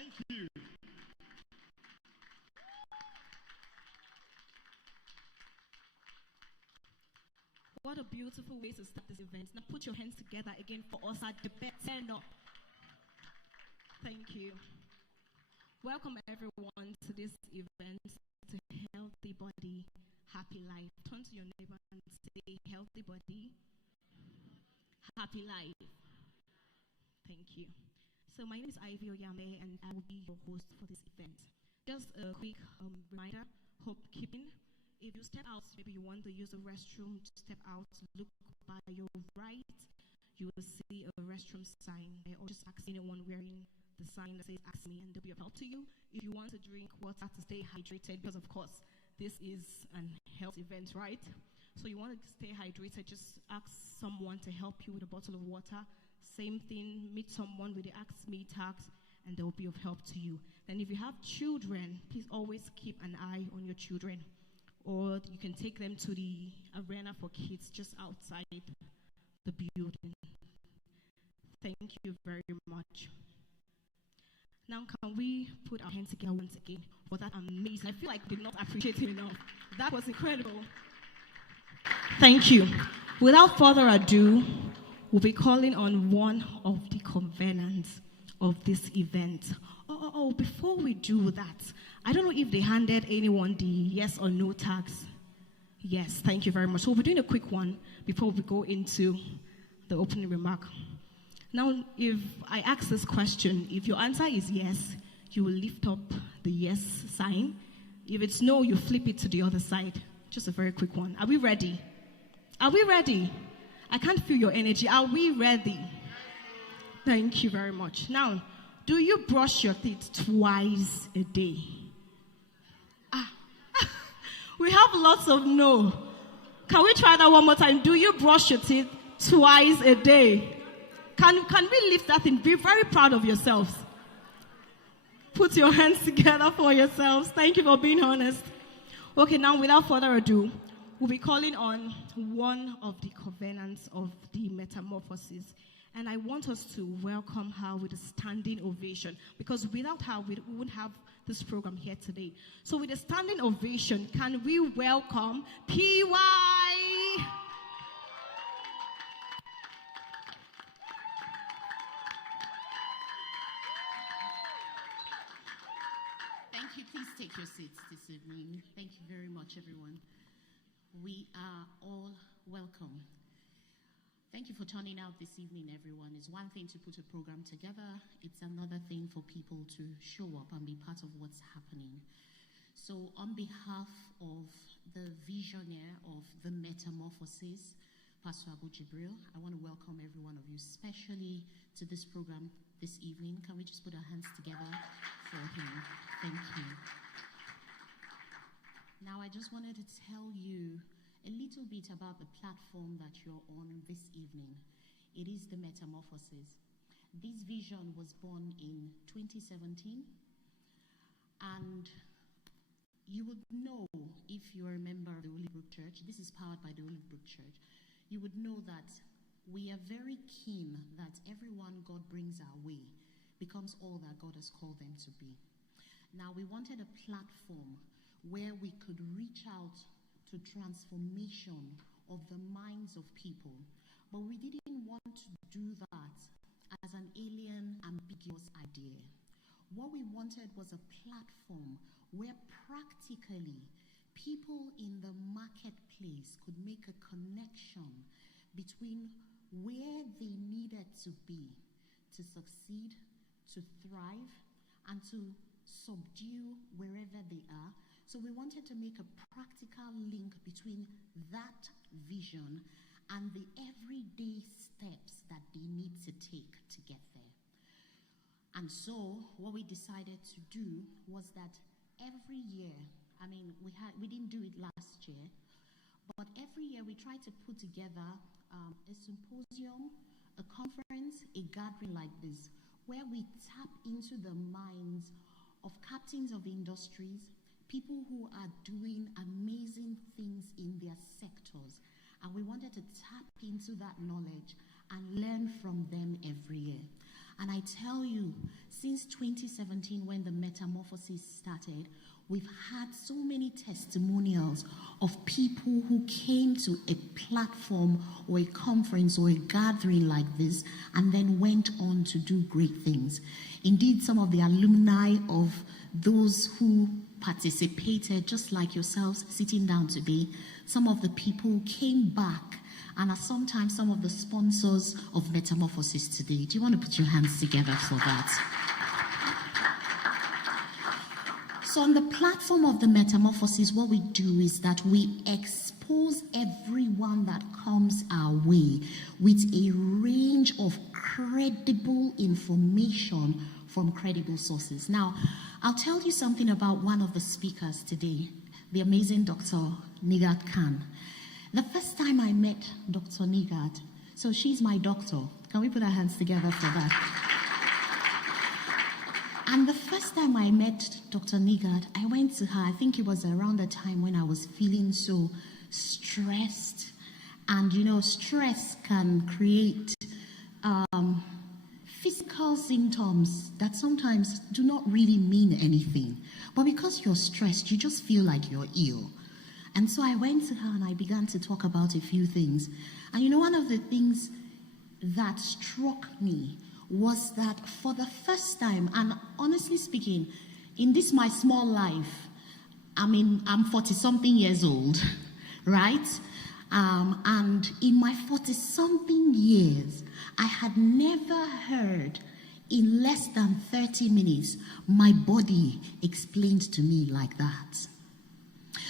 Thank you. What a beautiful way to start this event. Now put your hands together again for us at the Bethel. Thank you. Welcome everyone to this event, to Healthy Body, Happy Life. Turn to your neighbor and say, Healthy Body, Happy Life. Thank you. So my name is Ivy Oyame and I will be your host for this event. Just a quick reminder, hope keeping. If you step out, maybe you want to use the restroom, step out, look by your right, you will see a restroom sign there, or just ask anyone wearing the sign that says ask me and they'll be of help to you. If you want to drink water to stay hydrated, because of course this is an health event, right? So you want to stay hydrated, just ask someone to help you with a bottle of water. Same thing, meet someone with the ask me tags and they'll be of help to you. Then if you have children, please always keep an eye on your children. Or you can take them to the arena for kids just outside the building. Thank you very much. Now, can we put our hands together once again for that amazing? I feel like we did not appreciate it enough. That was incredible. Thank you. Without further ado, we'll be calling on one of the covenants of this event. Before we do that, I don't know if they handed anyone the yes or no tags. Yes, thank you very much. So we're doing a quick one before we go into the opening remark. Now, if I ask this question, if your answer is yes, you will lift up the yes sign. If it's no, you flip it to the other side. Just a very quick one. Are we ready? Are we ready? I can't feel your energy. Are we ready? Thank you very much. Now, do you brush your teeth twice a day? We have lots of no. Can we try that one more time? Do you brush your teeth twice a day? Can we lift that and be very proud of yourselves? Put your hands together for yourselves. Thank you for being honest. Okay, now without further ado, we'll be calling on one of the covenants of the Metamorphosis. And I want us to welcome her with a standing ovation, because without her, we wouldn't have this program here today. So with a standing ovation, can we welcome PY? Thank you. Please take your seats this evening. Thank you very much, everyone. We are all welcome. Thank you for turning out this evening, everyone. It's one thing to put a program together. It's another thing for people to show up and be part of what's happening. So on behalf of the visionary of the Metamorphosis, Pastor Abu Jibril, I want to welcome every one of you, especially to this program this evening. Can we just put our hands together for him? Thank you. Now, I just wanted to tell you a little bit about the platform that you're on this evening. It is the Metamorphosis. This vision was born in 2017, and you would know, if you're a member of the Holy Brook Church, this is powered by the Holy Brook Church, you would know that we are very keen that everyone God brings our way becomes all that God has called them to be. Now, we wanted a platform where we could reach out to transformation of the minds of people. But we didn't want to do that as an alien, ambiguous idea. What we wanted was a platform where practically people in the marketplace could make a connection between where they needed to be to succeed, to thrive, and to subdue wherever they are. So we wanted to make a practical link between that vision and the everyday steps that they need to take to get there. And so what we decided to do was that every year, we didn't do it last year, but every year we try to put together a symposium, a conference, a gathering like this, where we tap into the minds of captains of industries, people who are doing amazing things in their sectors. And we wanted to tap into that knowledge and learn from them every year. And I tell you, since 2017, when the Metamorphosis started, we've had so many testimonials of people who came to a platform or a conference or a gathering like this and then went on to do great things. Indeed, some of the alumni of those who participated, just like yourselves sitting down today, some of the people came back and are sometimes some of the sponsors of Metamorphosis today. Do you want to put your hands together for that? So on the platform of the Metamorphosis, what we do is that we expose everyone that comes our way with a range of credible information from credible sources. Now, I'll tell you something about one of the speakers today, the amazing Dr. Nigat Khan. The first time I met Dr. Nigat, so she's my doctor. Can we put our hands together for that? And the first time I met Dr. Nigat, I went to her. I think it was around the time when I was feeling so stressed. And you know, stress can create physical symptoms that sometimes do not really mean anything. But because you're stressed, you just feel like you're ill. And so I went to her and I began to talk about a few things. And you know, one of the things that struck me was that for the first time, and honestly speaking, in this my small life, I'm 40-something years old, right? And in my 40-something years, I had never heard in less than 30 minutes my body explained to me like that.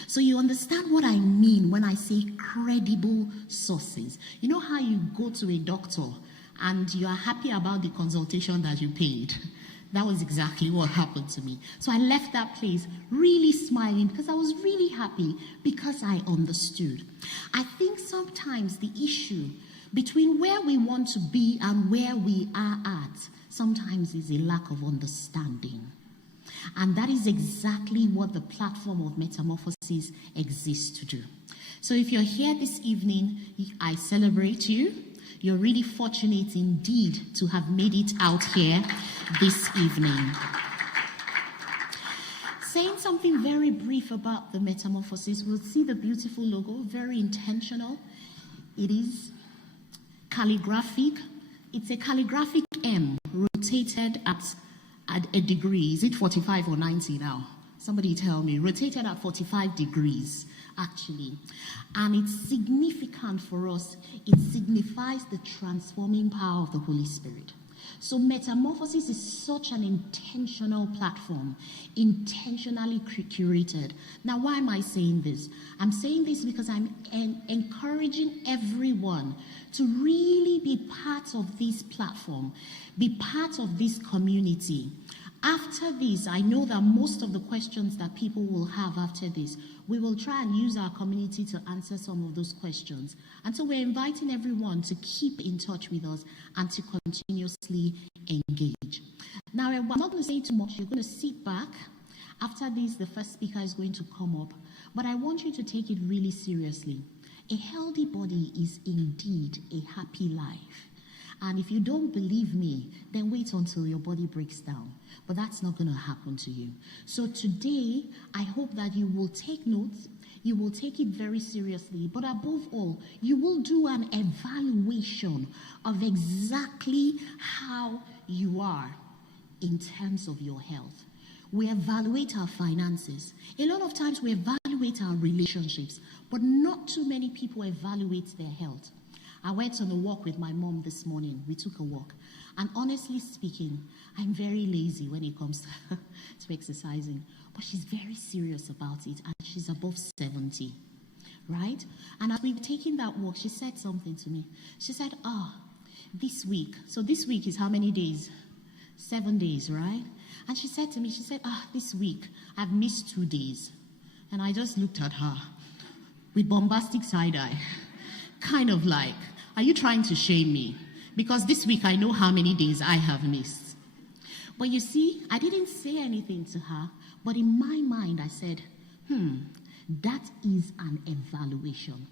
So you understand what I mean when I say credible sources. You know how you go to a doctor and you are happy about the consultation that you paid? That was exactly what happened to me. So I left that place really smiling because I was really happy because I understood. I think sometimes the issue between where we want to be and where we are at sometimes is a lack of understanding. And that is exactly what the platform of Metamorphosis exists to do. So if you're here this evening, I celebrate you. You're really fortunate indeed to have made it out here this evening. Saying something very brief about the Metamorphosis, we'll see the beautiful logo, very intentional. It is calligraphic. It's a calligraphic M rotated at a degree. Is it 45 or 90 now? Somebody tell me. Rotated at 45 degrees, actually. And it's significant for us. It signifies the transforming power of the Holy Spirit. So Metamorphosis is such an intentional platform, intentionally curated. Now, why am I saying this? I'm saying this because I'm encouraging everyone to really be part of this platform, be part of this community. After this, I know that most of the questions that people will have after this, we will try and use our community to answer some of those questions. And so we're inviting everyone to keep in touch with us and to continuously engage. Now, I'm not going to say too much. You're going to sit back. After this, the first speaker is going to come up. But I want you to take it really seriously. A healthy body is indeed a happy life. And if you don't believe me, then wait until your body breaks down. But that's not going to happen to you. So today, I hope that you will take notes. You will take it very seriously. But above all, you will do an evaluation of exactly how you are in terms of your health. We evaluate our finances. A lot of times we evaluate our relationships, but not too many people evaluate their health. I went on a walk with my mom this morning. We took a walk. And honestly speaking, I'm very lazy when it comes to exercising. But she's very serious about it, and she's above 70, right? And as we were taking that walk, she said something to me. She said, this week. So this week is how many days? 7 days, right? And she said to me, this week, I've missed 2 days. And I just looked at her with bombastic side eye, kind of like, are you trying to shame me? Because this week I know how many days I have missed. But you see, I didn't say anything to her, but in my mind I said, that is an evaluation.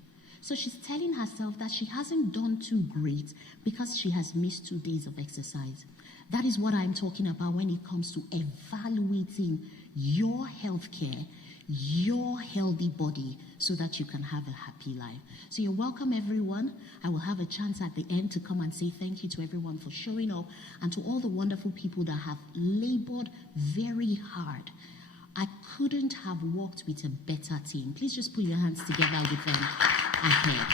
So she's telling herself that she hasn't done too great because she has missed 2 days of exercise. That is what I'm talking about when it comes to evaluating your health care, your healthy body, so that you can have a happy life. So you're welcome, everyone. I will have a chance at the end to come and say thank you to everyone for showing up and to all the wonderful people that have labored very hard. I couldn't have worked with a better team. Please just put your hands together with them ahead.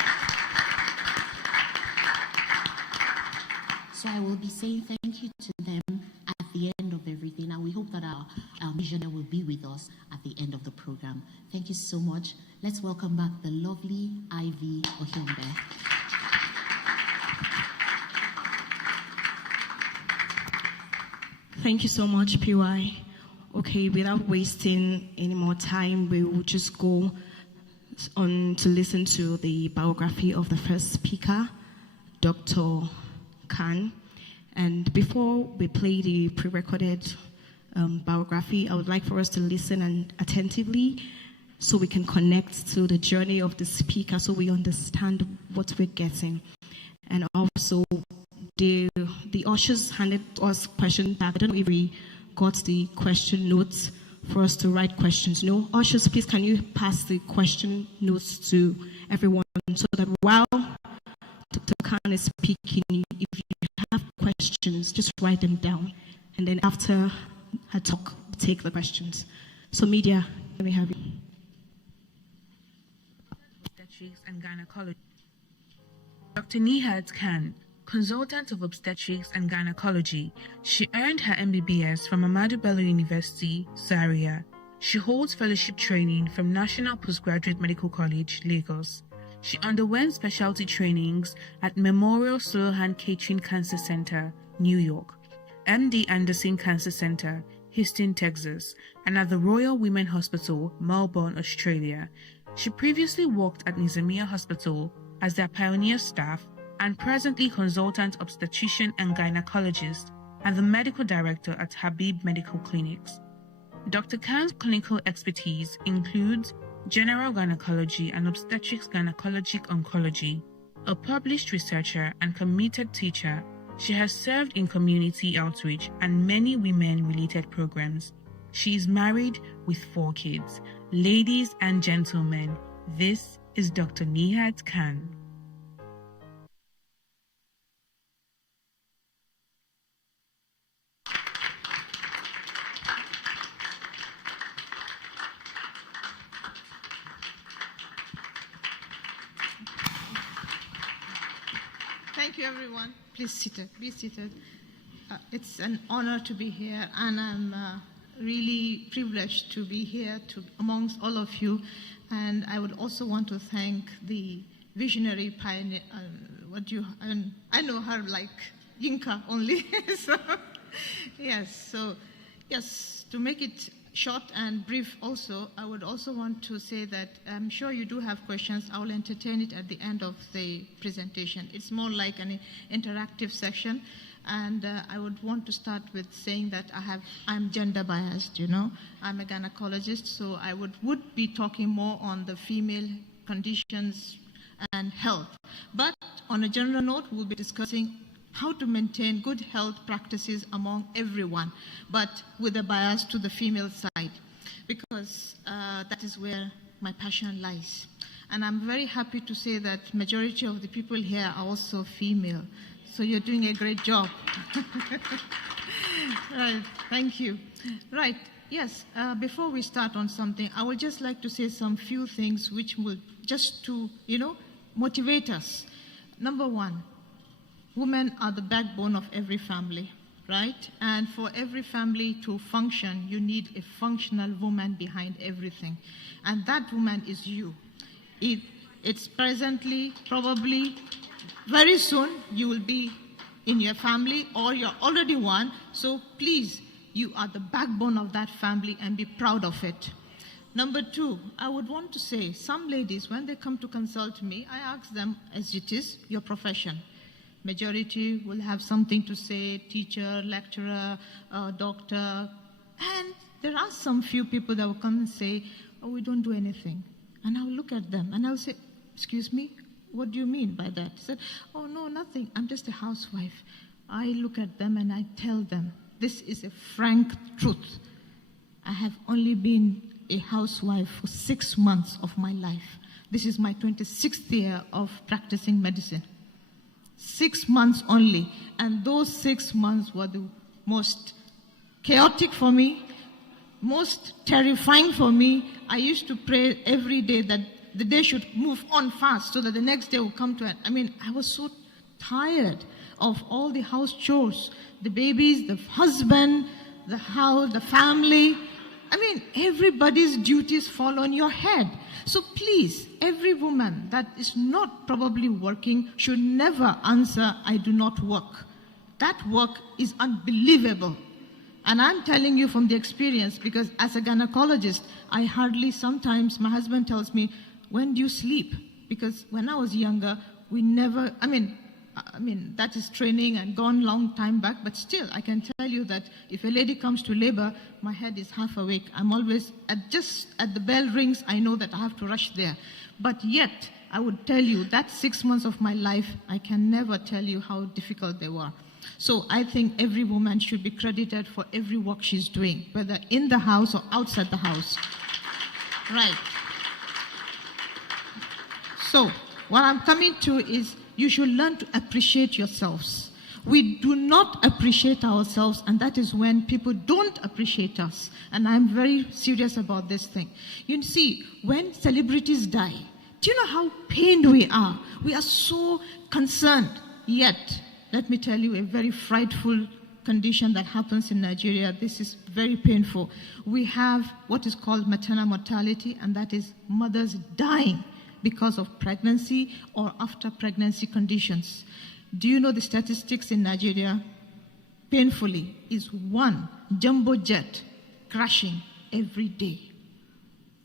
So I will be saying thank you to them at the end of everything, and we hope that our visionary will be with us at the end of the program. Thank you so much. Let's welcome back the lovely Ivy Ohiombe. Thank you so much, PY. Okay, without wasting any more time, we will just go on to listen to the biography of the first speaker, Dr. Khan. And before we play the pre-recorded biography, I would like for us to listen attentively so we can connect to the journey of the speaker, so we understand what we're getting. And also, the ushers handed us questions back. I don't know if we got the question notes for us to write questions. No? Ushers, please, can you pass the question notes to everyone so that while Dr. Khan is speaking, if you have questions, just write them down. And then after her talk, take the questions. So media, let me have you. Obstetrics and Gynecology. Dr. Nihat Khan, consultant of obstetrics and gynecology. She earned her MBBS from Ahmadu Bello University, Zaria. She holds fellowship training from National Postgraduate Medical College, Lagos. She underwent specialty trainings at Memorial Sloan Kettering Cancer Center, New York, MD Anderson Cancer Center, Houston, Texas, and at the Royal Women Hospital, Melbourne, Australia. She previously worked at Nizamiya Hospital as their pioneer staff and presently consultant obstetrician and gynecologist and the medical director at Habib Medical Clinics. Dr. Khan's clinical expertise includes general gynecology and obstetrics gynecologic oncology. A published researcher and committed teacher, she has served in community outreach and many women-related programs. She is married with 4 kids. Ladies and gentlemen, this is Dr. Nihat Khan. Thank you, everyone. Please seated. Be seated. It's an honor to be here, and I'm really privileged to be here amongst all of you. And I would also want to thank the visionary pioneer. I know her like Yinka only. Yes. To make it short and brief also, I would also want to say that I'm sure you do have questions. I will entertain it at the end of the presentation. It's more like an interactive session, and I would want to start with saying that I'm gender biased, I'm a gynecologist, so I would be talking more on the female conditions and health. But on a general note, we'll be discussing how to maintain good health practices among everyone, but with a bias to the female side, because that is where my passion lies. And I'm very happy to say that majority of the people here are also female, so you're doing a great job. Right, thank you. Right, yes, before we start on something, I would just like to say some few things which will just to, motivate us. Number one, women are the backbone of every family, right? And for every family to function, you need a functional woman behind everything. And that woman is you. It's presently, probably, very soon, you will be in your family or you're already one. So please, you are the backbone of that family and be proud of it. Number two, I would want to say, some ladies, when they come to consult me, I ask them, as it is your profession. Majority will have something to say, teacher, lecturer, doctor. And there are some few people that will come and say, oh, we don't do anything. And I'll look at them and I'll say, excuse me, what do you mean by that? He said, oh, no, nothing. I'm just a housewife. I look at them and I tell them, this is a frank truth. I have only been a housewife for 6 months of my life. This is my 26th year of practicing medicine. 6 months only. And those 6 months were the most chaotic for me, most terrifying for me. I used to pray every day that the day should move on fast so that the next day will come to an. I was so tired of all the house chores, the babies, the husband, the house, the family. Everybody's duties fall on your head. So please, every woman that is not probably working should never answer, I do not work. That work is unbelievable. And I'm telling you from the experience, because as a gynecologist, sometimes my husband tells me, when do you sleep? Because when I was younger, we never, that is training and gone long time back, but still, I can tell you that if a lady comes to labor, my head is half awake. I'm always, just at the bell rings, I know that I have to rush there. But yet, I would tell you that 6 months of my life, I can never tell you how difficult they were. So I think every woman should be credited for every work she's doing, whether in the house or outside the house. Right. So what I'm coming to is you should learn to appreciate yourselves. We do not appreciate ourselves, and that is when people don't appreciate us. And I'm very serious about this thing. You see, when celebrities die, do you know how pained we are? We are so concerned. Yet, let me tell you a very frightful condition that happens in Nigeria. This is very painful. We have what is called maternal mortality, and that is mothers dying because of pregnancy or after pregnancy conditions. Do you know the statistics in Nigeria? Painfully, is 1 jumbo jet crashing every day.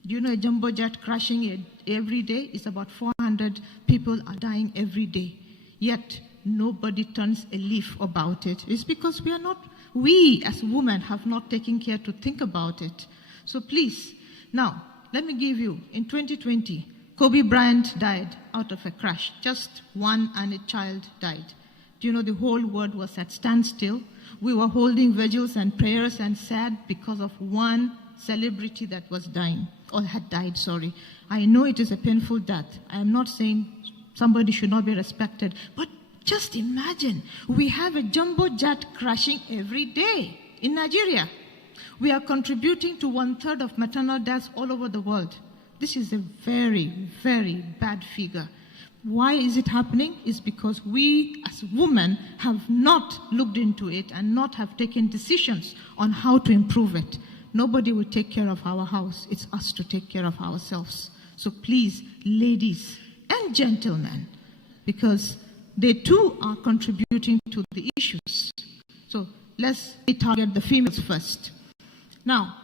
Do you know a jumbo jet crashing every day is about 400 people are dying every day. Yet, nobody turns a leaf about it. It's because we as women have not taken care to think about it. So please, now, let me give you, in 2020, Kobe Bryant died out of a crash. Just one and a child died. Do you know the whole world was at standstill? We were holding vigils and prayers and sad because of one celebrity that was dying, or had died, sorry. I know it is a painful death. I am not saying somebody should not be respected, but just imagine, we have a jumbo jet crashing every day in Nigeria. We are contributing to 1/3 of maternal deaths all over the world. This is a very, very bad figure. Why is it happening? It's because we as women have not looked into it and not have taken decisions on how to improve it. Nobody will take care of our house. It's us to take care of ourselves. So please, ladies and gentlemen, because they too are contributing to the issues. So let's target the females first. Now,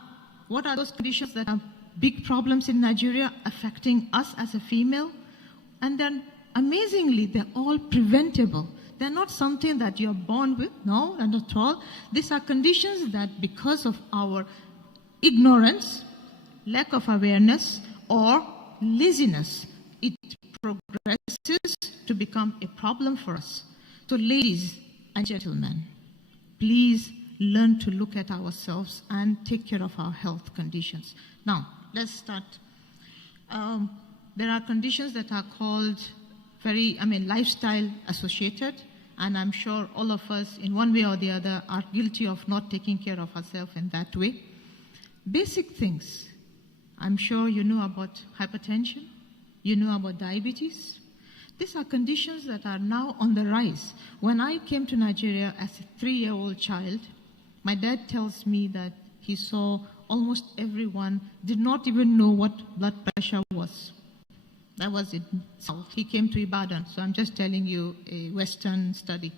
what are those conditions that are big problems in Nigeria affecting us as a female? And then, amazingly, they're all preventable. They're not something that you're born with, no, not at all. These are conditions that because of our ignorance, lack of awareness, or laziness, it progresses to become a problem for us. So ladies and gentlemen, please learn to look at ourselves and take care of our health conditions. Now, let's start. There are conditions that are called lifestyle associated, and I'm sure all of us in one way or the other are guilty of not taking care of ourselves in that way. Basic things. I'm sure you know about hypertension, you know about diabetes. These are conditions that are now on the rise. When I came to Nigeria as a 3-year-old child, my dad tells me that he saw almost everyone did not even know what blood pressure was. That was in South. He came to Ibadan, so I'm just telling you a Western study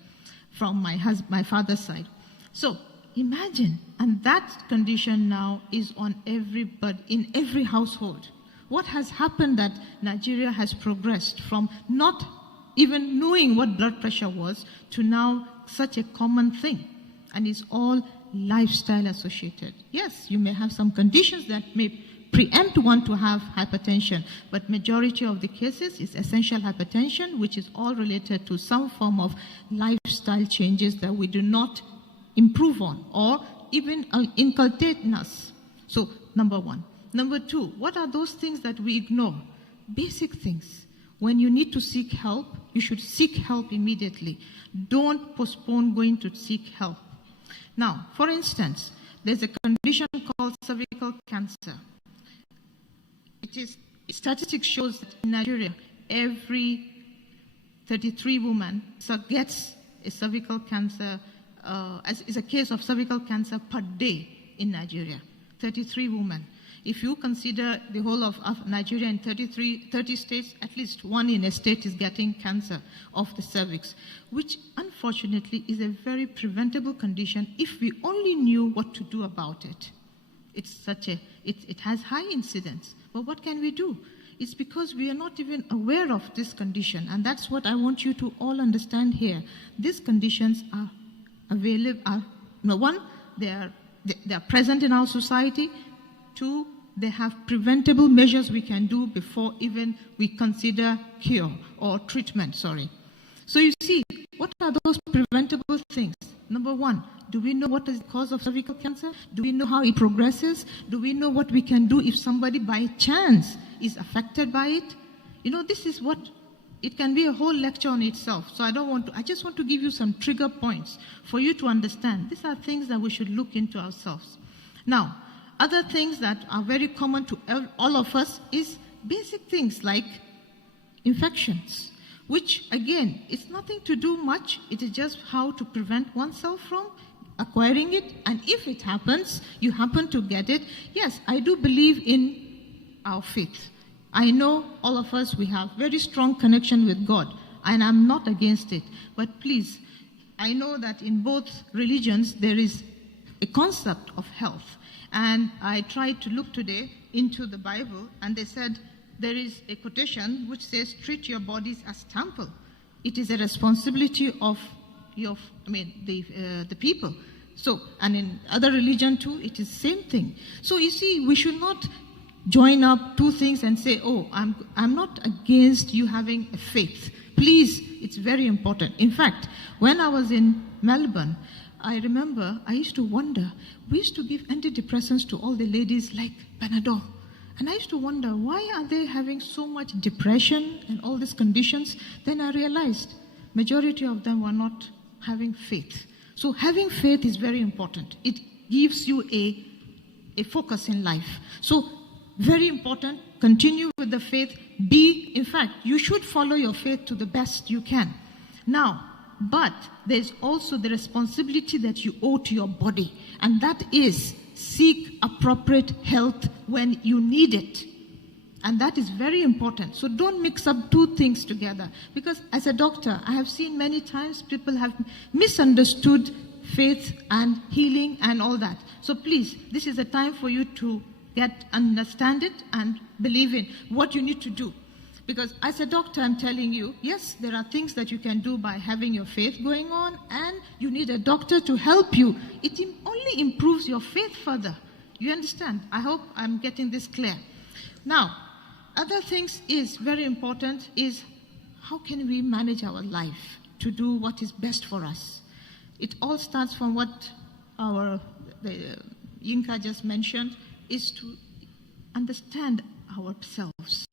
from my father's side. So imagine, and that condition now is on everybody, in every household. What has happened that Nigeria has progressed from not even knowing what blood pressure was to now such a common thing, and it's all lifestyle associated. Yes, you may have some conditions that may preempt one to have hypertension, but majority of the cases is essential hypertension, which is all related to some form of lifestyle changes that we do not improve on or even inculcate in us. So, number one. Number two, what are those things that we ignore? Basic things. When you need to seek help, you should seek help immediately. Don't postpone going to seek help. Now, for instance, there's a condition called cervical cancer. Statistics shows that in Nigeria, every 33 women gets a cervical cancer, is a case of cervical cancer per day in Nigeria. 33 women. If you consider the whole of Nigeria in 30 states, at least one in a state is getting cancer of the cervix, which unfortunately is a very preventable condition if we only knew what to do about it. It has high incidence, but what can we do? It's because we are not even aware of this condition, and that's what I want you to all understand here. These conditions are available. One, they are present in our society. Two, they have preventable measures we can do before even we consider cure or treatment, So you see, what are those preventable things? Number one, do we know what is the cause of cervical cancer? Do we know how it progresses? Do we know what we can do if somebody by chance is affected by it? This is what, it can be a whole lecture on itself. So I just want to give you some trigger points for you to understand. These are things that we should look into ourselves. Now, other things that are very common to all of us is basic things like infections, which again, it's nothing to do much. It is just how to prevent oneself from acquiring it. And if it happens, you happen to get it. Yes, I do believe in our faith. I know all of us, we have very strong connection with God, and I'm not against it. But please, I know that in both religions, there is a concept of health. And I tried to look today into the Bible, and they said there is a quotation which says, treat your bodies as temple. It is a responsibility of the people. So, and in other religion too, it is same thing. So you see, we should not join up two things and say, oh, I'm not against you having a faith. Please, it's very important. In fact, when I was in Melbourne, I remember I used to wonder, we used to give antidepressants to all the ladies like Panadol. And I used to wonder, why are they having so much depression and all these conditions? Then I realized majority of them were not having faith. So having faith is very important. It gives you a focus in life. So very important, continue with the faith. In fact, you should follow your faith to the best you can. Now, but there's also the responsibility that you owe to your body, and that is seek appropriate health when you need it. And that is very important. So don't mix up two things together, because as a doctor, I have seen many times people have misunderstood faith and healing and all that. So please, this is a time for you to understand it and believe in what you need to do. Because as a doctor, I'm telling you, yes, there are things that you can do by having your faith going on, and you need a doctor to help you. It only improves your faith further. You understand? I hope I'm getting this clear. Now, other things is very important is how can we manage our life to do what is best for us? It all starts from what the Yinka just mentioned, is to understand ourselves.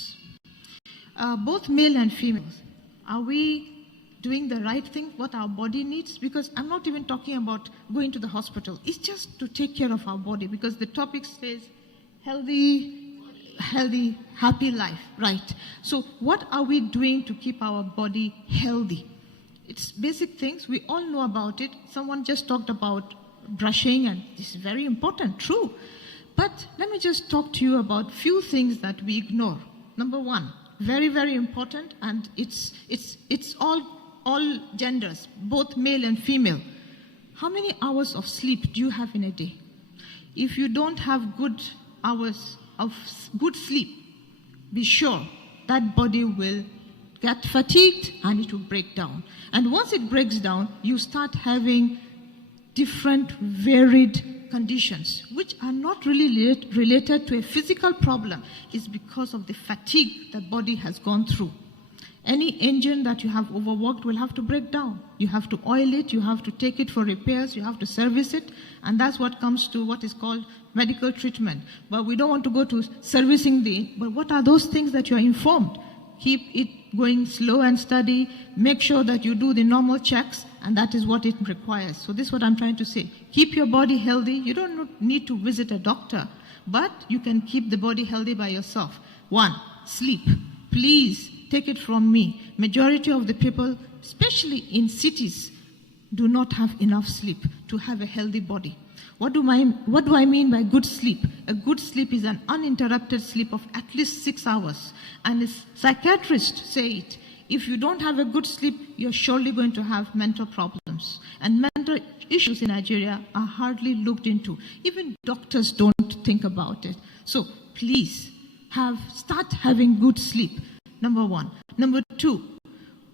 Both male and female, are we doing the right thing, what our body needs? Because I'm not even talking about going to the hospital. It's just to take care of our body, because the topic says healthy, happy life, right? So what are we doing to keep our body healthy? It's basic things. We all know about it. Someone just talked about brushing, and this is very important, true. But let me just talk to you about few things that we ignore. Number one, very, very important, and it's all genders, both male and female. How many hours of sleep do you have in a day? If you don't have good hours of good sleep, be sure that body will get fatigued and it will break down. And once it breaks down, you start having different varied conditions, which are not really related to a physical problem. It's because of the fatigue the body has gone through. Any engine that you have overworked will have to break down. You have to oil it, you have to take it for repairs, you have to service it, and that's what comes to what is called medical treatment. But we don't want to go to servicing but what are those things that you are informed? Keep it going slow and steady, make sure that you do the normal checks, and that is what it requires. So this is what I'm trying to say. Keep your body healthy. You don't need to visit a doctor, but you can keep the body healthy by yourself. 1, sleep. Please, take it from me. Majority of the people, especially in cities, do not have enough sleep to have a healthy body. What do I mean by good sleep? A good sleep is an uninterrupted sleep of at least 6 hours. And psychiatrists say it. If you don't have a good sleep, you're surely going to have mental problems. And mental issues in Nigeria are hardly looked into. Even doctors don't think about it. So please, start having good sleep. Number 1. Number 2,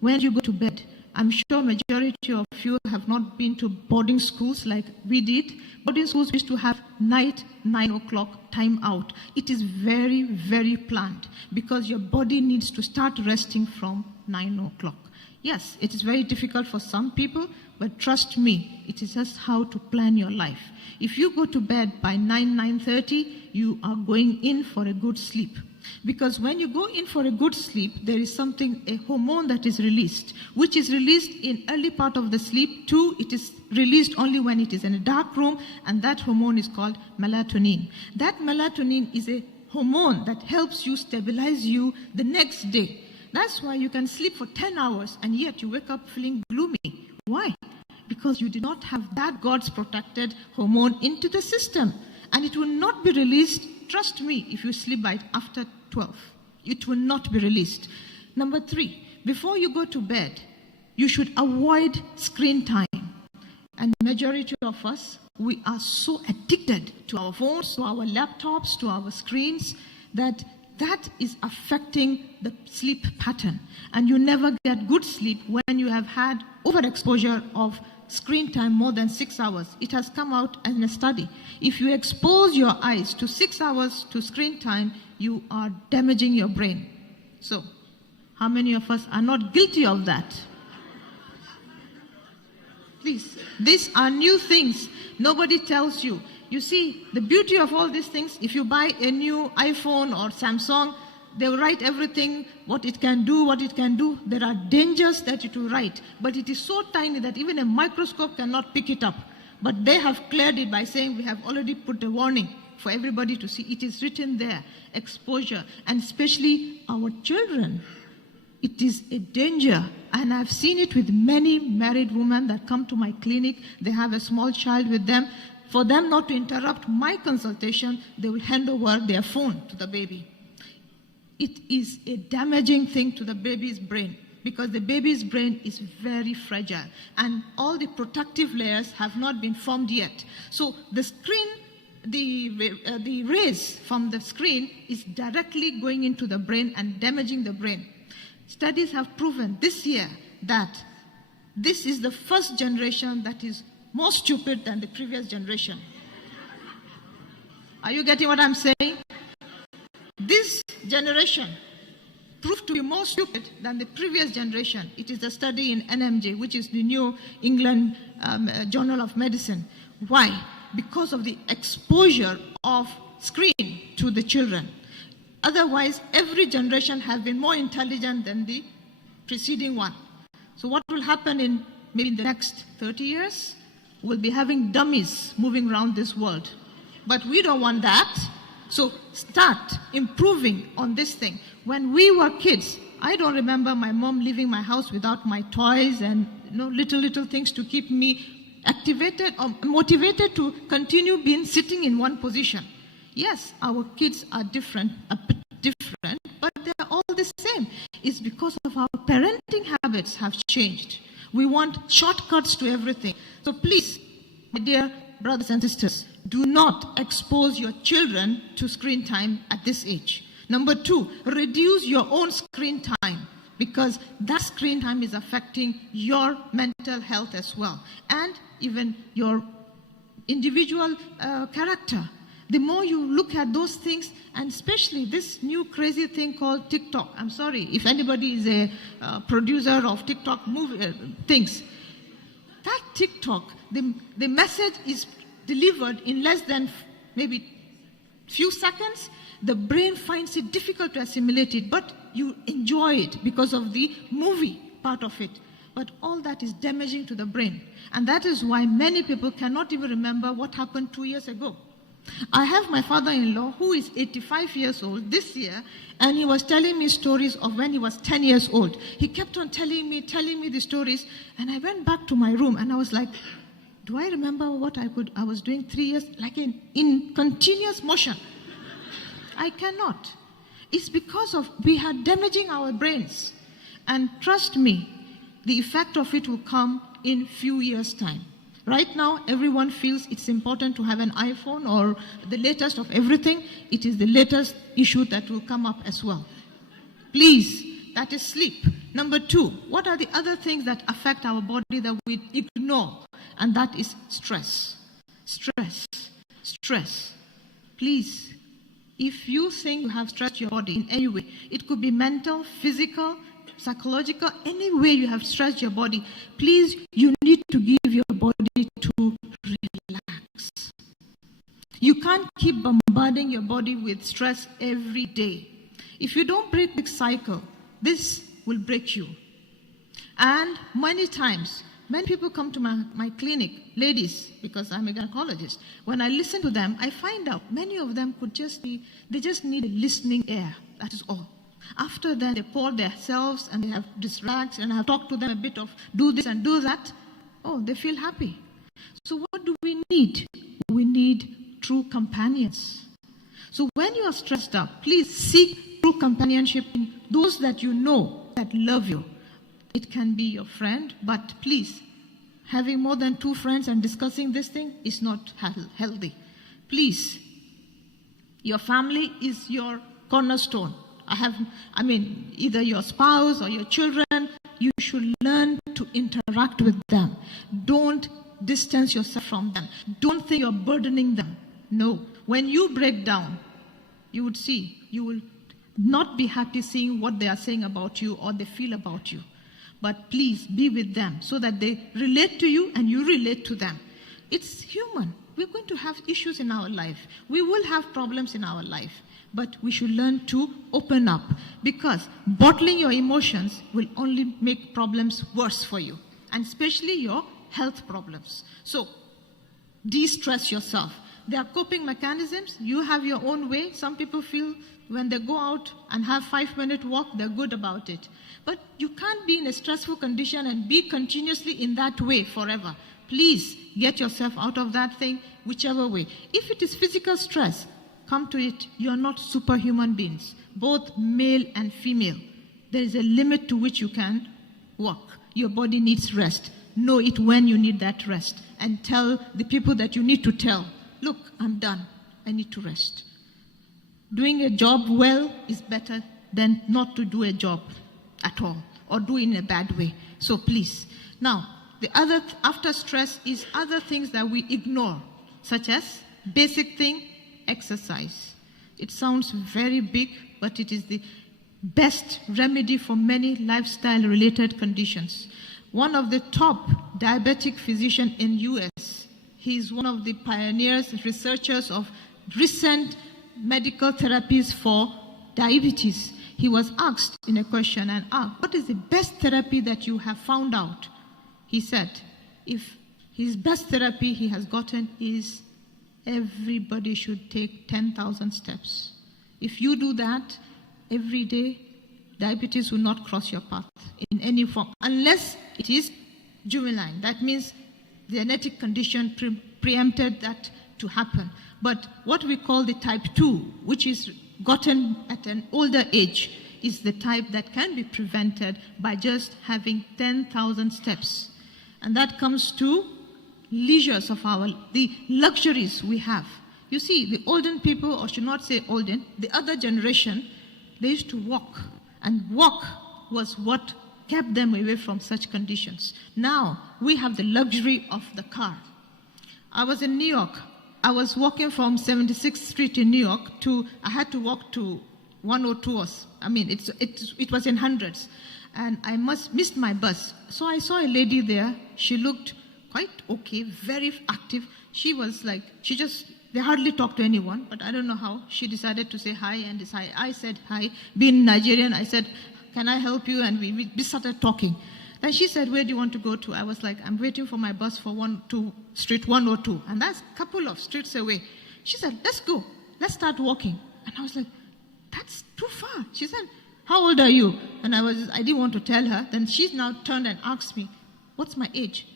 when you go to bed, I'm sure majority of you have not been to boarding schools like we did. Boarding schools used to have night 9 o'clock time out. It is very, very planned because your body needs to start resting from 9 o'clock. Yes, it is very difficult for some people, but trust me, it is just how to plan your life. If you go to bed by 9:30, you are going in for a good sleep. Because when you go in for a good sleep, there is a hormone that is released, which is released in early part of the sleep. 2, it is released only when it is in a dark room, and that hormone is called melatonin. That melatonin is a hormone that helps you stabilize you the next day. That's why you can sleep for 10 hours and yet you wake up feeling gloomy. Why? Because you did not have that God's protected hormone into the system. And it will not be released, trust me, if you sleep by after 12. It will not be released. Number 3, before you go to bed, you should avoid screen time. And the majority of us, we are so addicted to our phones, to our laptops, to our screens, that is affecting the sleep pattern. And you never get good sleep when you have had overexposure of screen time more than 6 hours. It has come out in a study. If you expose your eyes to 6 hours to screen time, you are damaging your brain. So, how many of us are not guilty of that? Please, these are new things. Nobody tells you. You see, the beauty of all these things, if you buy a new iPhone or Samsung, they will write everything, what it can do. There are dangers that it will write, but it is so tiny that even a microscope cannot pick it up. But they have cleared it by saying we have already put a warning for everybody to see. It is written there, exposure, and especially our children. It is a danger, and I've seen it with many married women that come to my clinic. They have a small child with them. For them not to interrupt my consultation, they will hand over their phone to the baby. It is a damaging thing to the baby's brain because the baby's brain is very fragile and all the protective layers have not been formed yet. So the screen, the rays from the screen is directly going into the brain and damaging the brain. Studies have proven this year that this is the first generation that is more stupid than the previous generation. Are you getting what I'm saying? This generation proved to be more stupid than the previous generation. It is a study in NMJ, which is the New England Journal of Medicine. Why? Because of the exposure of screen to the children. Otherwise, every generation has been more intelligent than the preceding one. So what will happen in maybe the next 30 years? We'll be having dummies moving around this world. But we don't want that. So start improving on this thing. When we were kids, I don't remember my mom leaving my house without my toys and little things to keep me activated or motivated to continue sitting in one position. Yes, our kids are different, a bit different, but they're all the same. It's because of our parenting habits have changed. We want shortcuts to everything. So please, my dear brothers and sisters, do not expose your children to screen time at this age. Number 2, reduce your own screen time because that screen time is affecting your mental health as well, and even your individual character. The more you look at those things, and especially this new crazy thing called TikTok. I'm sorry if anybody is a producer of TikTok things. That TikTok, the message is delivered in less than maybe few seconds. The brain finds it difficult to assimilate it, but you enjoy it because of the movie part of it. But all that is damaging to the brain. And that is why many people cannot even remember what happened 2 years ago. I have my father-in-law who is 85 years old this year, and he was telling me stories of when he was 10 years old. He kept on telling me the stories, and I went back to my room and I was like, do I remember what I was doing 3 years, like in continuous motion? I cannot. It's because of we are damaging our brains. And trust me, the effect of it will come in few years' time. Right now, everyone feels it's important to have an iPhone or the latest of everything. It is the latest issue that will come up as well. Please, that is sleep. Number 2, what are the other things that affect our body that we ignore? And that is stress. Stress. Stress. Please, if you think you have stressed your body in any way, it could be mental, physical, psychological, any way you have stressed your body, please, you need to give your body to relax. You can't keep bombarding your body with stress every day. If you don't break the cycle, this will break you. And many times, many people come to my clinic, ladies, because I'm a gynecologist. When I listen to them, I find out many of them they just need a listening ear. That is all. After that, they pour themselves and they have distracts, and I have talked to them a bit of do this and do that. Oh, they feel happy. So what do we need? We need true companions. So when you are stressed out, please seek true companionship in those that you know that love you. It can be your friend, but please, having more than 2 friends and discussing this thing is not healthy. Please, your family is your cornerstone. Either your spouse or your children, you should learn to interact with them. Don't distance yourself from them. Don't think you're burdening them. No. When you break down, you would see, you will not be happy seeing what they are saying about you or they feel about you. But please be with them so that they relate to you and you relate to them. It's human. We're going to have issues in our life. We will have problems in our life. But we should learn to open up, because bottling your emotions will only make problems worse for you, and especially your health problems. So, de-stress yourself. There are coping mechanisms. You have your own way. Some people feel when they go out and have 5-minute walk, they're good about it. But you can't be in a stressful condition and be continuously in that way forever. Please get yourself out of that thing, whichever way. If it is physical stress, come to it. You are not superhuman beings, both male and female. There is a limit to which you can work. Your body needs rest. Know it when you need that rest, and tell the people that you need to tell, look, I'm done. I need to rest. Doing a job well is better than not to do a job at all, or do it in a bad way. So please. Now, the other after stress is other things that we ignore, such as basic thing, exercise. It sounds very big, but it is the best remedy for many lifestyle-related conditions. One of the top diabetic physicians in US, he is one of the pioneers, researchers of recent medical therapies for diabetes. He was asked in a question and asked, what is the best therapy that you have found out? He said, if his best therapy he has gotten is everybody should take 10,000 steps. If you do that every day, diabetes will not cross your path in any form, unless it is juvenile. That means the genetic condition preempted that to happen. But what we call the type 2, which is gotten at an older age, is the type that can be prevented by just having 10,000 steps. And that comes to leisures of the luxuries we have. You see, the olden people, or should not say olden, the other generation, they used to walk. And walk was what kept them away from such conditions. Now, we have the luxury of the car. I was in New York. I was walking from 76th Street in New York I had to walk to 102. It was in hundreds. And I missed my bus. So I saw a lady there. She looked quite okay, very active. She was like, they hardly talked to anyone, but I don't know how. She decided to say hi, and I said hi. Being Nigerian, I said, can I help you? And we started talking. Then she said, where do you want to go to? I was like, I'm waiting for my bus for Street 102. And that's a couple of streets away. She said, let's go. Let's start walking. And I was like, that's too far. She said, how old are you? And I didn't want to tell her. Then she now turned and asked me, what's my age?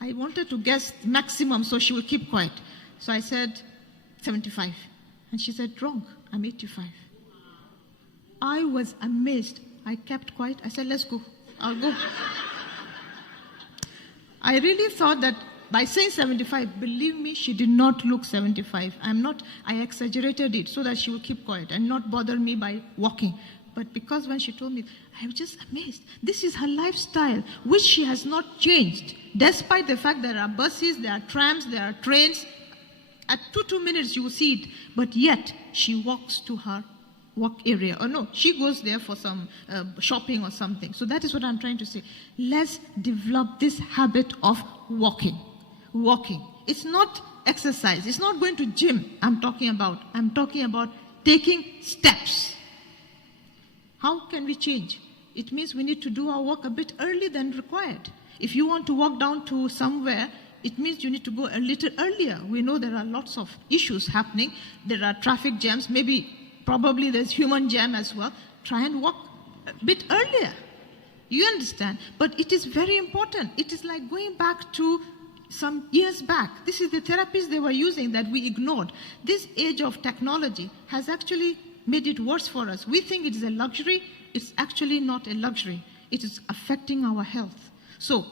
I wanted to guess maximum so she would keep quiet. So I said, 75. And she said, wrong, I'm 85. I was amazed. I kept quiet. I said, let's go. I'll go. I really thought that by saying 75, believe me, she did not look 75. I exaggerated it so that she would keep quiet and not bother me by walking. But because when she told me, I was just amazed. This is her lifestyle, which she has not changed. Despite the fact there are buses, there are trams, there are trains. At 2 minutes you will see it. But yet, she walks to her work area. Or no, she goes there for some shopping or something. So that is what I'm trying to say. Let's develop this habit of walking. Walking. It's not exercise. It's not going to gym I'm talking about. I'm talking about taking steps. How can we change? It means we need to do our work a bit earlier than required. If you want to walk down to somewhere, it means you need to go a little earlier. We know there are lots of issues happening. There are traffic jams. Probably there's human jam as well. Try and walk a bit earlier. You understand? But it is very important. It is like going back to some years back. This is the therapies they were using that we ignored. This age of technology has actually made it worse for us. We think it is a luxury. It's actually not a luxury. It is affecting our health. So,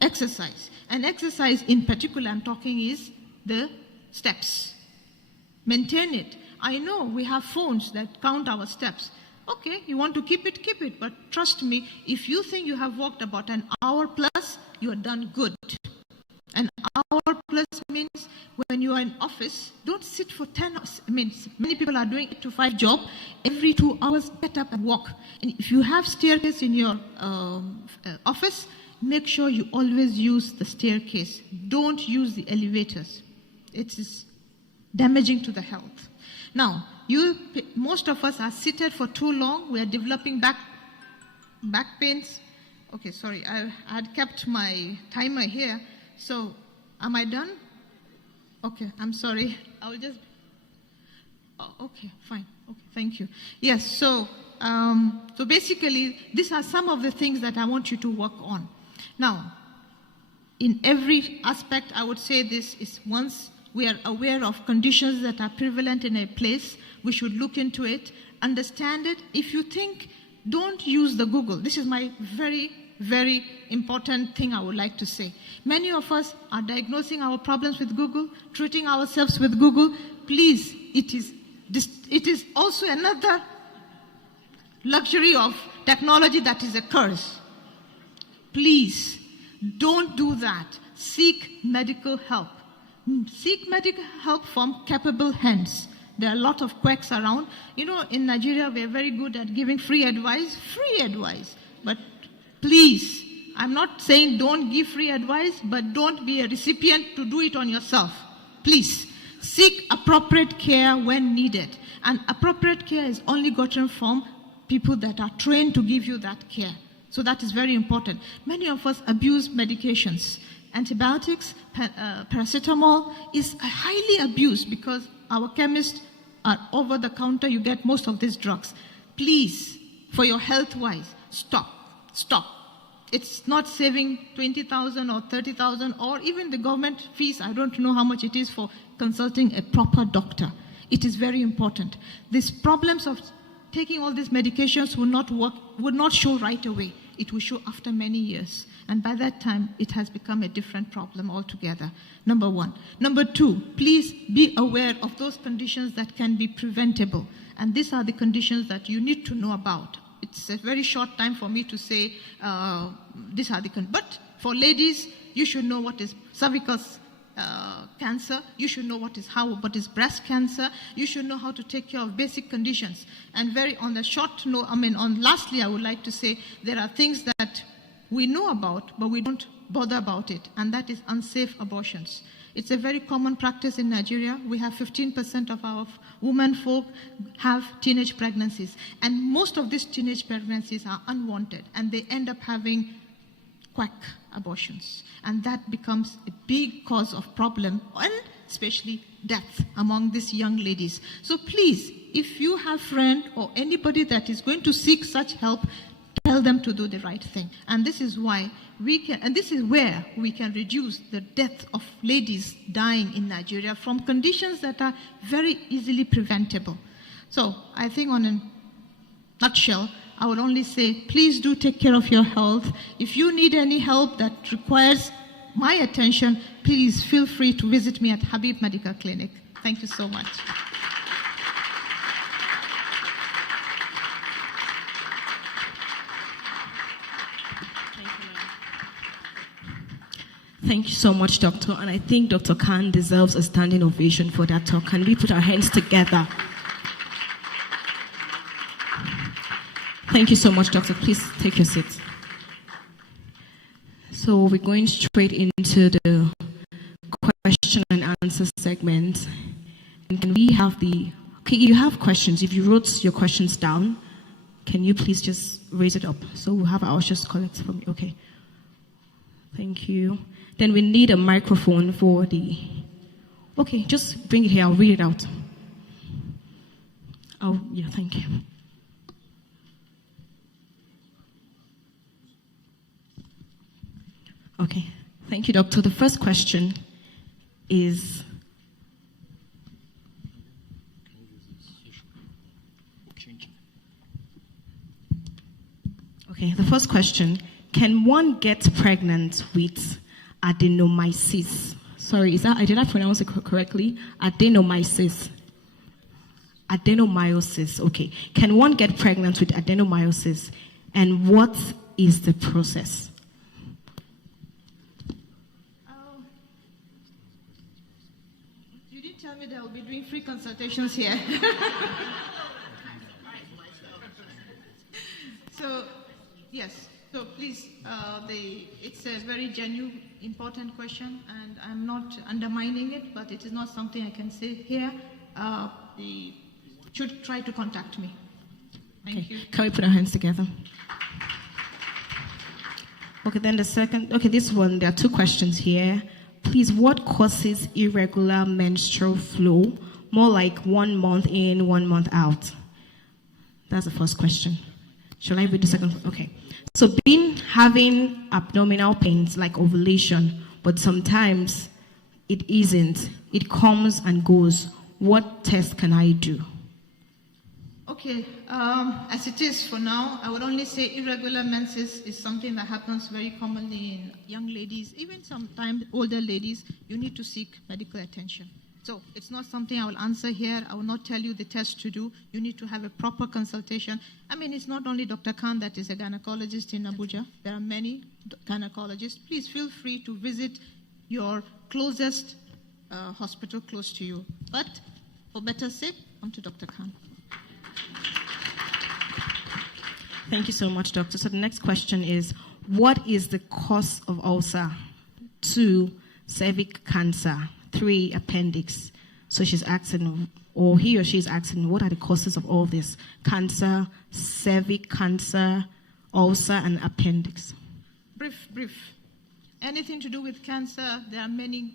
exercise. And exercise in particular, I'm talking is the steps. Maintain it. I know we have phones that count our steps. Okay, you want to keep it. But trust me, if you think you have walked about an hour plus, you are done good. An hour plus means when you are in office, don't sit for 10 hours. Many people are doing 8 to 5 job. Every 2 hours, get up and walk. And if you have staircase in your office, make sure you always use the staircase. Don't use the elevators. It is damaging to the health. Now, most of us are seated for too long. We are developing back pains. Okay, sorry, I had kept my timer here. So, am I done? Okay, I'm sorry. I'll just... okay, fine. Okay, thank you. Yes, so basically, these are some of the things that I want you to work on. Now, in every aspect, I would say this is once we are aware of conditions that are prevalent in a place, we should look into it, understand it. If you think, don't use the Google. This is my very, very important thing I would like to say. Many of us are diagnosing our problems with Google, treating ourselves with Google. Please, it is also another luxury of technology that is a curse. Please, don't do that. Seek medical help. Seek medical help from capable hands. There are a lot of quacks around. You know, in Nigeria, we are very good at giving free advice. But please, I'm not saying don't give free advice, but don't be a recipient to do it on yourself. Please, seek appropriate care when needed. And appropriate care is only gotten from people that are trained to give you that care. So that is very important. Many of us abuse medications. Antibiotics, paracetamol is highly abused because our chemists are over the counter. You get most of these drugs. Please, for your health-wise, stop. It's not saving 20,000 or 30,000 or even the government fees. I don't know how much it is for consulting a proper doctor. It is very important. These problems of taking all these medications will not work, would not show right away. It will show after many years. And by that time, it has become a different problem altogether. Number one. Number two, please be aware of those conditions that can be preventable. And these are the conditions that you need to know about. it's a very short time for me to say these are the but for ladies, you should know what is cervical cancer. You should know what is breast cancer. You should know how to take care of basic conditions. And very on the short note, lastly, I would like to say there are things that we know about, but we don't bother about it, and that is unsafe abortions. It's a very common practice in Nigeria. We have 15% of our women folk have teenage pregnancies, and most of these teenage pregnancies are unwanted, and they end up having quack abortions, and that becomes a big cause of problem, and especially death among these young ladies. So please, if you have a friend or anybody that is going to seek such help, tell them to do the right thing. And this is why this is where we can reduce the death of ladies dying in Nigeria from conditions that are very easily preventable. So I think on a nutshell, I would only say, please do take care of your health. If you need any help that requires my attention, please feel free to visit me at Habib Medical Clinic. Thank you so much. Thank you so much, Doctor. And I think Dr. Khan deserves a standing ovation for that talk. Can we put our hands together? Thank you so much, Doctor. Please take your seat. So we're going straight into the question and answer segment. And can we have okay, you have questions. If you wrote your questions down, can you please just raise it up? So we'll have our ushers collect from you. Okay. Thank you. Then we need a microphone for okay, just bring it here. I'll read it out. Oh, yeah, thank you. Okay, thank you, Doctor. The first question is... Okay, the first question, can one get pregnant with adenomyosis? Sorry, did I pronounce it correctly? Adenomyosis. Adenomyosis, okay. Can one get pregnant with adenomyosis? And what is the process? You didn't tell me that I'll be doing free consultations here. So, yes. So please, it's a very genuine, important question, and I'm not undermining it, but it is not something I can say here. You should try to contact me. Thank you. Can we put our hands together? Okay, then the second, this one, there are two questions here. Please, what causes irregular menstrual flow? More like 1 month in, 1 month out. That's the first question. Shall I read the second? Okay. So having abdominal pains like ovulation, but sometimes it isn't. It comes and goes. What test can I do? Okay, as it is for now, I would only say irregular menses is something that happens very commonly in young ladies, even sometimes older ladies. You need to seek medical attention. So it's not something I will answer here. I will not tell you the test to do. You need to have a proper consultation. It's not only Dr. Khan that is a gynecologist in Abuja. There are many gynecologists. Please feel free to visit your closest hospital close to you. But for better sake, come to Dr. Khan. Thank you so much, Doctor. So the next question is, what is the cause of ulcer? 2, cervic cancer. 3, appendix. So she's asking, or he or she is asking, what are the causes of all this? Cancer, cervic cancer, ulcer, and appendix. Brief. Anything to do with cancer, there are many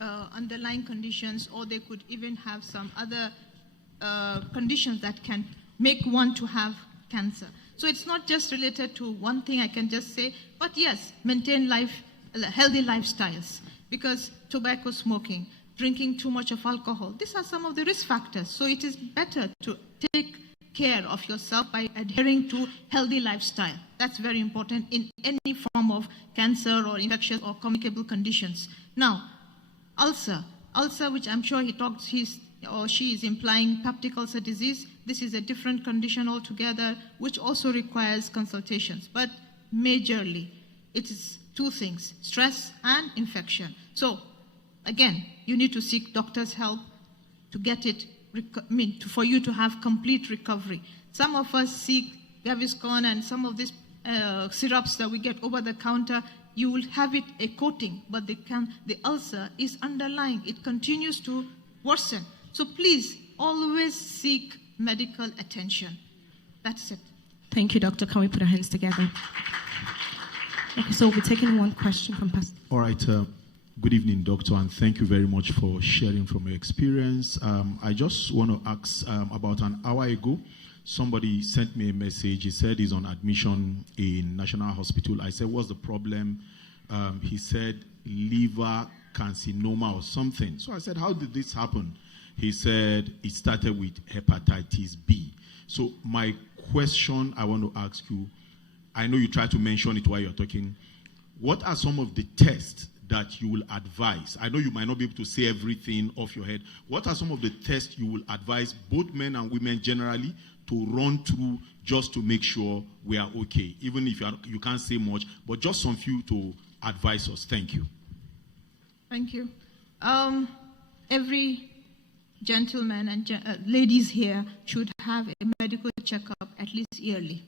underlying conditions, or they could even have some other conditions that can make one to have cancer. So it's not just related to one thing I can just say, but yes, maintain healthy lifestyles. Because tobacco smoking, drinking too much of alcohol, these are some of the risk factors. So it is better to take care of yourself by adhering to healthy lifestyle. That's very important in any form of cancer or infectious or communicable conditions. Now, ulcer, which I'm sure he's or she is implying peptic ulcer disease. This is a different condition altogether, which also requires consultations. But majorly, it is two things, stress and infection. So, again, you need to seek doctor's help to get it, for you to have complete recovery. Some of us seek Gaviscon and some of these syrups that we get over the counter. You will have it a coating, but the ulcer is underlying. It continues to worsen. So please, always seek medical attention. That's it. Thank you, Doctor. Can we put our hands together? Okay, so we'll be taking one question from Pastor. All right. Good evening, Doctor, and thank you very much for sharing from your experience. I just want to ask, about an hour ago, somebody sent me a message. He said he's on admission in National Hospital. I said, what's the problem? He said liver carcinoma or something. So I said, how did this happen? He said it started with hepatitis B. So my question I want to ask you, I know you try to mention it while you're talking. What are some of the tests that you will advise? I know you might not be able to say everything off your head. What are some of the tests you will advise both men and women generally to run through just to make sure we are okay? Even if you can't say much, but just some few to advise us. Thank you. Thank you. Every gentleman and ladies here should have a medical checkup at least yearly.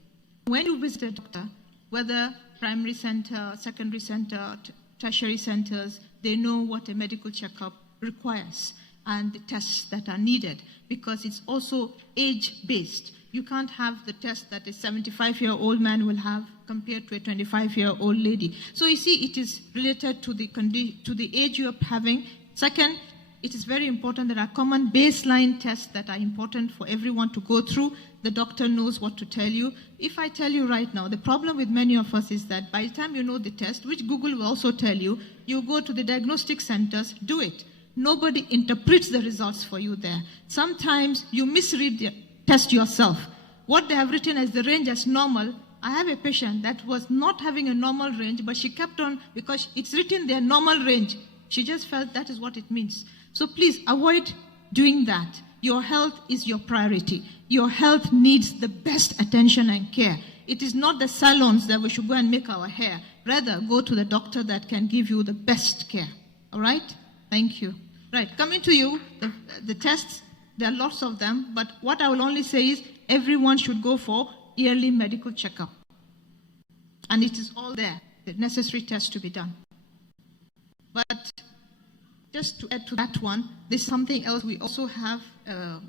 When you visit a doctor, whether primary center, secondary center, tertiary centers, they know what a medical checkup requires and the tests that are needed, because it's also age-based. You can't have the test that a 75-year-old man will have compared to a 25-year-old lady. So you see, it is related to the age you're having. Second, it is very important. There are common baseline tests that are important for everyone to go through. The doctor knows what to tell you. If I tell you right now, the problem with many of us is that by the time you know the test, which Google will also tell you, you go to the diagnostic centers, do it. Nobody interprets the results for you there. Sometimes you misread the test yourself. What they have written as the range as normal, I have a patient that was not having a normal range, but she kept on, because it's written there normal range. She just felt that is what it means. So please avoid doing that. Your health is your priority. Your health needs the best attention and care. It is not the salons that we should go and make our hair. Rather, go to the doctor that can give you the best care. All right? Thank you. Right, coming to you, the tests, there are lots of them, but what I will only say is everyone should go for yearly medical checkup. And it is all there, the necessary tests to be done. But just to add to that one, there's something else we also have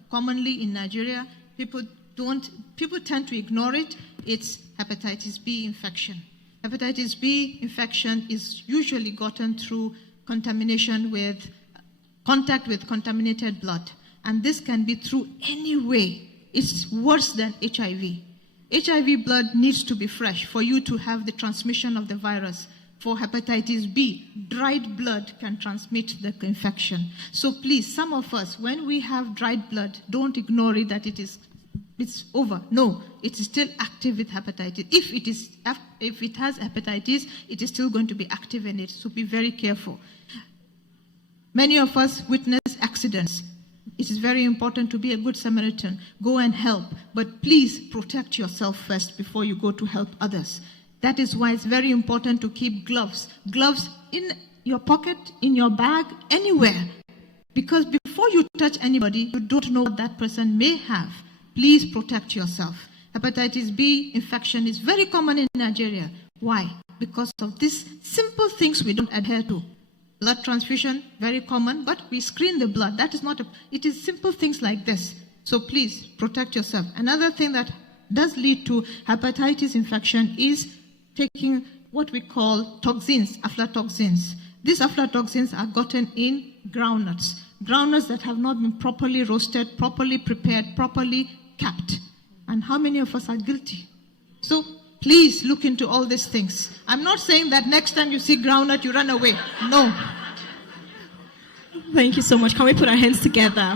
commonly in Nigeria. People tend to ignore it. It's hepatitis B infection. Hepatitis B infection is usually gotten through contamination with contact with contaminated blood. And this can be through any way. It's worse than HIV. HIV blood needs to be fresh for you to have the transmission of the virus. For hepatitis B, dried blood can transmit the infection. So please, some of us, when we have dried blood, don't ignore it that it's over. No, it is still active with hepatitis. If it has hepatitis, it is still going to be active in it. So be very careful. Many of us witness accidents. It is very important to be a good Samaritan. Go and help, but please protect yourself first before you go to help others. That is why it's very important to keep gloves. Gloves in your pocket, in your bag, anywhere. Because before you touch anybody, you don't know what that person may have. Please protect yourself. Hepatitis B infection is very common in Nigeria. Why? Because of these simple things we don't adhere to. Blood transfusion, very common, but we screen the blood. That is not it is simple things like this. So please protect yourself. Another thing that does lead to hepatitis infection is taking what we call toxins, aflatoxins. These aflatoxins are gotten in groundnuts. Groundnuts that have not been properly roasted, properly prepared, properly capped. And how many of us are guilty? So please look into all these things. I'm not saying that next time you see groundnut, you run away. No. Thank you so much. Can we put our hands together?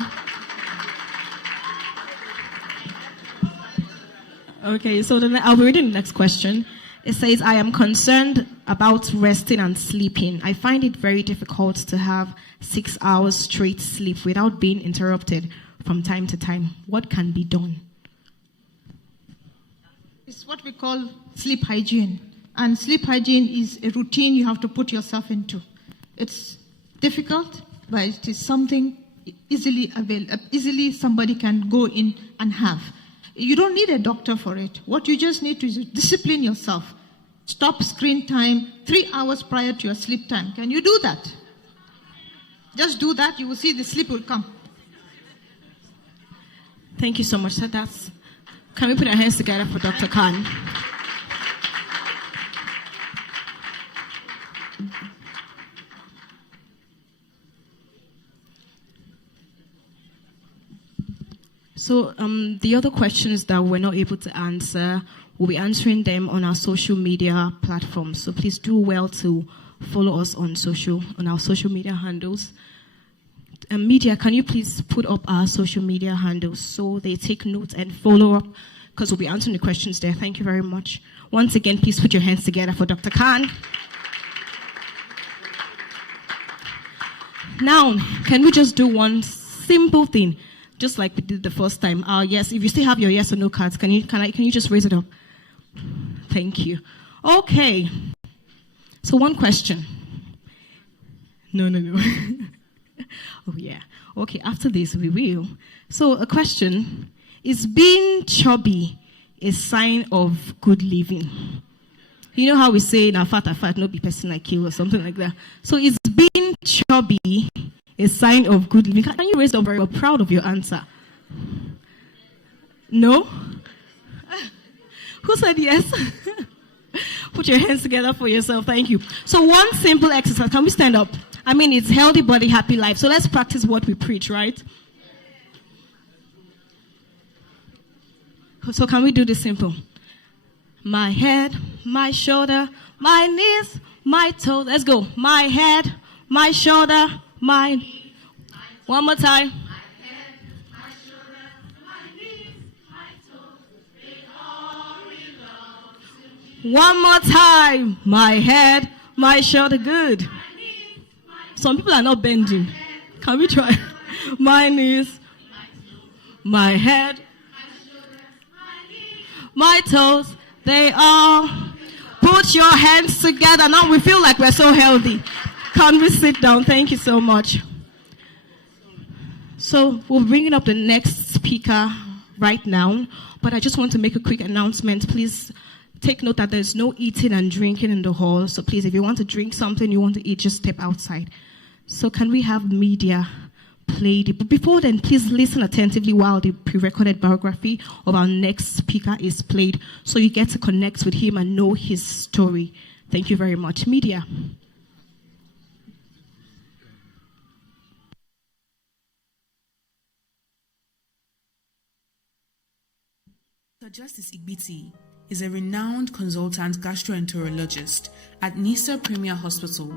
Okay, so then I'll be reading the next question. It says, I am concerned about resting and sleeping. I find it very difficult to have 6 hours straight sleep without being interrupted from time to time. What can be done? It's what we call sleep hygiene. And sleep hygiene is a routine you have to put yourself into. It's difficult, but it is something easily somebody can go in and have. You don't need a doctor for it. What you just need to is discipline yourself. Stop screen time 3 hours prior to your sleep time. Can you do that? Just do that, you will see the sleep will come. Thank you so much, sir. Can we put our hands together for Dr. Khan? So the other questions that we're not able to answer, we'll be answering them on our social media platforms. So please do well to follow us on our social media handles. Media, can you please put up our social media handles so they take note and follow up, because we'll be answering the questions there. Thank you very much. Once again, please put your hands together for Dr. Khan. Now, can we just do one simple thing, just like we did the first time? Yes, if you still have your yes or no cards, can you just raise it up? Thank you. Okay. So one question. No. Oh, yeah. Okay, after this, we will. So a question. Is being chubby a sign of good living? You know how we say, now fat, no be person like you, or something like that. So is being chubby a sign of good living? Can you raise up very well? Proud of your answer. No? Who said yes? Put your hands together for yourself. Thank you. So one simple exercise. Can we stand up? I mean, it's healthy body, happy life. So let's practice what we preach, right? So can we do this simple? My head, my shoulder, my knees, my toes. Let's go. My head, my shoulder, my... One more time. One more time. My head, my shoulder. Good. Some people are not bending. Can we try? My knees, my head, my toes. They all. Put your hands together. Now we feel like we're so healthy. Can we sit down? Thank you so much. So we're bringing up the next speaker right now. But I just want to make a quick announcement. Please take note that there's no eating and drinking in the hall. So please, if you want to drink something, you want to eat, just step outside. So can we have media play? But before then, please listen attentively while the pre-recorded biography of our next speaker is played, so you get to connect with him and know his story. Thank you very much. Media. Dr. Justice Igbiti is a renowned consultant gastroenterologist at Nisa Premier Hospital.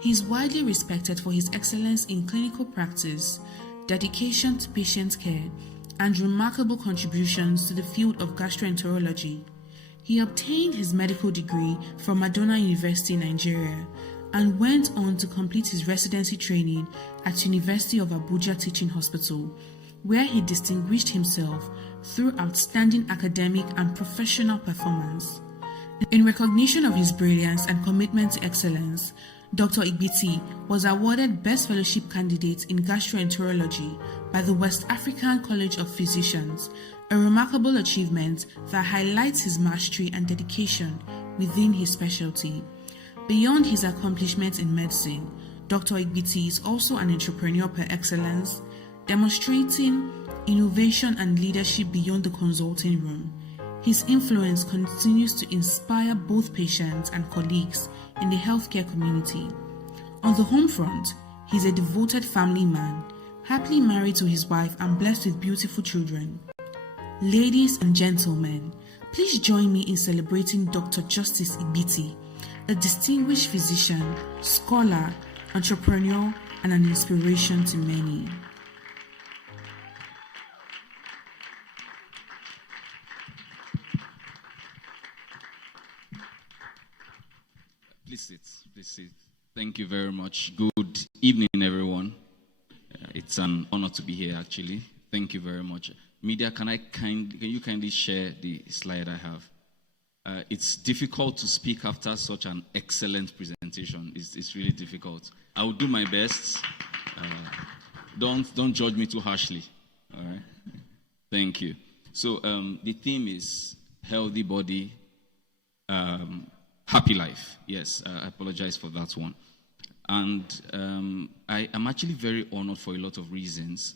He is widely respected for his excellence in clinical practice, dedication to patient care, and remarkable contributions to the field of gastroenterology. He obtained his medical degree from Madonna University, Nigeria, and went on to complete his residency training at University of Abuja Teaching Hospital, where he distinguished himself through outstanding academic and professional performance. In recognition of his brilliance and commitment to excellence, Dr. Igbiti was awarded Best Fellowship Candidate in Gastroenterology by the West African College of Physicians, a remarkable achievement that highlights his mastery and dedication within his specialty. Beyond his accomplishments in medicine, Dr. Igbiti is also an entrepreneur par excellence, demonstrating innovation and leadership beyond the consulting room. His influence continues to inspire both patients and colleagues in the healthcare community. On the home front, he's a devoted family man, happily married to his wife and blessed with beautiful children. Ladies and gentlemen, please join me in celebrating Dr. Justice Igbiti, a distinguished physician, scholar, entrepreneur, and an inspiration to many. Please sit. Please sit. Thank you very much. Good evening, everyone. It's an honor to be here, actually. Thank you very much. Media, can you kindly share the slide I have? It's difficult to speak after such an excellent presentation. It's really difficult. I will do my best. Don't judge me too harshly. All right. Thank you. So the theme is healthy body, happy life. Yes, I apologize for that one. And I am actually very honored for a lot of reasons.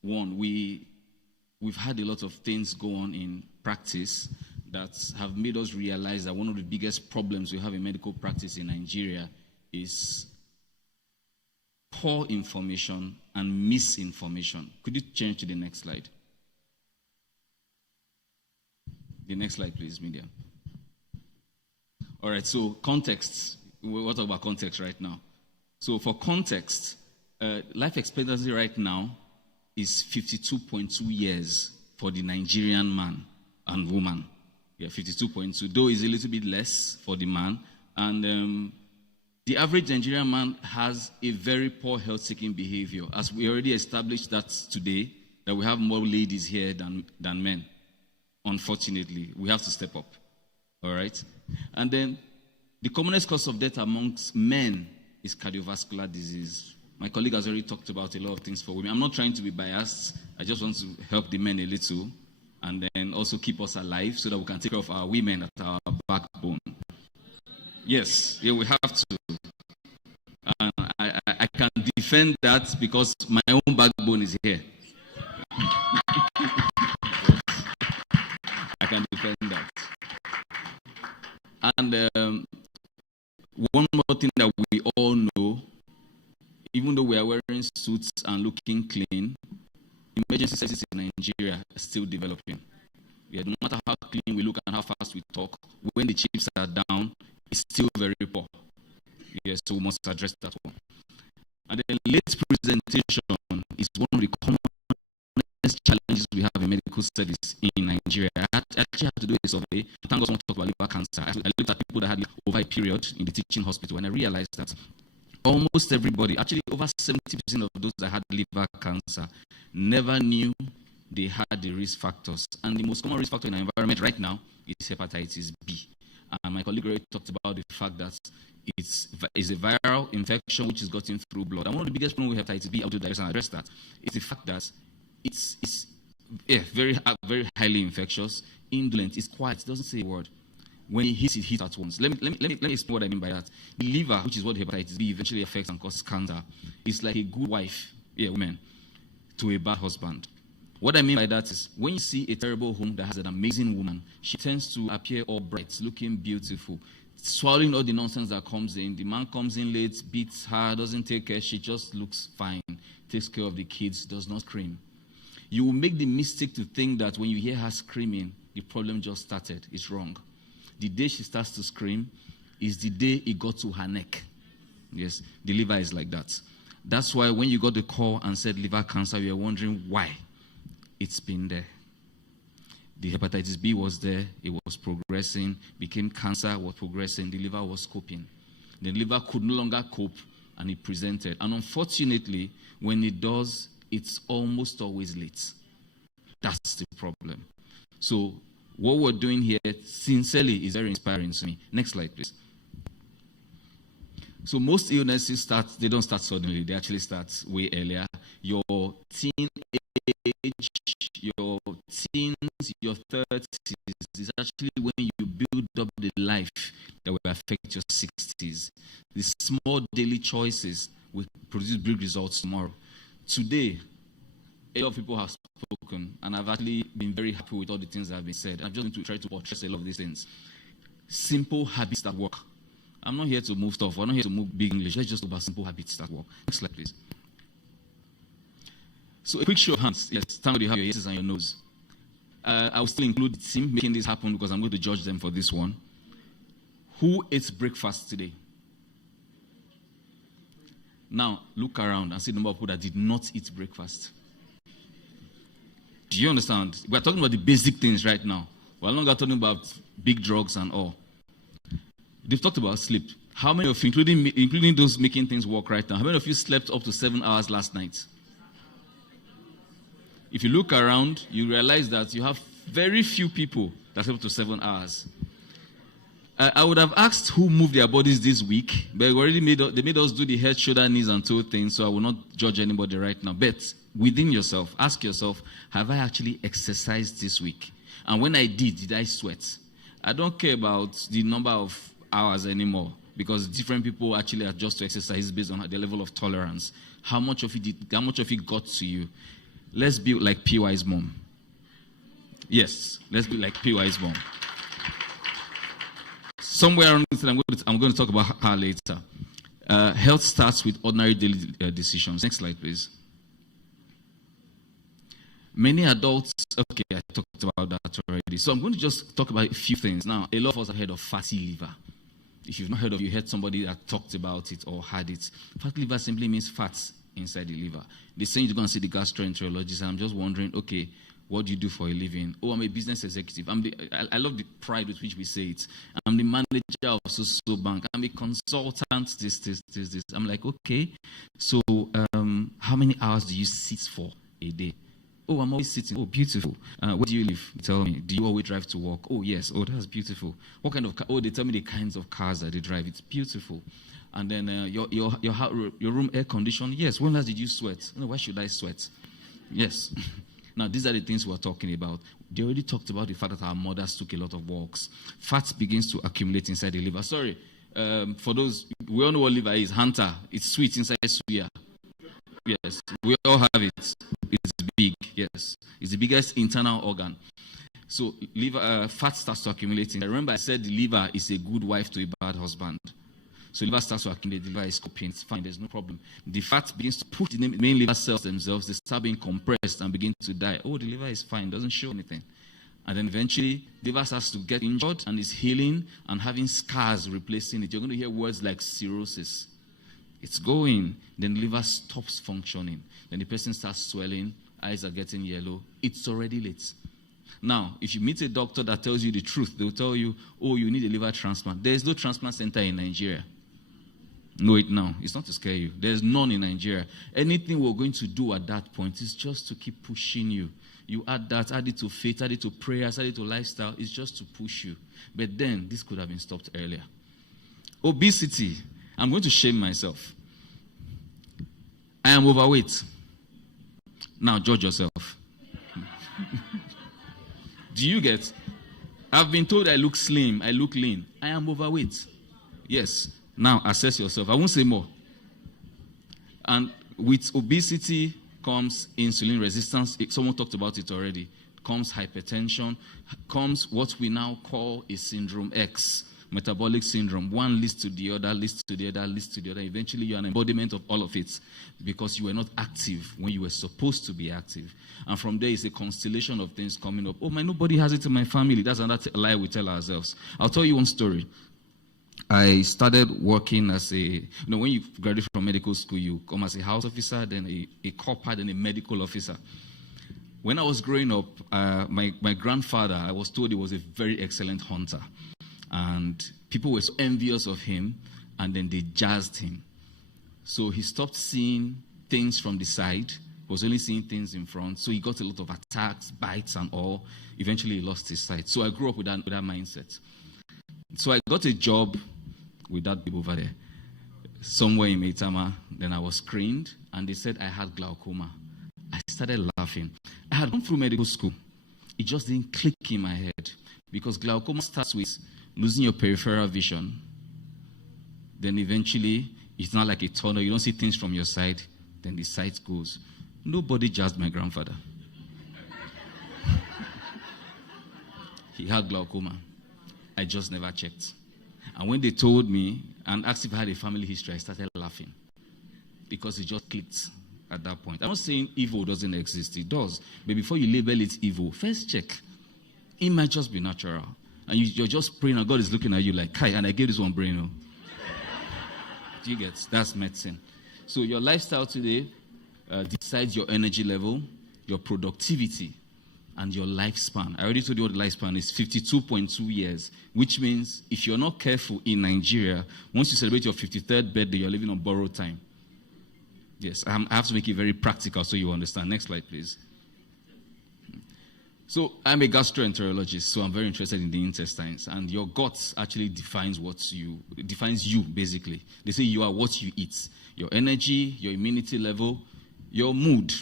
One, we've had a lot of things go on in practice that have made us realize that one of the biggest problems we have in medical practice in Nigeria is poor information and misinformation. Could you change to the next slide? The next slide, please, media. All right, so context. We'll talk about context right now. So for context, life expectancy right now is 52.2 years for the Nigerian man and woman. Yeah, 52.2, though is a little bit less for the man. And the average Nigerian man has a very poor health-seeking behavior. As we already established that today, that we have more ladies here than men. Unfortunately, we have to step up. All right? And then the commonest cause of death amongst men is cardiovascular disease. My colleague has already talked about a lot of things for women. I'm not trying to be biased. I just want to help the men a little and then also keep us alive so that we can take care of our women at our backbone. Yes, yeah, we have to. And I can defend that because my own backbone is here. I can defend that. And one more thing that we all know, even though we are wearing suits and looking clean, emergency services in Nigeria are still developing. Yeah, no matter how clean we look and how fast we talk, when the chips are down, it's still very poor. Yes, so we must address that one. And then late presentation is one of the commonest challenges we have in medical service in Nigeria. I actually had to do a survey. Thank God someone talked about liver cancer. I looked at people that had over a period in the teaching hospital, and I realized that almost everybody, actually over 70% of those that had liver cancer, never knew they had the risk factors. And the most common risk factor in our environment right now is hepatitis B. And my colleague already talked about the fact that it's a viral infection which is gotten through blood. And one of the biggest problems with hepatitis B, I'll do that and address that, is the fact that it's very highly infectious, indolent, it's quiet, it doesn't say a word. When it hits at once. Let me explain what I mean by that. The liver, which is what hepatitis B eventually affects and causes cancer, is like a good wife, women, to a bad husband. What I mean by that is, when you see a terrible home that has an amazing woman, she tends to appear all bright, looking beautiful, swallowing all the nonsense that comes in. The man comes in late, beats her, doesn't take care, she just looks fine, takes care of the kids, does not scream. You will make the mistake to think that when you hear her screaming, the problem just started. It's wrong. The day she starts to scream is the day it got to her neck. Yes, the liver is like that. That's why when you got the call and said liver cancer, you were wondering why. It's been there. The hepatitis B was there, it was progressing, became cancer, was progressing, the liver was coping. The liver could no longer cope and it presented. And unfortunately, when it does, it's almost always late. That's the problem. So what we're doing here, sincerely, is very inspiring to me. Next slide, please. So most illnesses they don't start suddenly. They actually start way earlier. Your teen age, your teens, your 30s is actually when you build up the life that will affect your 60s. The small daily choices will produce big results tomorrow. Today, a lot of people have spoken, and I've actually been very happy with all the things that have been said. I'm just going to try to address a lot of these things. Simple habits that work. I'm not here to move stuff. I'm not here to move big English. Let's just talk about simple habits that work. Next slide, please. So a quick show of hands. Yes, thank you have your yeses and your nose. I will still include the team making this happen because I'm going to judge them for this one. Who ate breakfast today? Now, look around and see the number of people that did not eat breakfast. Do you understand? We're talking about the basic things right now. We're no longer talking about big drugs and all. They've talked about sleep. How many of you, including those making things work right now, how many of you slept up to 7 hours last night? If you look around, you realize that you have very few people that slept up to 7 hours. I would have asked who moved their bodies this week, but they made us do the head, shoulder, knees, and toe thing, so I will not judge anybody right now. But within yourself, ask yourself, have I actually exercised this week? And when I did I sweat? I don't care about the number of hours anymore, because different people actually adjust to exercise based on their level of tolerance. How much of it got to you? Let's be like PY's mom. Yes, let's be like PY's mom. Somewhere around this, I'm going to talk about her later. Health starts with ordinary daily decisions. Next slide, please. Many adults, okay, I talked about that already. So I'm going to just talk about a few things. Now, a lot of us have heard of fatty liver. If you've not heard of it, you heard somebody that talked about it or had it. Fatty liver simply means fats inside the liver. They're saying you're going to see the gastroenterologist, and I'm just wondering, okay, what do you do for a living? Oh, I'm a business executive. I love the pride with which we say it. I'm the manager of so bank. I'm a consultant, this. I'm like, okay, so how many hours do you sit for a day? Oh, I'm always sitting. Oh, beautiful. Where do you live? Tell me. Do you always drive to work? Oh, yes. Oh, that's beautiful. What kind of car? Oh, they tell me the kinds of cars that they drive. It's beautiful. And then your room air conditioned. Yes. When last did you sweat? No, why should I sweat? Yes. Now, these are the things we're talking about. They already talked about the fact that our mothers took a lot of walks. Fat begins to accumulate inside the liver. Sorry. For those, we all know what liver is. Hunter. It's sweet inside suya. Yes. We all have it. It's big. Yes. It's the biggest internal organ. So liver fat starts to accumulate. Remember I said the liver is a good wife to a bad husband. So liver starts to accumulate, the liver is coping, it's fine, there's no problem. The fat begins to push the main liver cells themselves, they start being compressed and begin to die. Oh, the liver is fine, doesn't show anything. And then eventually, the liver starts to get injured and is healing and having scars replacing it. You're going to hear words like cirrhosis. It's going, then the liver stops functioning. Then the person starts swelling, eyes are getting yellow. It's already late. Now, if you meet a doctor that tells you the truth, they'll tell you, oh, you need a liver transplant. There is no transplant center in Nigeria. Know it now. It's not to scare you. There's none in Nigeria. Anything we're going to do at that point is just to keep pushing you. You add that, add it to faith, add it to prayers, add it to lifestyle. It's just to push you. But then, this could have been stopped earlier. Obesity. I'm going to shame myself. I am overweight. Now, judge yourself. Do you get? I've been told I look slim, I look lean. I am overweight. Yes. Now, assess yourself. I won't say more. And with obesity comes insulin resistance. Someone talked about it already. Comes hypertension. Comes what we now call a syndrome X, metabolic syndrome. One leads to the other, leads to the other, leads to the other. Eventually, you're an embodiment of all of it because you were not active when you were supposed to be active. And from there is a constellation of things coming up. Oh, nobody has it in my family. That's another lie we tell ourselves. I'll tell you one story. I started working as when you graduate from medical school, you come as a house officer, then a corper, then a medical officer. When I was growing up, my grandfather, I was told he was a very excellent hunter. And people were so envious of him, and then they jazzed him. So he stopped seeing things from the side, was only seeing things in front. So he got a lot of attacks, bites, and all. Eventually, he lost his sight. So I grew up with that mindset. So I got a job with that babe over there, somewhere in Maitama. Then I was screened, and they said I had glaucoma. I started laughing. I had gone through medical school. It just didn't click in my head because glaucoma starts with losing your peripheral vision. Then eventually, it's not like a tunnel. You don't see things from your side. Then the sight goes. Nobody judged my grandfather. He had glaucoma. I just never checked. And when they told me and asked if I had a family history, I started laughing because it just clicked at that point. I'm not saying evil doesn't exist. It does. But before you label it evil, first check. It might just be natural. And you're just praying and God is looking at you like, Kai, and I gave this one brain. Oh. Do you get? That's medicine. So your lifestyle today decides your energy level, your productivity, and your lifespan. I already told you what the lifespan is, 52.2 years, which means if you're not careful in Nigeria, once you celebrate your 53rd birthday, you're living on borrowed time. Yes, I have to make it very practical so you understand. Next slide, please. So I'm a gastroenterologist, so I'm very interested in the intestines. And your gut actually defines you, basically. They say you are what you eat. Your energy, your immunity level, your mood.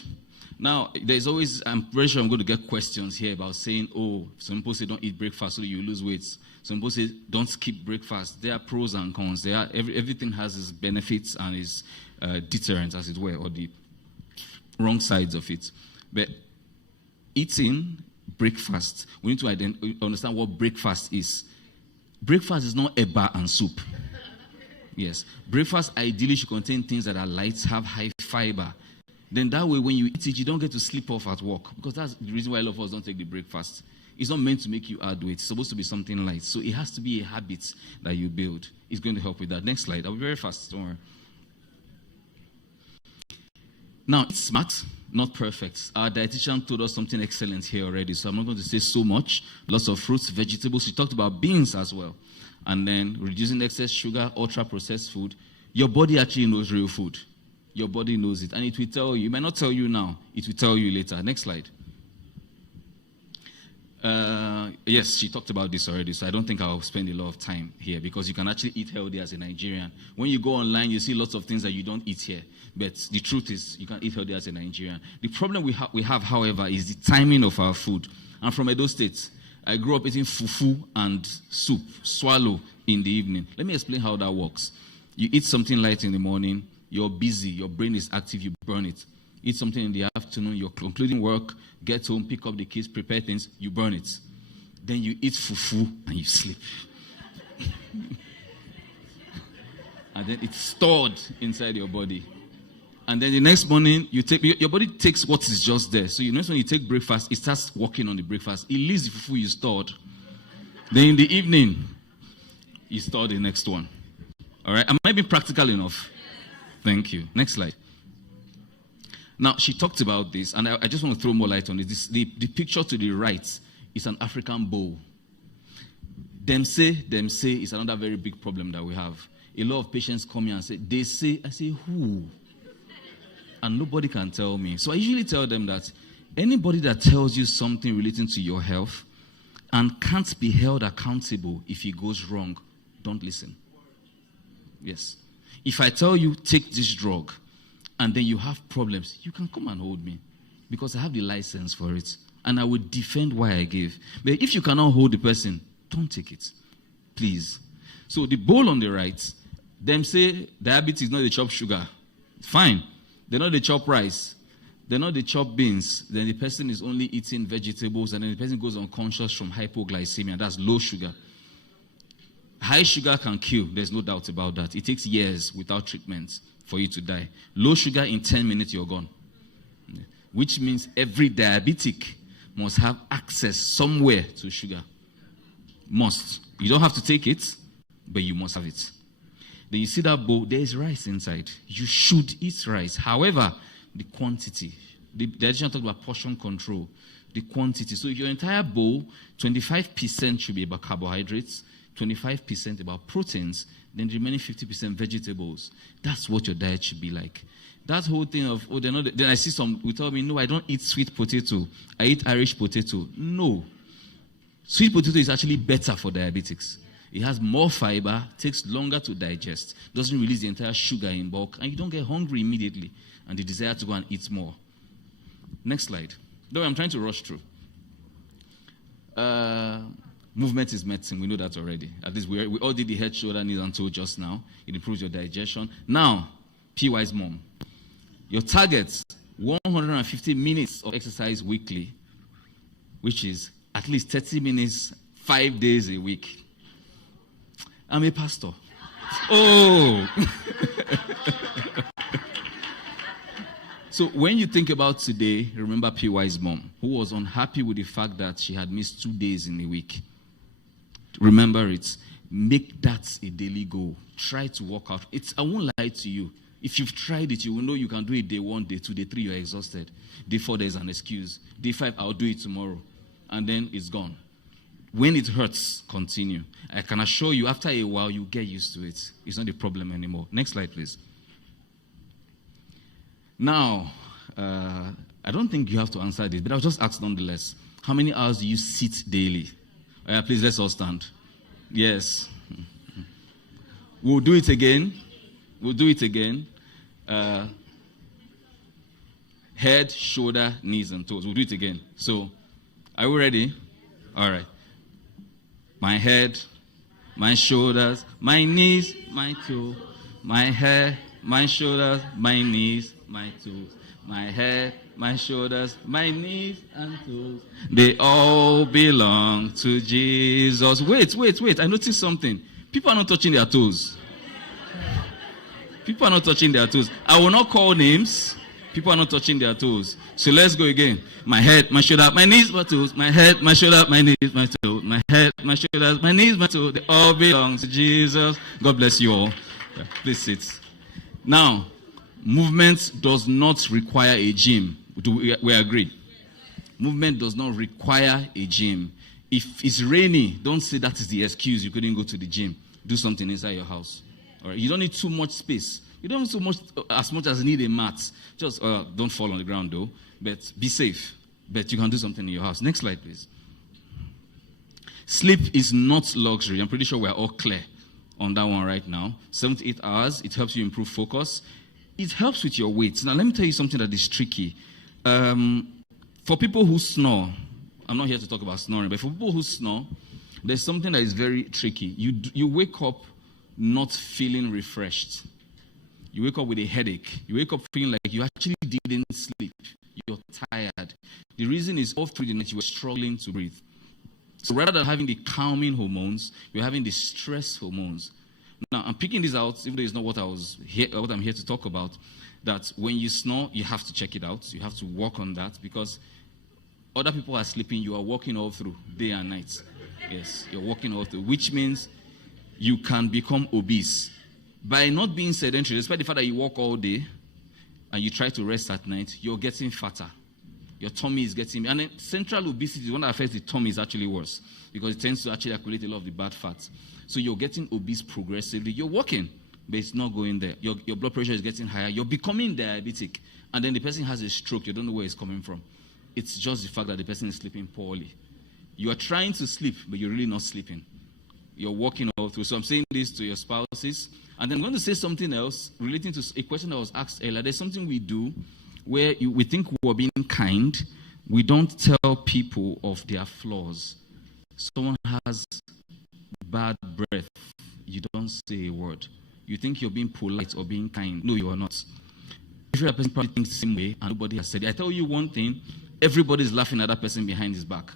Now, there's always, I'm very sure I'm going to get questions here about saying, oh, some people say don't eat breakfast so you lose weight. Some people say don't skip breakfast. There are pros and cons. Everything has its benefits and its deterrents, as it were, or the wrong sides of it. But eating breakfast, we need to understand what breakfast is. Breakfast is not eba and soup. Yes. Breakfast ideally should contain things that are light, have high fiber. Then that way, when you eat it, you don't get to sleep off at work. Because that's the reason why a lot of us don't take the breakfast. It's not meant to make you add weight. It's supposed to be something light. So it has to be a habit that you build. It's going to help with that. Next slide. I'll be very fast. Don't worry. Now, it's smart, not perfect. Our dietitian told us something excellent here already, so I'm not going to say so much. Lots of fruits, vegetables. She talked about beans as well. And then reducing excess sugar, ultra-processed food. Your body actually knows real food. Your body knows it. And it will tell you. It might not tell you now. It will tell you later. Next slide. Yes, she talked about this already, so I don't think I'll spend a lot of time here because you can actually eat healthy as a Nigerian. When you go online, you see lots of things that you don't eat here. But the truth is, you can eat healthy as a Nigerian. The problem we have, however, is the timing of our food. I'm from Edo State. I grew up eating fufu and soup, swallow in the evening. Let me explain how that works. You eat something light in the morning, you're busy, your brain is active, you burn it. Eat something in the afternoon, you're concluding work, get home, pick up the kids, prepare things, you burn it. Then you eat fufu and you sleep. And then it's stored inside your body. And then the next morning, your body takes what is just there. So next when you take breakfast, it starts working on the breakfast. It leaves the fufu you stored. Then in the evening, you store the next one. All right? Am I being practical enough? Thank you. Next slide. Now, she talked about this, and I just want to throw more light on it. The picture to the right is an African bowl. Them say is another very big problem that we have. A lot of patients come here and say, they say, I say, who? And nobody can tell me. So I usually tell them that anybody that tells you something relating to your health and can't be held accountable if it goes wrong, don't listen. Yes. If I tell you, take this drug, and then you have problems, you can come and hold me because I have the license for it. And I will defend why I gave. But if you cannot hold the person, don't take it. Please. So the bowl on the right, them say diabetes, not the chop sugar. Fine. They know they chop rice. They know they chop beans. Then the person is only eating vegetables, and then the person goes unconscious from hypoglycemia. That's low sugar. High sugar can kill. There's no doubt about that. It takes years without treatment for you to die. Low sugar, in 10 minutes, you're gone. Which means every diabetic must have access somewhere to sugar. Must. You don't have to take it, but you must have it. Then you see that bowl, there is rice inside. You should eat rice. However, the quantity. The dietitian talked about portion control. The quantity. So if your entire bowl, 25% should be about carbohydrates, 25% about proteins, then the remaining 50% vegetables. That's what your diet should be like. That whole thing of, oh, then I see some who tell me, no, I don't eat sweet potato. I eat Irish potato. No. Sweet potato is actually better for diabetics. It has more fiber, takes longer to digest, doesn't release the entire sugar in bulk, and you don't get hungry immediately and the desire to go and eat more. Next slide. Though I'm trying to rush through. Movement is medicine. We know that already. At least we all did the head, shoulder, knees, and toe just now. It improves your digestion. Now, PY's mom. Your target, 150 minutes of exercise weekly, which is at least 30 minutes, 5 days a week. I'm a pastor. Oh! So when you think about today, remember PY's mom, who was unhappy with the fact that she had missed 2 days in a week. Remember it. Make that a daily goal. Try to work out. I won't lie to you. If you've tried it, you will know you can do it day 1, day 2, day 3, you're exhausted. Day 4, there's an excuse. Day 5, I'll do it tomorrow. and then it's gone. When it hurts, continue. I can assure you, after a while, you get used to it. It's not a problem anymore. Next slide, please. Now, I don't think you have to answer this, but I'll just ask nonetheless. How many hours do you sit daily? Please, let's all stand. Yes. We'll do it again. Head, shoulder, knees, and toes. We'll do it again. So, are we ready? All right. My head, my shoulders, my knees, my toes. My head, my shoulders, my knees, my toes. My head, my shoulders, my knees, and toes. They all belong to Jesus. Wait. I noticed something. People are not touching their toes. People are not touching their toes. I will not call names. People are not touching their toes. So let's go again. My head, my shoulder, my knees, my toes. My head, my shoulder, my knees, my toes. My head, my shoulders, my knees, my toes. They all belong to Jesus. God bless you all. Yeah, please sit. Now, movement does not require a gym. Do we agree? Movement does not require a gym. If it's rainy, don't say that is the excuse you couldn't go to the gym. Do something inside your house. All right? You don't need too much space. You don't need so much as much as need a mat. Just don't fall on the ground though. But be safe. But you can do something in your house. Next slide, please. Sleep is not luxury. I'm pretty sure we're all clear on that one right now. 7 to 8 hours. It helps you improve focus. It helps with your weight. Now, let me tell you something that is tricky. For people who snore, I'm not here to talk about snoring, but for people who snore, there's something that is very tricky. You wake up not feeling refreshed. You wake up with a headache. You wake up feeling like you actually didn't sleep. You're tired. The reason is all through the night you were struggling to breathe. So rather than having the calming hormones, you're having the stress hormones. Now, I'm picking this out, even though it's not what I'm here to talk about, that when you snore, you have to check it out. You have to work on that because other people are sleeping. You are walking all through, day and night. Yes, you're walking all through, which means you can become obese. By not being sedentary, despite the fact that you walk all day and you try to rest at night, you're getting fatter. Your tummy is getting... And then central obesity, the one that affects the tummy, is actually worse because it tends to actually accumulate a lot of the bad fats. So you're getting obese progressively. You're walking, but it's not going there. Your blood pressure is getting higher. You're becoming diabetic. And then the person has a stroke. You don't know where it's coming from. It's just the fact that the person is sleeping poorly. You are trying to sleep, but you're really not sleeping. You're walking all through. So I'm saying this to your spouses. And then I'm going to say something else relating to a question that was asked earlier. There's something we do where we think we're being kind. We don't tell people of their flaws. Someone has bad breath. You don't say a word. You think you're being polite or being kind. No, you are not. Every person probably thinks the same way and nobody has said it. I tell you one thing, everybody's laughing at that person behind his back.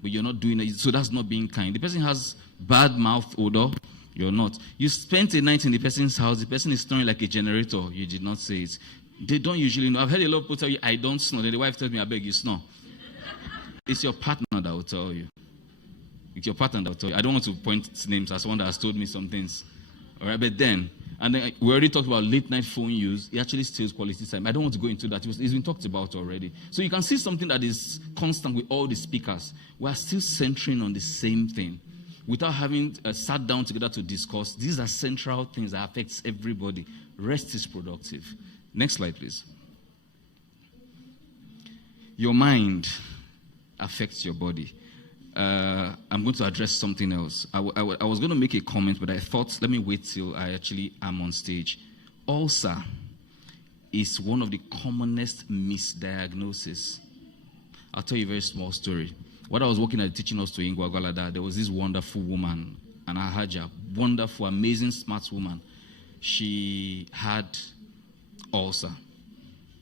But you're not doing it, so that's not being kind. The person has bad mouth odor. You're not. You spent a night in the person's house. The person is snoring like a generator. You did not say it. They don't usually know. I've heard a lot of people tell you, I don't snore. Then the wife tells me, I beg you snore. It's your partner that will tell you. It's your partner that will tell you. I don't want to point names as one that has told me some things. All right, but then we already talked about late night phone use. It actually steals quality time. I don't want to go into that. It's been talked about already. So you can see something that is constant with all the speakers. We are still centering on the same thing without having sat down together to discuss. These are central things that affects everybody. Rest is productive. Next slide, please. Your mind affects your body. I'm going to address something else. I was going to make a comment, but I thought, let me wait till I actually am on stage. Ulcer is one of the commonest misdiagnoses. I'll tell you a very small story. When I was working at the teaching hospital in Gwagwalada, there was this wonderful woman, an Ahaja, wonderful, amazing, smart woman. She had ulcer,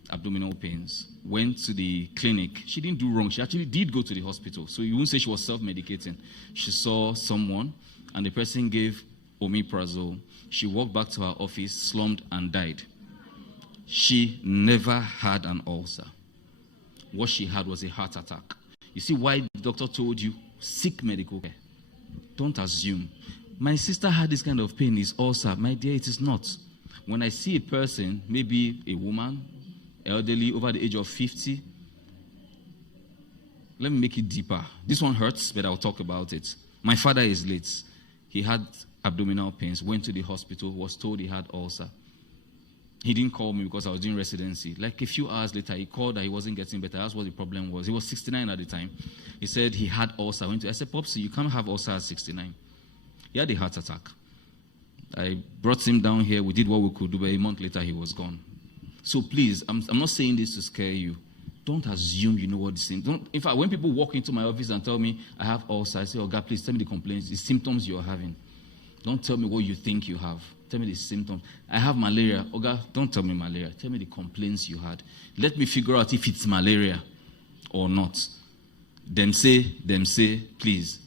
abdominal pains, went to the clinic. She didn't do wrong. She actually did go to the hospital. So you won't say she was self-medicating. She saw someone, and the person gave omeprazole. She walked back to her office, slumped, and died. She never had an ulcer. What she had was a heart attack. You see why the doctor told you, seek medical care. Don't assume. My sister had this kind of pain, is ulcer. My dear, it is not. When I see a person, maybe a woman, elderly, over the age of 50, Let me make it deeper. This one hurts, but I'll talk about it. My father is late. He had abdominal pains, went to the hospital, was told he had ulcer. He didn't call me because I was doing residency. Like a few hours later, he called that he wasn't getting better. That's what the problem was. He was 69 at the time. He said he had ulcer. I said, Popsy, you can't have ulcer at 69. He had a heart attack. I brought him down here. We did what we could do, but a month later, he was gone. So please, I'm not saying this to scare you. Don't assume you know what the symptoms. In fact, when people walk into my office and tell me I have ulcer, I say, oh God, please tell me the complaints, the symptoms you're having. Don't tell me what you think you have. Tell me the symptoms. I have malaria. Oga, don't tell me malaria. Tell me the complaints you had. Let me figure out if it's malaria or not. Them say, please.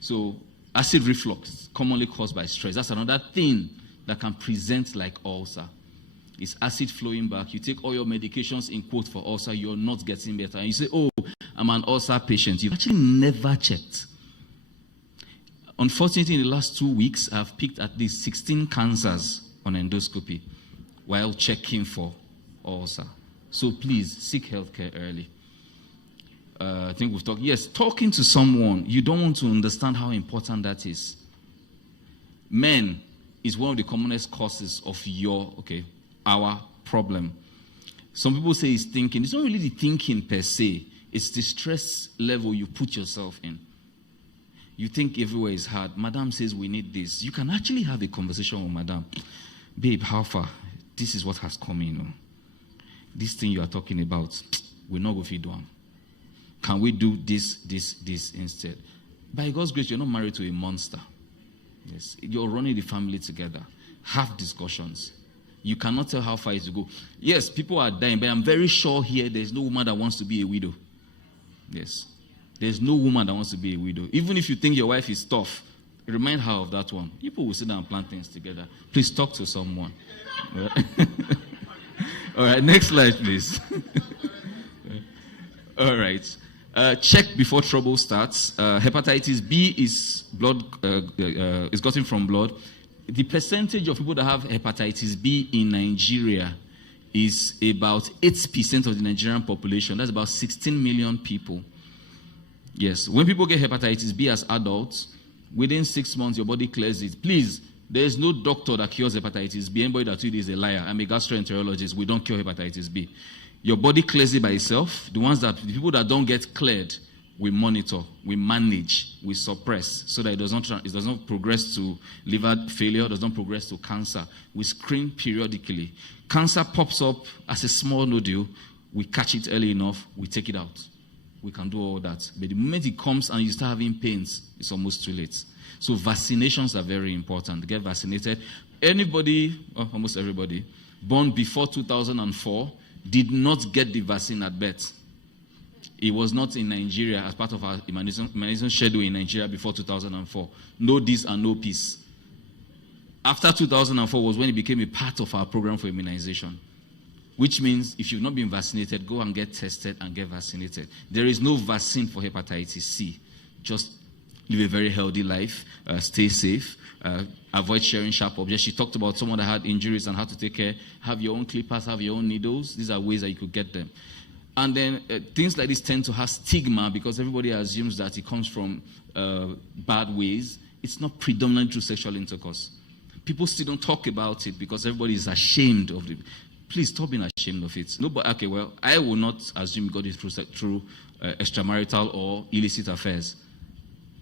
So, acid reflux, commonly caused by stress. That's another thing that can present like ulcer. It's acid flowing back. You take all your medications in quote for ulcer, you're not getting better. And you say, oh, I'm an ulcer patient. You've actually never checked. Unfortunately, in the last 2 weeks, I've picked at least 16 cancers on endoscopy while checking for ulcer. So please, seek healthcare early. I think we've talked. Yes, talking to someone, you don't want to understand how important that is. Men is one of the commonest causes of our problem. Some people say it's thinking. It's not really the thinking per se. It's the stress level you put yourself in. You think everywhere is hard. Madam says we need this. You can actually have a conversation with Madam. Babe, how far? This is what has come in. This thing you are talking about, we're not going to do one. Can we do this instead? By God's grace, you're not married to a monster. Yes, you're running the family together. Have discussions. You cannot tell how far it will go. Yes, people are dying, but I'm very sure here there's no woman that wants to be a widow. Yes. There's no woman that wants to be a widow. Even if you think your wife is tough, remind her of that one. People will sit down and plan things together. Please talk to someone. All right, next slide, please. All right. Check before trouble starts. Hepatitis B is is gotten from blood. The percentage of people that have hepatitis B in Nigeria is about 8% of the Nigerian population. That's about 16 million people. Yes, when people get hepatitis B as adults, within 6 months, your body clears it. Please, there is no doctor that cures hepatitis B. Anybody that told you is a liar. I'm a gastroenterologist. We don't cure hepatitis B. Your body clears it by itself. The people that don't get cleared, we monitor, we manage, we suppress, so that it does not progress to liver failure, does not progress to cancer. We screen periodically. Cancer pops up as a small nodule. We catch it early enough. We take it out. We can do all that. But the moment it comes and you start having pains, it's almost too late. So vaccinations are very important. Get vaccinated. Almost everybody, born before 2004 did not get the vaccine at birth. It was not in Nigeria as part of our immunization schedule in Nigeria before 2004. No this and no peace. After 2004 was when it became a part of our program for immunization. Which means if you've not been vaccinated, go and get tested and get vaccinated. There is no vaccine for hepatitis C. Just live a very healthy life, stay safe, avoid sharing sharp objects. She talked about someone that had injuries and how to take care. Have your own clippers, have your own needles. These are ways that you could get them. And then things like this tend to have stigma because everybody assumes that it comes from bad ways. It's not predominantly through sexual intercourse. People still don't talk about it because everybody is ashamed of it. Please stop being ashamed of it. No, but okay, well, I will not assume you got it through extramarital or illicit affairs.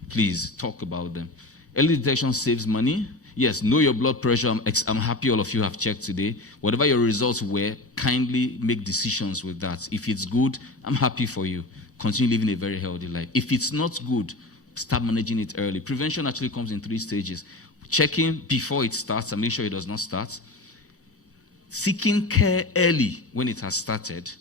Please talk about them. Early detection saves money. Yes, know your blood pressure. I'm happy all of you have checked today. Whatever your results were, kindly make decisions with that. If it's good, I'm happy for you. Continue living a very healthy life. If it's not good, start managing it early. Prevention actually comes in 3 stages. Checking before it starts and make sure it does not start. Seeking care early when it has started,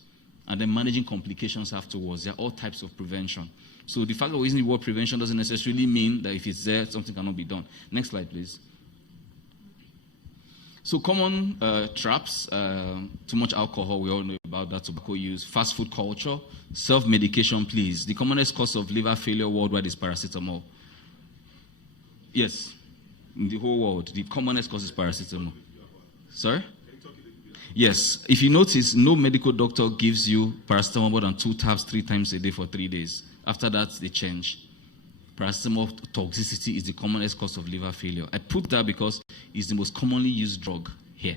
and then managing complications afterwards. There are all types of prevention. So the fact that we're using the word prevention doesn't necessarily mean that if it's there, something cannot be done. Next slide, please. So common traps, too much alcohol, we all know about that, tobacco use, fast food culture, self-medication, please. The commonest cause of liver failure worldwide is paracetamol. Yes, in the whole world, the commonest cause is paracetamol. Sorry? Yes, if you notice, no medical doctor gives you paracetamol more than 2 tabs 3 times a day for 3 days. After that, they change. Paracetamol toxicity is the commonest cause of liver failure. I put that because it's the most commonly used drug here.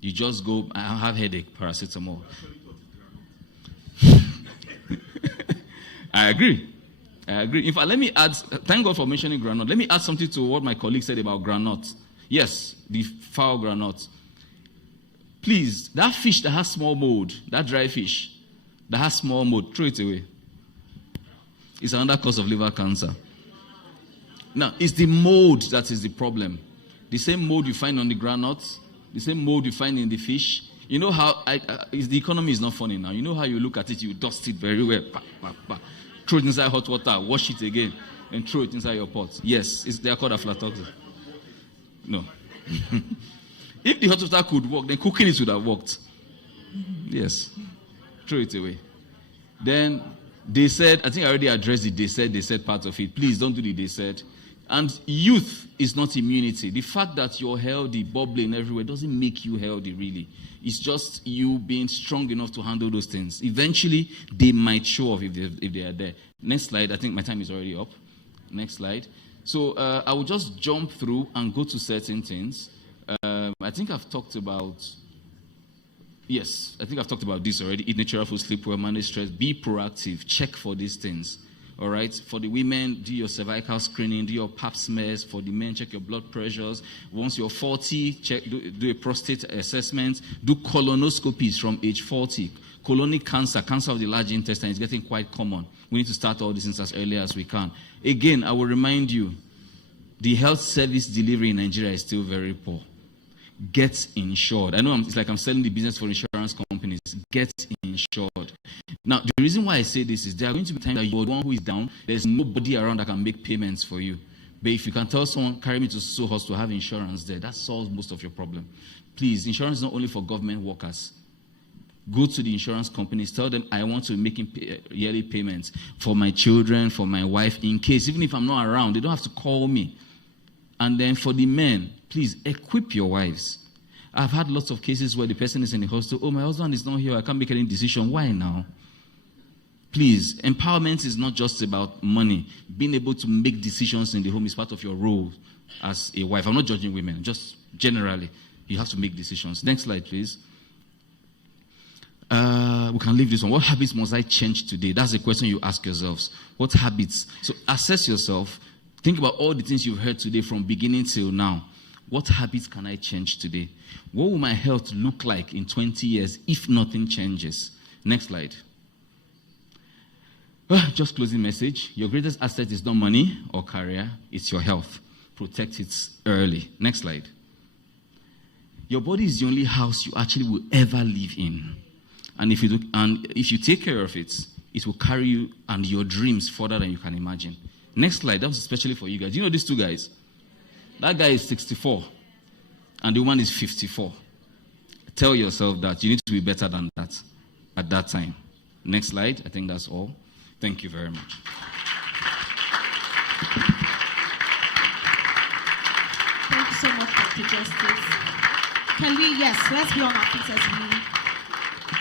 You just go, I have headache, paracetamol. I agree. In fact, let me add, thank God for mentioning granite. Let me add something to what my colleague said about granite. Yes, the foul granite. Please, that fish that has small mold, that dry fish that has small mold, throw it away. It's another cause of liver cancer. Now, it's the mold that is the problem. The same mold you find on the granules, the same mold you find in the fish. You know how, the economy is not funny now. You know how you look at it, you dust it very well. Throw it inside hot water, wash it again, and throw it inside your pot. Yes, they are called aflatoxin. No. If the hot water could work, then cooking it would have worked. Yes. Throw it away. Then they said, I think I already addressed it, they said part of it. Please don't do the they said. And youth is not immunity. The fact that you're healthy, bubbling everywhere, doesn't make you healthy, really. It's just you being strong enough to handle those things. Eventually, they might show off if they are there. Next slide. I think my time is already up. Next slide. So I will just jump through and go to certain things. I think I've talked about this already. Eat natural food, sleep well, manage stress, be proactive, check for these things. All right. For the women, do your cervical screening, do your pap smears. For the men, check your blood pressures. Once you're 40, do a prostate assessment. Do colonoscopies from age 40. Colonic cancer, cancer of the large intestine is getting quite common. We need to start all these things as early as we can. Again, I will remind you, the health service delivery in Nigeria is still very poor. Get insured. I know it's like I'm selling the business for insurance companies. Get insured. Now, the reason why I say this is there are going to be times that you're the one who is down. There's nobody around that can make payments for you. But if you can tell someone, carry me to so hospital, have insurance there, that solves most of your problem. Please, insurance is not only for government workers. Go to the insurance companies, tell them I want to make yearly payments for my children, for my wife, in case, even if I'm not around, they don't have to call me. And then for the men, please equip your wives. I've had lots of cases where the person is in the hospital, my husband is not here, I can't make any decision. Why now? Please, empowerment is not just about money. Being able to make decisions in the home is part of your role as a wife. I'm not judging women, just generally, you have to make decisions. Next slide, please. We can leave this one. What habits must I change today? That's the question you ask yourselves. What habits? So assess yourself. Think about all the things you've heard today from beginning till now. What habits can I change today? What will my health look like in 20 years if nothing changes? Next slide. Just closing message. Your greatest asset is not money or career. It's your health. Protect it early. Next slide. Your body is the only house you actually will ever live in. And if you take care of it, it will carry you and your dreams further than you can imagine. Next slide. That was especially for you guys. You know these two guys? That guy is 64 and the woman is 54. Tell yourself that you need to be better than that at that time. Next slide. I think that's all. Thank you very much. Thank you so much, Dr. Justice. Can we, yes, let's be on our feet as we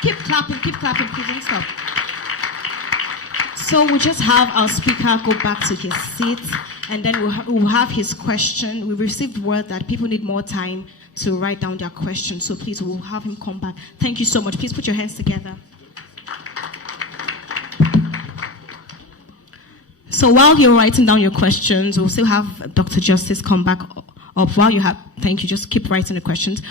keep clapping, please don't stop. So we'll just have our speaker go back to his seat, and then we'll have his question. We received word that people need more time to write down their questions, so please, we'll have him come back. Thank you so much. Please put your hands together. So while you're writing down your questions, we'll still have Dr. Justice come back up. While you have, thank you, just keep writing the questions.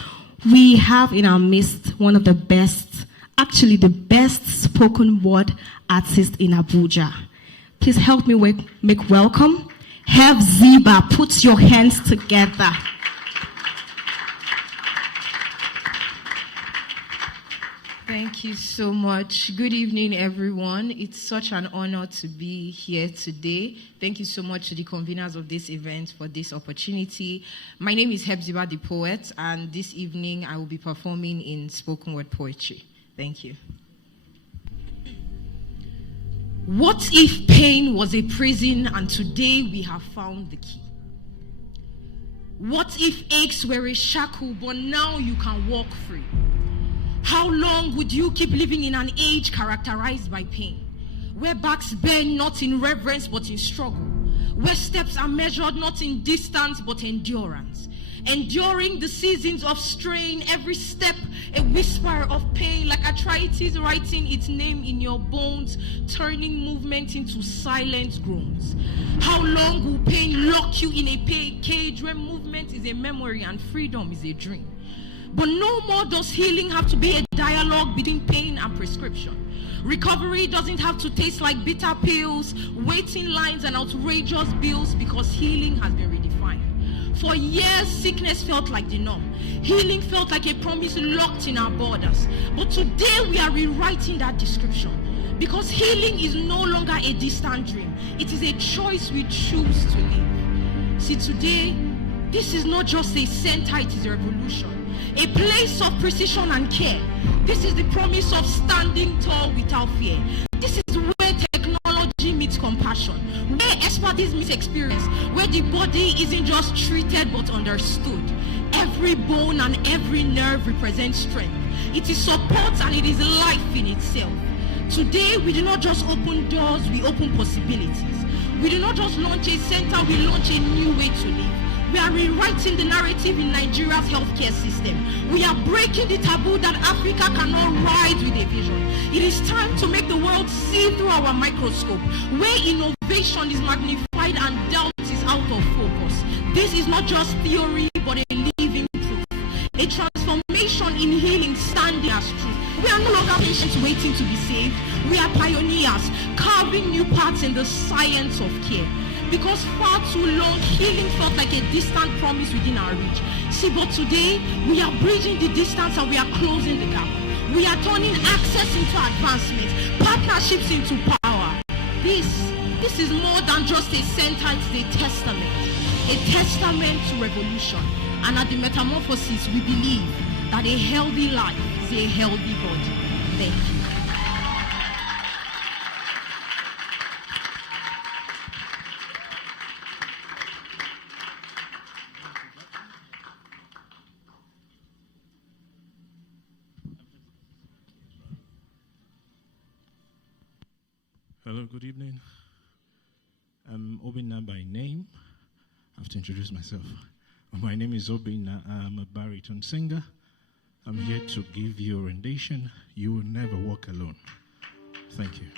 We have in our midst one of the best, actually the best spoken word artist in Abuja. Please help me make welcome. Have Ziba, put your hands together. Thank you so much. Good evening, everyone. It's such an honor to be here today. Thank you so much to the conveners of this event for this opportunity. My name is Hebziba the Poet, and this evening I will be performing in spoken word poetry. Thank you. What if pain was a prison and today we have found the key? What if aches were a shackle but now you can walk free? How long would you keep living in an age characterized by pain? where backs bend not in reverence but in struggle, where steps are measured not in distance but endurance. Enduring the seasons of strain, every step a whisper of pain, like arthritis writing its name in your bones, turning movement into silent groans. How long will pain lock you in a cage where movement is a memory and freedom is a dream? But no more does healing have to be a dialogue between pain and prescription. Recovery doesn't have to taste like bitter pills, waiting lines, and outrageous bills, because healing has been redefined. For years, sickness felt like the norm. Healing felt like a promise locked in our borders. But today, we are rewriting that description, because healing is no longer a distant dream. It is a choice we choose to live. See, today, this is not just a center, it is a revolution. A place of precision and care. This is the promise of standing tall without fear. This is where technology meets compassion, where expertise meets experience, where the body isn't just treated but understood. Every bone and every nerve represents strength. It is support and it is life in itself. Today, we do not just open doors, we open possibilities. We do not just launch a center, we launch a new way to live. We are rewriting the narrative in Nigeria's healthcare system. We are breaking the taboo that Africa cannot rise with a vision. It is time to make the world see through our microscope, where innovation is magnified and doubt is out of focus. This is not just theory, but a living proof. A transformation in healing standing as truth. We are no longer patients waiting to be saved. We are pioneers, carving new paths in the science of care. Because far too long, healing felt like a distant promise within our reach. See, but today, we are bridging the distance and we are closing the gap. We are turning access into advancement, partnerships into power. This is more than just a sentence, it's a testament to revolution. And at the Metamorphosis, we believe that a healthy life is a healthy body. Thank you. Hello, good evening. I'm Obinna by name. I have to introduce myself. My name is Obinna. I'm a baritone singer. I'm here to give you a rendition. You will never walk alone. Thank you.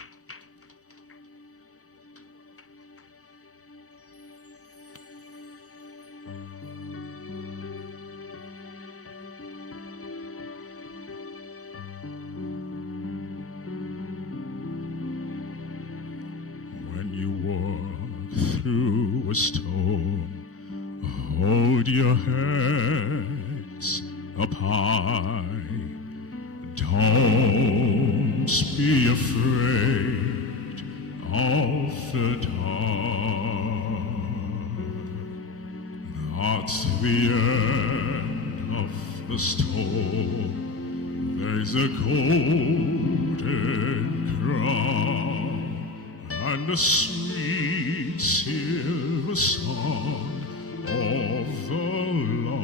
Through a storm, hold your heads up high. Don't be afraid of the dark. That's the end of the storm. There's a golden crown and a sweet silver song of the lark.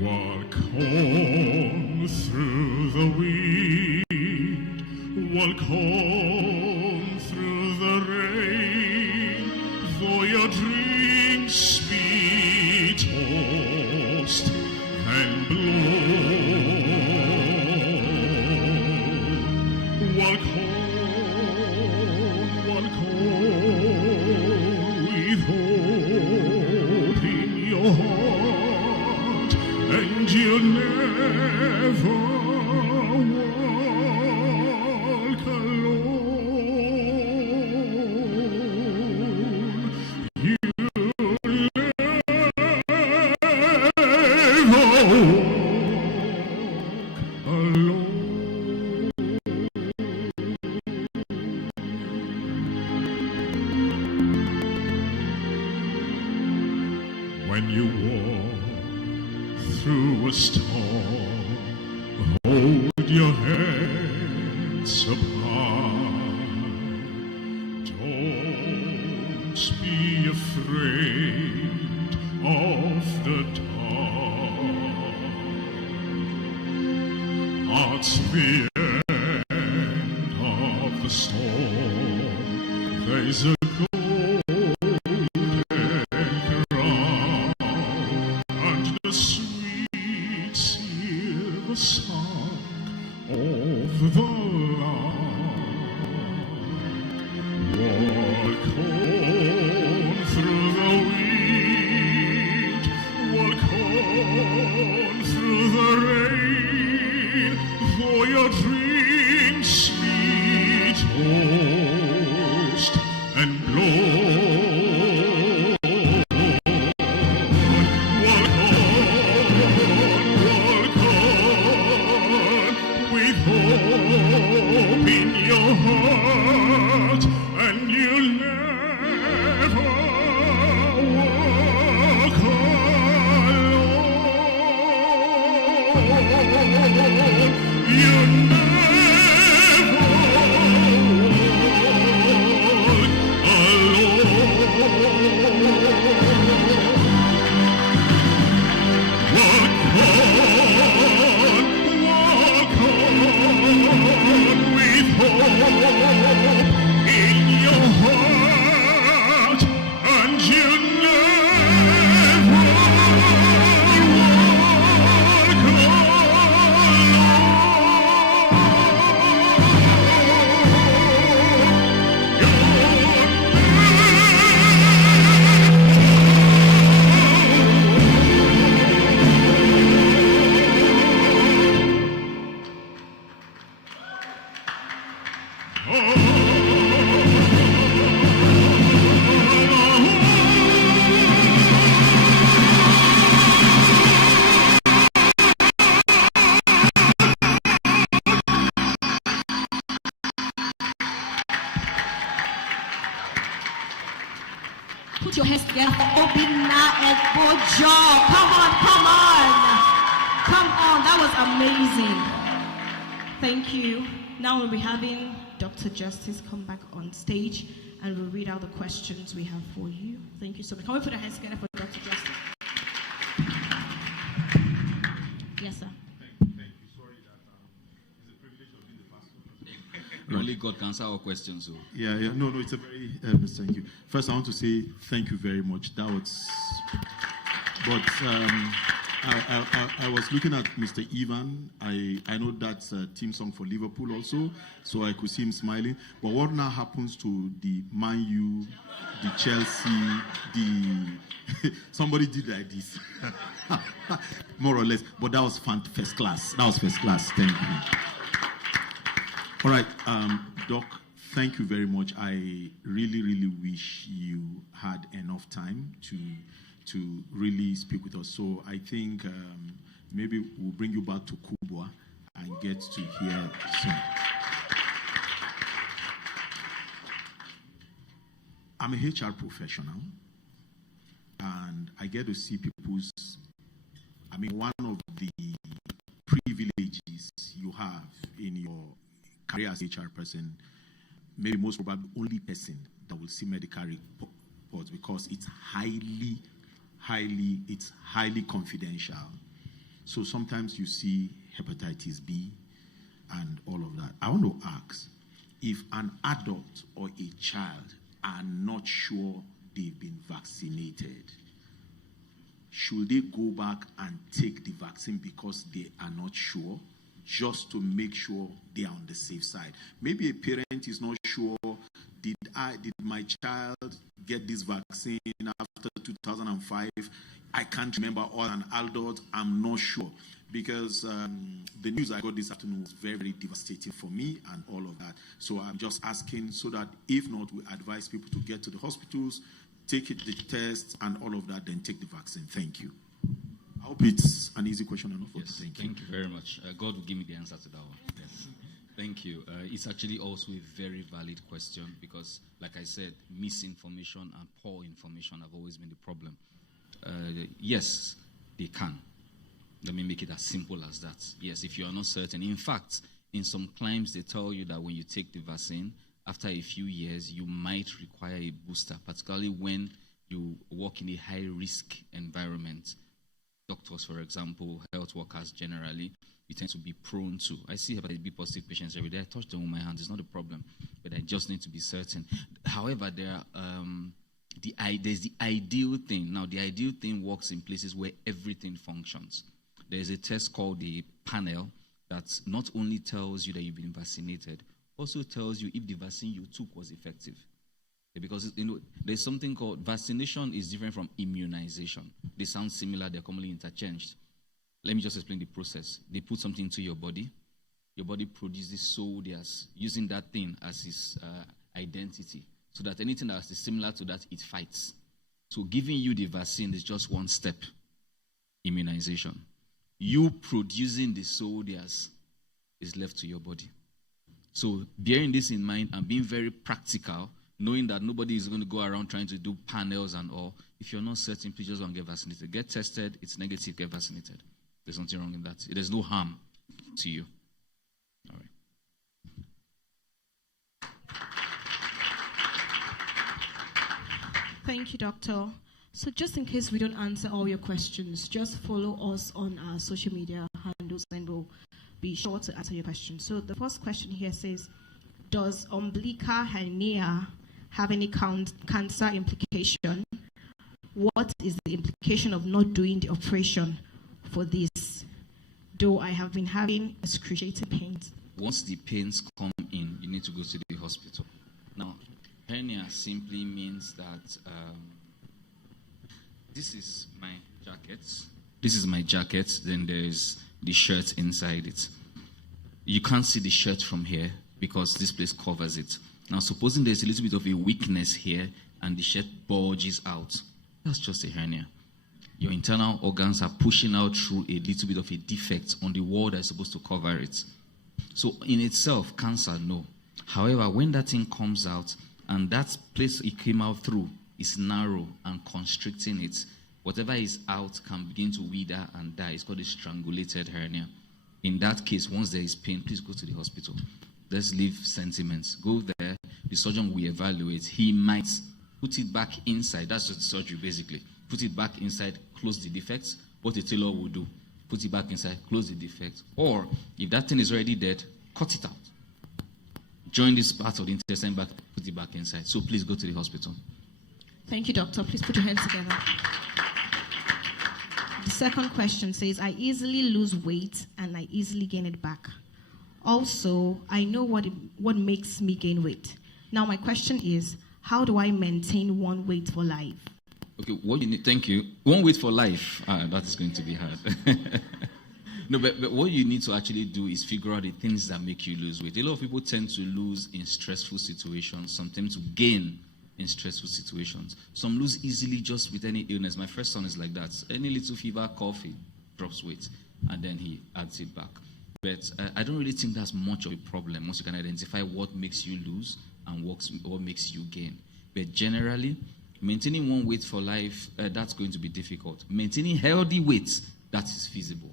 Walk on through the wind, walk on through the rain, though your dreams be tossed and blown. Walk on with hope in your heart, and you'll never walk alone. You'll never walk alone. When you walk through a storm, hold your heads up high. Don't be afraid of the dark. Hearts fear is a golden crown and the sweet silver song of the Lamb. Walk on through the wind, walk on through the rain, for your dreams sweet host and blow. Walk on with hope in your heart, and you'll never walk alone. You'll never walk on with hope in your heart, and you never walk Put your hands together for Obinna and Bojo. Come on, come on. Come on, that was amazing. Thank you. Now we'll be having Dr. Justice come back on stage and we'll read out the questions we have for you. Thank you so much. Can we put our hands together for Dr. Justice? Yes, sir. Thank you. Sorry that it's a privilege of being the pastor. Only God can answer our questions. So. Yeah. No, it's a very, thank you. First, I want to say thank you very much. That was, but I was looking at Mr. Ivan. I know that's a team song for Liverpool also, so I could see him smiling. But what now happens to the Man U, the Chelsea, somebody did like this, more or less. But that was first class. That was first class. Thank you. All right, Doc, thank you very much. I really, really wish you had enough time to really speak with us. So I think maybe we'll bring you back to Kubwa and get to hear some. I'm a HR professional, and I get to see people's, one of the privileges you have in your career as HR person, maybe most probably only person that will see medical reports, because it's highly confidential. So sometimes you see hepatitis B and all of that. I want to ask, if an adult or a child are not sure they've been vaccinated, should they go back and take the vaccine because they are not sure, just to make sure they are on the safe side? Maybe a parent is not sure, did my child get this vaccine after 2005? I can't remember. Or an adult, I'm not sure. Because the news I got this afternoon was very, very devastating for me and all of that. So I'm just asking so that if not, we advise people to get to the hospitals, take the tests and all of that, then take the vaccine. Thank you. I hope it's an easy question enough. Yes, thank you very much. God will give me the answer to that one. Yes. Thank you. It's actually also a very valid question because, like I said, misinformation and poor information have always been the problem. Yes, they can. Let me make it as simple as that. Yes, if you are not certain. In fact, in some claims, they tell you that when you take the vaccine, after a few years, you might require a booster, particularly when you work in a high-risk environment. Doctors, for example, health workers generally, you tend to be prone to. I see hepatitis B positive patients every day. I touch them with my hands. It's not a problem, but I just need to be certain. However, there's the ideal thing. Now, the ideal thing works in places where everything functions. There's a test called the panel that not only tells you that you've been vaccinated, also tells you if the vaccine you took was effective. Because there's something called vaccination is different from immunization. They sound similar, they're commonly interchanged. Let me just explain the process. They put something into your body produces soldiers using that thing as its identity, so that anything that is similar to that, it fights. So giving you the vaccine is just one step, immunization. You producing the soldiers is left to your body. So bearing this in mind and being very practical, knowing that nobody is going to go around trying to do panels and all, if you're not certain, please just go and get vaccinated. Get tested, it's negative, get vaccinated. There's nothing wrong in that. There's no harm to you. All right. Thank you, Doctor. So just in case we don't answer all your questions, just follow us on our social media handles and we'll be sure to answer your questions. So the first question here says, does umbilical hernia have any cancer implication? What is the implication of not doing the operation for this? Though I have been having excruciating pains. Once the pains come in, you need to go to the hospital. Now, hernia simply means that this is my jacket. This is my jacket, then there's the shirt inside it. You can't see the shirt from here because this place covers it. Now, supposing there's a little bit of a weakness here and the shirt bulges out, that's just a hernia. Your internal organs are pushing out through a little bit of a defect on the wall that's supposed to cover it. So in itself, cancer, no. However, when that thing comes out and that place it came out through is narrow and constricting it, whatever is out can begin to wither and die. It's called a strangulated hernia. In that case, once there is pain, please go to the hospital. Let's leave sentiments. Go there. The surgeon will evaluate. He might put it back inside. That's just surgery, basically. Put it back inside, close the defects. What a tailor will do. Put it back inside, close the defect. Or, if that thing is already dead, cut it out. Join this part of the intestine back, put it back inside. So please go to the hospital. Thank you, doctor. Please put your hands together. The second question says, I easily lose weight and I easily gain it back. Also, I know what makes me gain weight. Now, my question is, how do I maintain one weight for life? Okay, what you need, thank you. One weight for life. That is going to be hard. No, but what you need to actually do is figure out the things that make you lose weight. A lot of people tend to lose in stressful situations. Some tend to gain in stressful situations. Some lose easily just with any illness. My first son is like that. Any little fever, cough, he drops weight, and then he adds it back. But I don't really think that's much of a problem once you can identify what makes you lose and what makes you gain. But generally, maintaining one weight for life, that's going to be difficult. Maintaining healthy weight, that is feasible.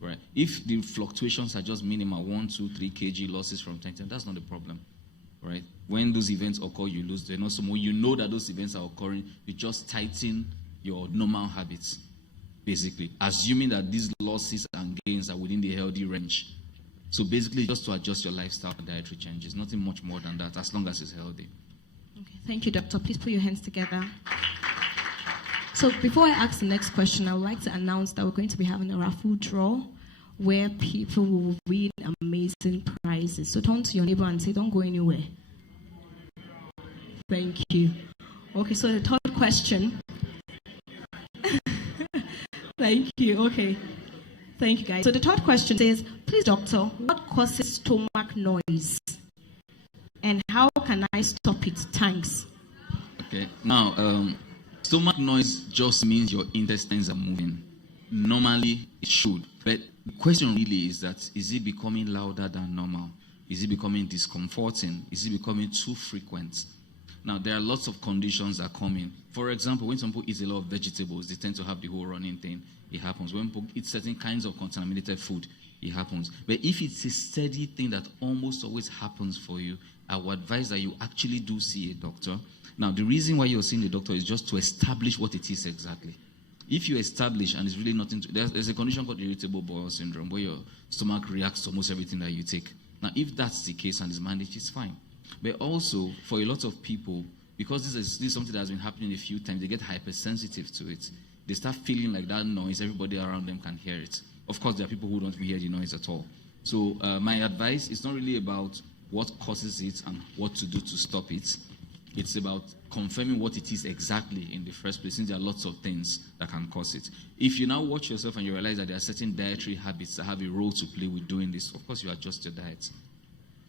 Right? If the fluctuations are just minimal, 1, 2, 3 kg losses from time to time, that's not a problem. Right? When those events occur, you lose. Then also, when you know that those events are occurring, you just tighten your normal habits, basically, assuming that these losses and gains are within the healthy range. So basically, just to adjust your lifestyle and dietary changes, nothing much more than that, as long as it's healthy. Okay, thank you, doctor. Please put your hands together. So before I ask the next question, I would like to announce that we're going to be having a raffle draw where people will win amazing prizes. So turn to your neighbor and say, don't go anywhere. Thank you. Okay, so the third question. Thank you. Okay. Thank you, guys. So the third question says, please, doctor, what causes stomach noise? And how can I stop it? Thanks. Okay. Now, stomach noise just means your intestines are moving. Normally, it should. But the question really is that, is it becoming louder than normal? Is it becoming discomforting? Is it becoming too frequent? Now, there are lots of conditions that come in. For example, when some people eat a lot of vegetables, they tend to have the whole running thing. It happens. When people eat certain kinds of contaminated food, it happens. But if it's a steady thing that almost always happens for you, I would advise that you actually do see a doctor. Now, the reason why you're seeing the doctor is just to establish what it is exactly. If you establish, and it's really nothing, there's a condition called irritable bowel syndrome where your stomach reacts to almost everything that you take. Now, if that's the case and is managed, it's fine. But also, for a lot of people, because this is something that has been happening a few times, they get hypersensitive to it. They start feeling like that noise, everybody around them can hear it. Of course, there are people who don't hear the noise at all. So my advice is not really about what causes it and what to do to stop it. It's about confirming what it is exactly in the first place, since there are lots of things that can cause it. If you now watch yourself and you realize that there are certain dietary habits that have a role to play with doing this, of course you adjust your diet.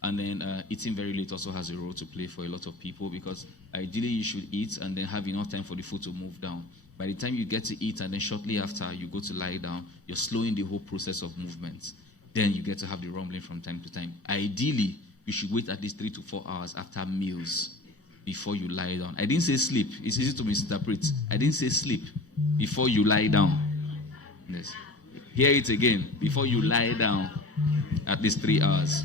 And then eating very late also has a role to play for a lot of people, because ideally you should eat and then have enough time for the food to move down. By the time you get to eat and then shortly after you go to lie down, you're slowing the whole process of movement. Then you get to have the rumbling from time to time. Ideally, you should wait at least 3 to 4 hours after meals before you lie down. I didn't say sleep. It's easy to misinterpret. I didn't say sleep. Before you lie down. Yes. Hear it again. Before you lie down, at least 3 hours.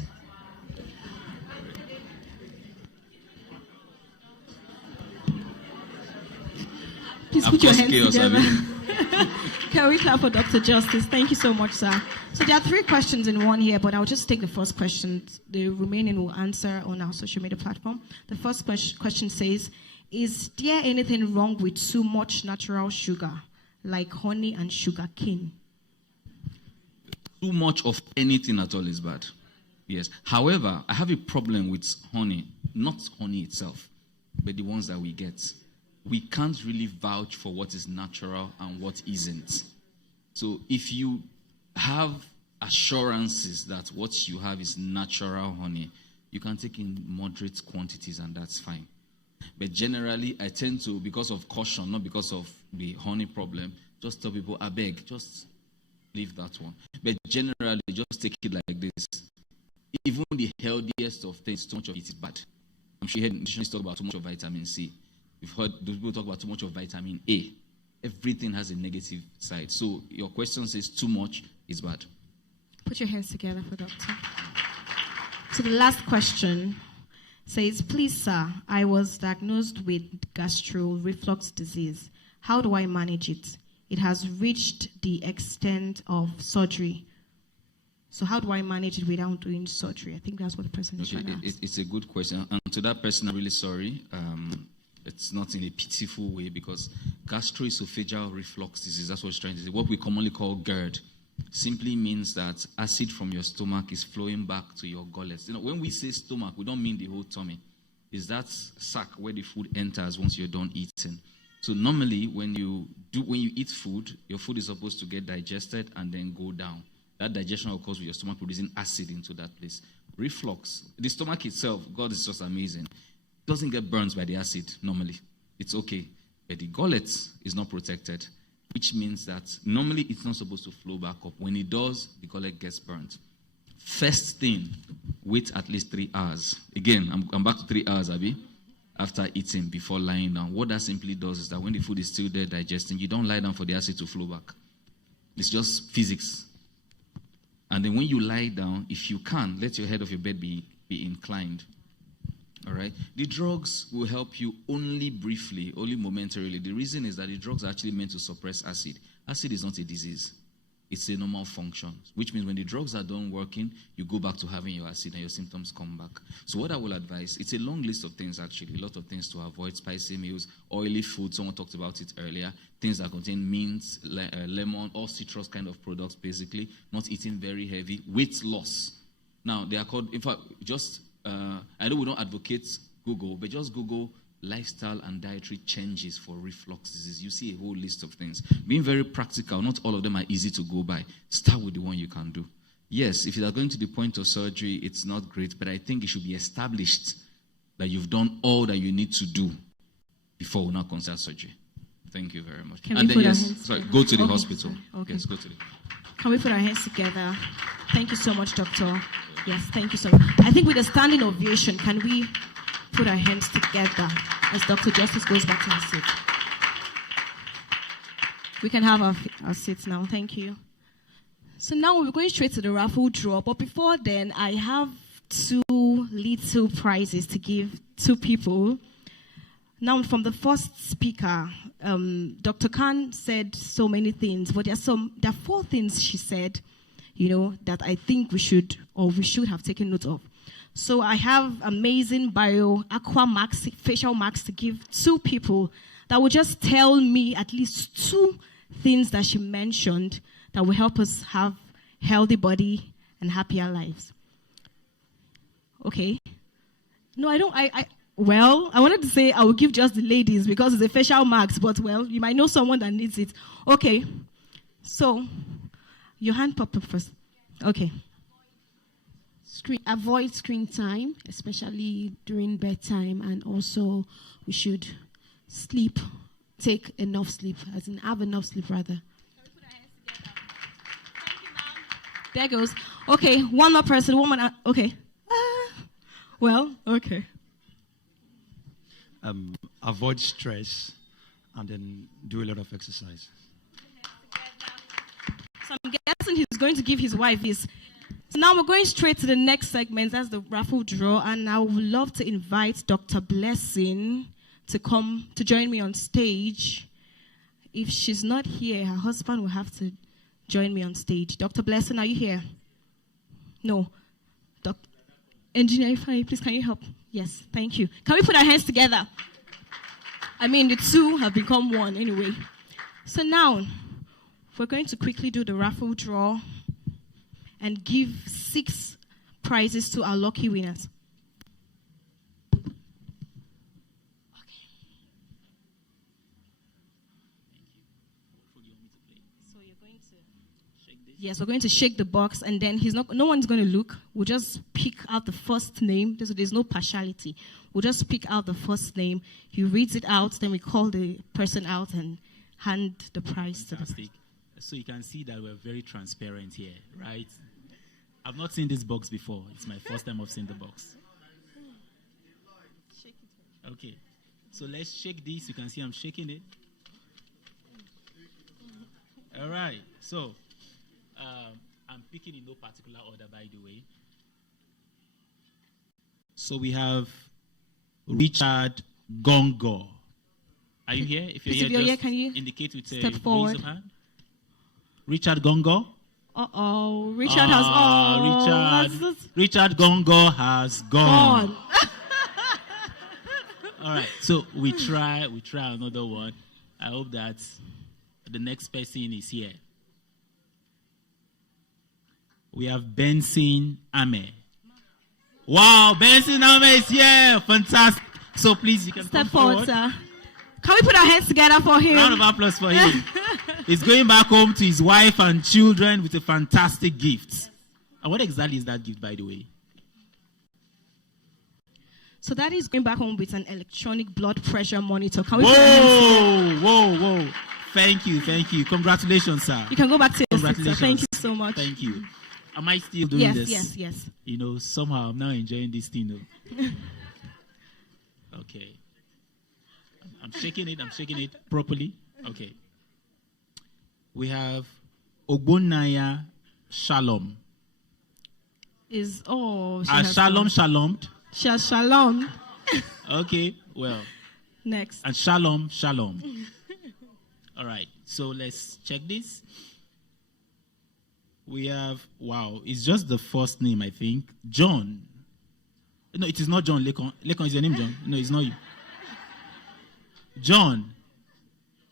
Please put your hands together. Can we clap for Dr. Justice? Thank you so much, sir. So there are 3 questions in one here, but I'll just take the first question. The remaining will answer on our social media platform. The first question says, is there anything wrong with too much natural sugar, like honey and sugar cane? Too much of anything at all is bad. Yes. However, I have a problem with honey, not honey itself, but the ones that we get. We can't really vouch for what is natural and what isn't. So if you have assurances that what you have is natural honey, you can take in moderate quantities and that's fine. But generally, I tend to, because of caution, not because of the honey problem, just tell people, I beg, just leave that one. But generally, just take it like this. Even the healthiest of things, too much of it is bad. I'm sure you heard nutritionists talk about too much of vitamin C. We've heard people talk about too much of vitamin A. Everything has a negative side. So your question says too much is bad. Put your hands together for Doctor. So the last question says, please, sir, I was diagnosed with gastro reflux disease. How do I manage it? It has reached the extent of surgery. So how do I manage it without doing surgery? I think that's what the person is trying to ask. It's a good question. And to that person, I'm really sorry. It's not in a pitiful way, because gastroesophageal reflux disease, that's what it's trying to say. What we commonly call GERD simply means that acid from your stomach is flowing back to your gullets. You know, when we say stomach, we don't mean the whole tummy. It's that sac where the food enters once you're done eating. So normally, when you eat food, your food is supposed to get digested and then go down. That digestion occurs with your stomach producing acid into that place. Reflux, the stomach itself, God is just amazing. Doesn't get burned by the acid normally. It's okay. But the gullet is not protected, which means that normally it's not supposed to flow back up. When it does, the gullet gets burnt. First thing, wait at least 3 hours. Again, I'm back to 3 hours, Abi, after eating, before lying down. What that simply does is that when the food is still there digesting, you don't lie down for the acid to flow back. It's just physics. And then when you lie down, if you can, let your head of your bed be inclined. All right. The drugs will help you only briefly, only momentarily. The reason is that the drugs are actually meant to suppress acid. Acid is not a disease. It's a normal function, which means when the drugs are done working, you go back to having your acid and your symptoms come back. So what I will advise, it's a long list of things actually, a lot of things to avoid: spicy meals, oily food, someone talked about it earlier, things that contain mint, lemon, or citrus kind of products basically, not eating very heavy, weight loss. Now, they are called, in fact, just... I know we don't advocate Google, but just Google lifestyle and dietary changes for reflux disease. You see a whole list of things. Being very practical, not all of them are easy to go by. Start with the one you can do. Yes, if you are going to the point of surgery, it's not great, but I think it should be established that you've done all that you need to do before we now consider surgery. Thank you very much. Can and we then, go to the hospital. Okay. Yes, go to the... Can we put our hands together? Thank you so much, Doctor. Yes, thank you so much. I think with a standing ovation, can we put our hands together as Dr. Justice goes back to her seat? We can have our seats now. Thank you. So now we're going straight to the raffle draw. But before then, I have 2 little prizes to give to people. Now, from the first speaker, Dr. Khan said so many things, but there are 4 things she said, that I think we should have taken note of. So I have amazing aqua marks, facial marks to give 2 people that will just tell me at least 2 things that she mentioned that will help us have healthy body and happier lives. Okay. No, I don't. Well, I wanted to say I will give just the ladies because it's a facial marks, but well, you might know someone that needs it. Okay. So, your hand popped up first. Okay. Avoid screen time, especially during bedtime, and also we should sleep. Take enough sleep, as in have enough sleep rather. There goes. Okay, one more person. Okay. Well, okay. Avoid stress and then do a lot of exercise. So I'm guessing he's going to give his wife his. So now we're going straight to the next segment. That's the raffle draw. And I would love to invite Dr. Blessing to come to join me on stage. If she's not here, her husband will have to join me on stage. Dr. Blessing, are you here? No. Engineer Ifeanyi, please, can you help? Yes, thank you. Can we put our hands together? I mean, the 2 have become 1 anyway. So now, we're going to quickly do the raffle draw and give 6 prizes to our lucky winners. Yes, we're going to shake the box, and then no one's going to look. We'll just pick out the first name. There's no partiality. We'll just pick out the first name. He reads it out, then we call the person out and hand the prize to them. So you can see that we're very transparent here, right? I've not seen this box before. It's my first time I've seen the box. Okay. So let's shake this. You can see I'm shaking it. All right. So I'm picking in no particular order, by the way. So we have Richard Gongo. Are you here? If you're here, just can you indicate with step forward? raise of hand. Richard Gongo. Richard has Richard Gongo has gone. All right, so we try another one. I hope that the next person is here. We have Benson Ame. Wow, Benson Ame is here. Fantastic. So please, you can step come forward, sir. Can we put our hands together for him? Round of applause for him. He's going back home to his wife and children with a fantastic gift. And what exactly is that gift, by the way? So that is going back home with an electronic blood pressure monitor. Can we Whoa. Thank you. Congratulations, sir. You can go back to your seat, sir. Thank you so much. Thank you. Am I still doing this? Yes. You know, somehow I'm now enjoying this thing, though. Okay. I'm shaking it properly. Okay. We have Ogbonnaya Shalom. Shalom. Shalomed. Shalom. Okay, well. Next. And Shalom. All right, so let's check this. We have, it's just the first name, I think. John. No, it is not John. Lekon is your name, John? No, it's not you. John.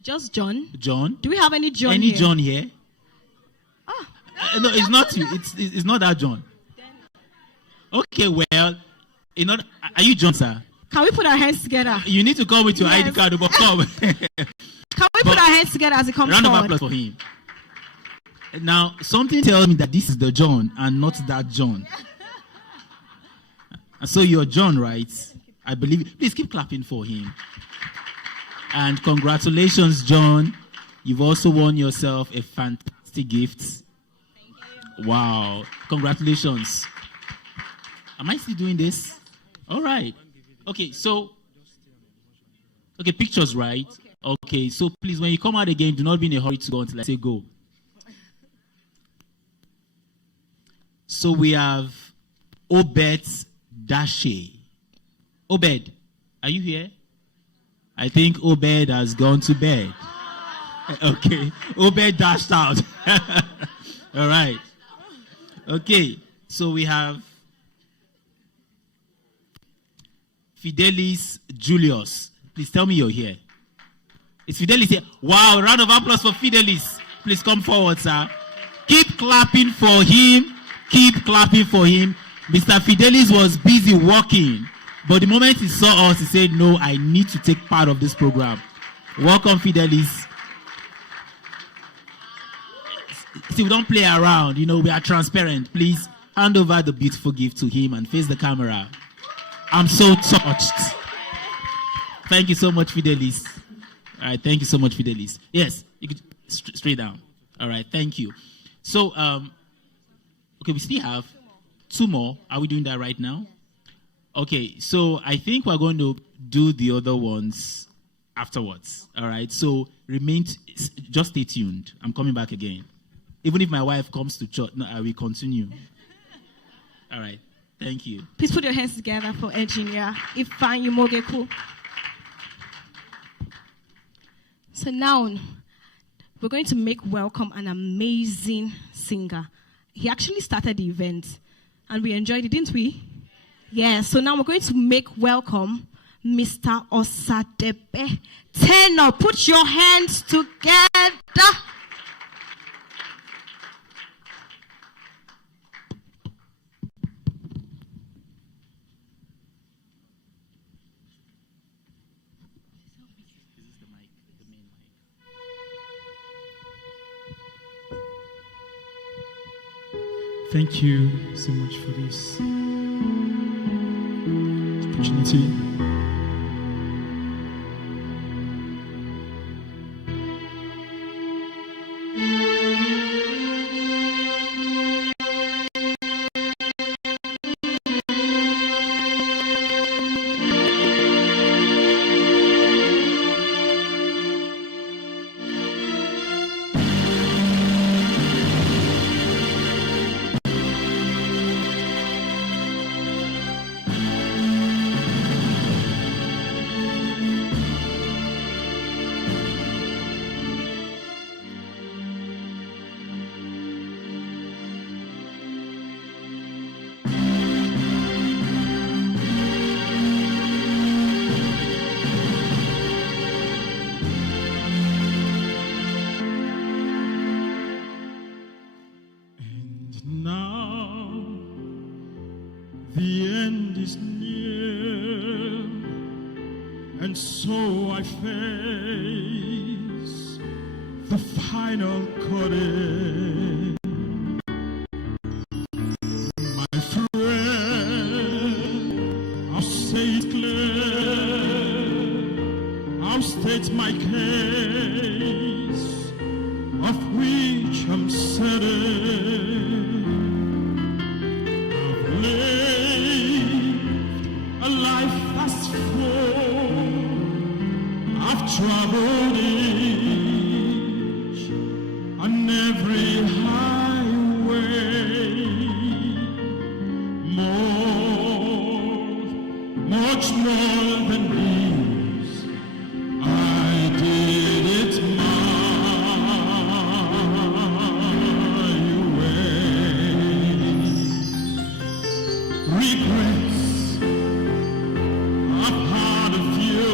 Just John? John. Do we have any John here? Any John here? No, it's not you. It's not that John. Okay, well, are you John, sir? Can we put our hands together? You need to come with your ID card, but come. Can we put our hands together as it comes forward? Round of applause for him. Now, something tells me that this is the John and not that John. And so you're John, right? I believe. Please keep clapping for him. And congratulations, John. You've also won yourself a fantastic gift. Thank you. Wow. Congratulations. Am I still doing this? All right. Okay, so. Okay, pictures, right? Okay, so please, when you come out again, do not be in a hurry to go until I say go. So we have Obed Dashe. Obed, are you here? I think Obed has gone to bed. Okay. Obed dashed out. All right. Okay. So we have Fidelis Julius. Please tell me you're here. Is Fidelis here? Wow. Round of applause for Fidelis. Please come forward, sir. Keep clapping for him. Keep clapping for him. Mr. Fidelis was busy working. But the moment he saw us, he said, no, I need to take part of this program. Welcome, Fidelis. See, we don't play around. You know, we are transparent. Please hand over the beautiful gift to him and face the camera. I'm so touched. Thank you so much, Fidelis. All right, thank you so much, Fidelis. Yes, you could straight down. All right, thank you. So, okay, we still have two more. Are we doing that right now? Okay, so I think we're going to do the other ones afterwards. All right, so just stay tuned. I'm coming back again. Even if my wife comes to church, no, I will continue. All right, thank you. Please put your hands together for engineer Ifan Yumogeku. So now, we're going to make welcome an amazing singer. He actually started the event, and we enjoyed it, didn't we? Yes, so now we're going to make welcome Mr. Osadepe Tenor. Put your hands together. Thank you so much for this opportunity. The end is near, and so I face the final curtain. My friend, I'll say it clear, I'll state my case, of which I'm certain. Traveled each and every highway, much more than these. I did it my way. Regrets, I've had a few.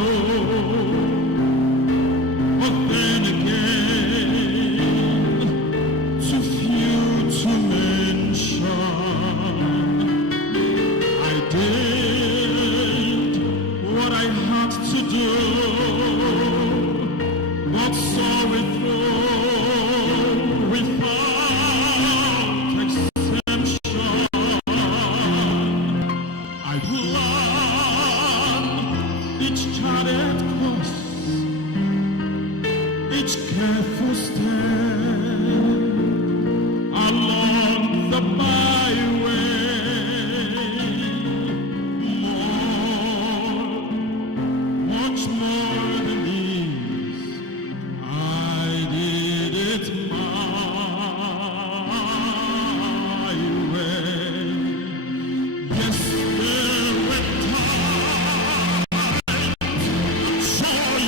Show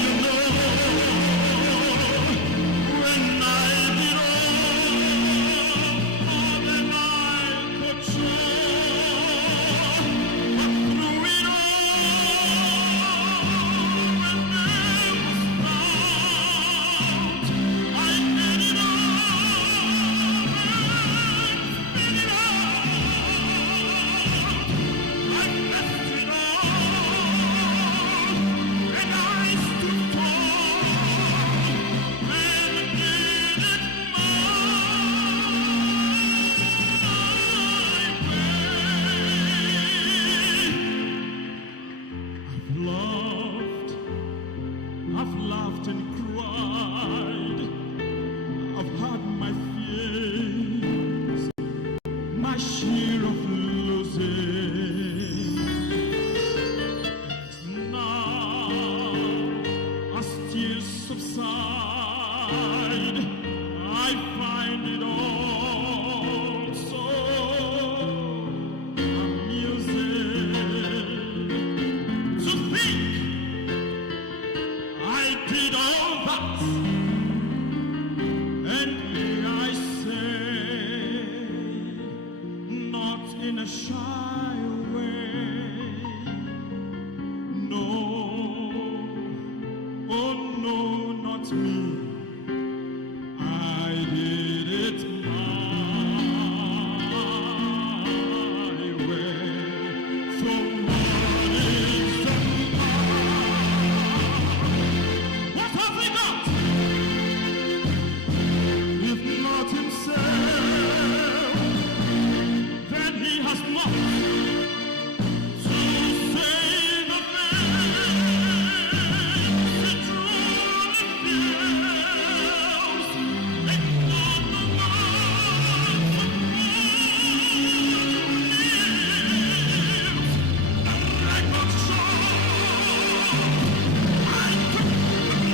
I find it all so amusing to think I did all that, and here I say, not in a shy way, no, oh no, not me. I did it my way. So what is the what has he got? If not himself, then he has not to say the things he truly feels. Ignore the words of record shows I took the and did it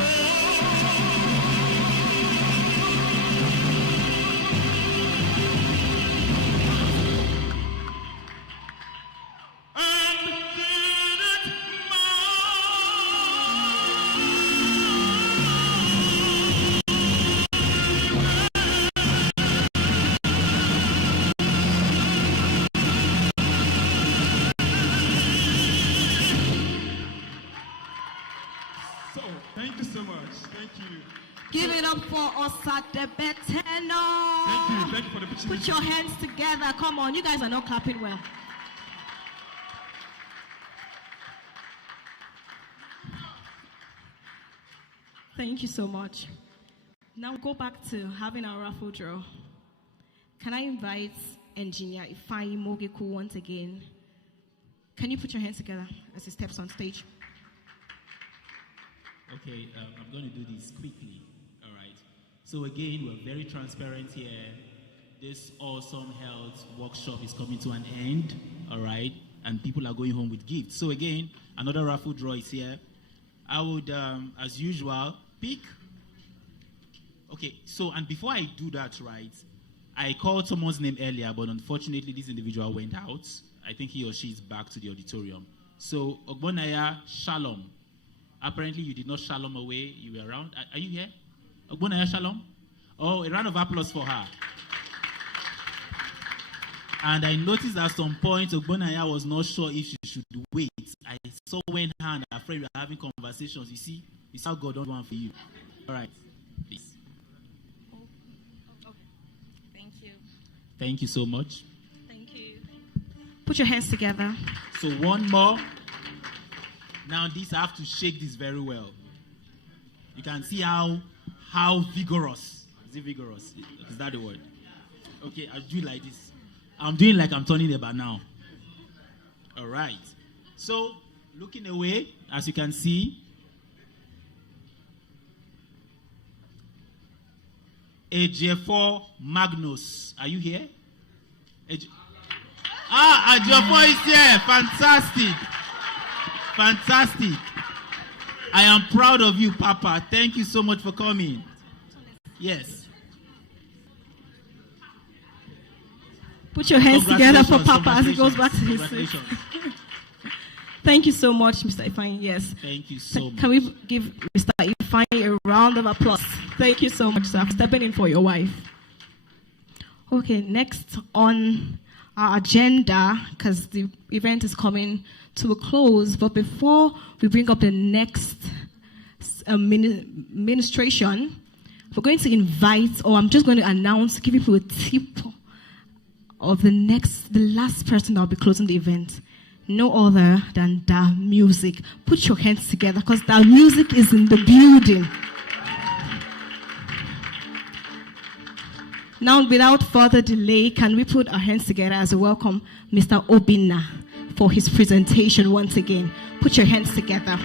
So, thank you so much. Thank you. Give it up for Osate Beteno. Thank you. Thank you for the opportunity. Put your hands together. Come on, you guys are not clapping well. Thank you so much. Now go back to having our raffle draw. Can I invite Engineer Ifeanyi Mogeku once again? Can you put your hands together as he steps on stage? Okay, I'm going to do this quickly. All right. So again, we're very transparent here. This awesome health workshop is coming to an end. All right, and people are going home with gifts. So again, another raffle draw is here. I would, as usual, pick. Okay. So and before I do that, right, I called someone's name earlier, but unfortunately, this individual went out. I think he or she is back to the auditorium. So Ogbonaya Shalom. Apparently, you did not shalom away. You were around. Are you here? Ogbonaya Shalom? Oh, a round of applause for her. And I noticed at some point, Ogbonaya was not sure if she should wait. I saw when her and her friend were having conversations. You see how God don't want for you. All right, please. Okay. Thank you. Thank you so much. Thank you. Put your hands together. So one more. Now this, I have to shake this very well. You can see how vigorous. Is it vigorous? Is that the word? Okay, I'll do it like this. I'm doing like I'm turning about now. All right. So looking away, as you can see, AJ4 Magnus. Are you here? AJ4 is here. Fantastic. Fantastic. I am proud of you, Papa. Thank you so much for coming. Yes. Put your hands together for Papa as he goes back to his seat. Thank you so much, Mr. Ifeanyi. Yes. Thank you so much. Can we give Mr. Ifeanyi a round of applause? Thank you so much, sir, for stepping in for your wife. Okay, next on our agenda, because the event is coming to a close, but before we bring up the next ministration, we're going to invite, or I'm just going to announce, give people a tip of the last person that will be closing the event. No other than Da Music. Put your hands together because Da Music is in the building. Now, without further delay, can we put our hands together as we welcome Mr. Obinna for his presentation once again? Put your hands together.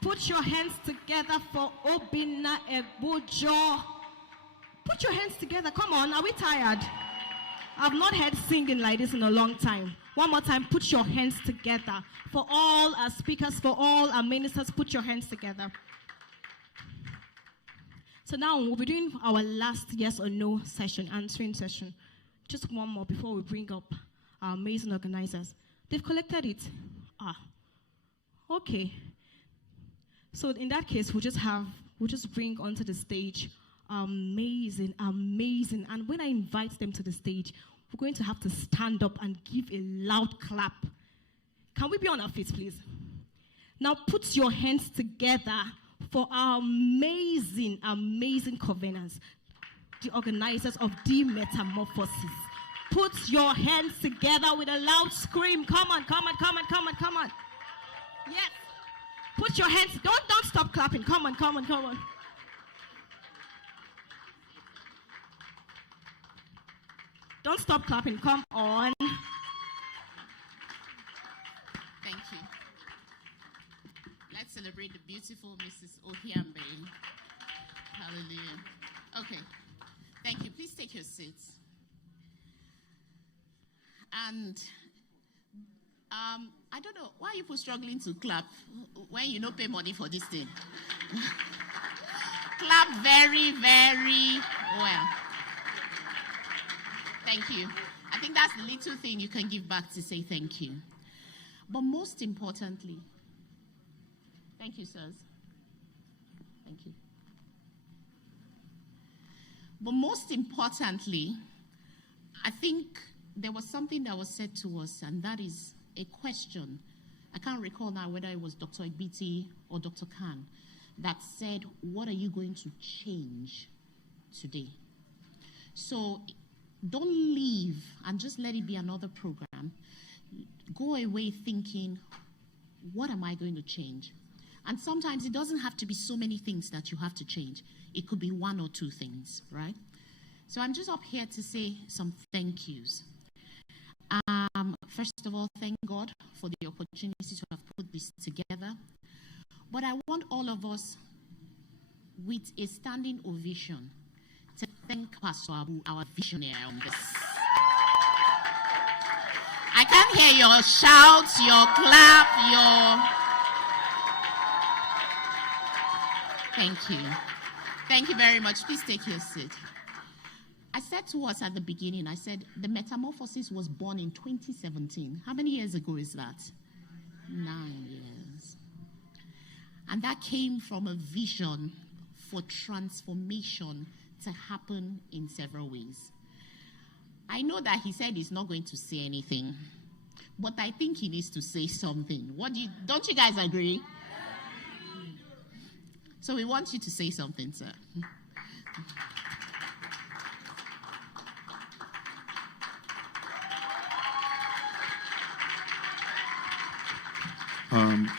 Put your hands together for Obinna Ebojo. Put your hands together. Come on, are we tired? I've not heard singing like this in a long time. One more time, put your hands together. For all our speakers, for all our ministers, put your hands together. So now we'll be doing our last yes or no session, answering session. Just one more before we bring up our amazing organizers. They've collected it. Okay. So in that case, we'll just bring onto the stage amazing. And when I invite them to the stage, we're going to have to stand up and give a loud clap. Can we be on our feet, please? Now put your hands together for our amazing covenants, the organizers of the Metamorphosis. Put your hands together with a loud scream. Come on. Yes. Put your hands. Don't stop clapping. Come on. Don't stop clapping. Come on. Thank you. Let's celebrate the beautiful Mrs. Ohiambe. Hallelujah. Okay. Thank you. Please take your seats. And I don't know, why are you people struggling to clap when you don't pay money for this thing? Clap very, very well. Thank you. I think that's the little thing you can give back to say thank you. But most importantly, thank you, sirs. Thank you. But most importantly, I think there was something that was said to us, and that is a question. I can't recall now whether it was Dr. Igbiti or Dr. Khan that said, what are you going to change today? So don't leave and just let it be another program. Go away thinking, what am I going to change? And sometimes it doesn't have to be so many things that you have to change. It could be one or two things, right? So I'm just up here to say some thank yous. First of all, thank God for the opportunity to have put this together. But I want all of us, with a standing ovation, to thank Pastor Abu, our visionary on this. I can't hear your shouts, your clap, Thank you. Thank you very much. Please take your seat. I said to us at the beginning, I said, the Metamorphosis was born in 2017. How many years ago is that? 9 years. And that came from a vision for transformation to happen in several ways. I know that he said he's not going to say anything, but I think he needs to say something. Don't you guys agree? So we want you to say something, sir.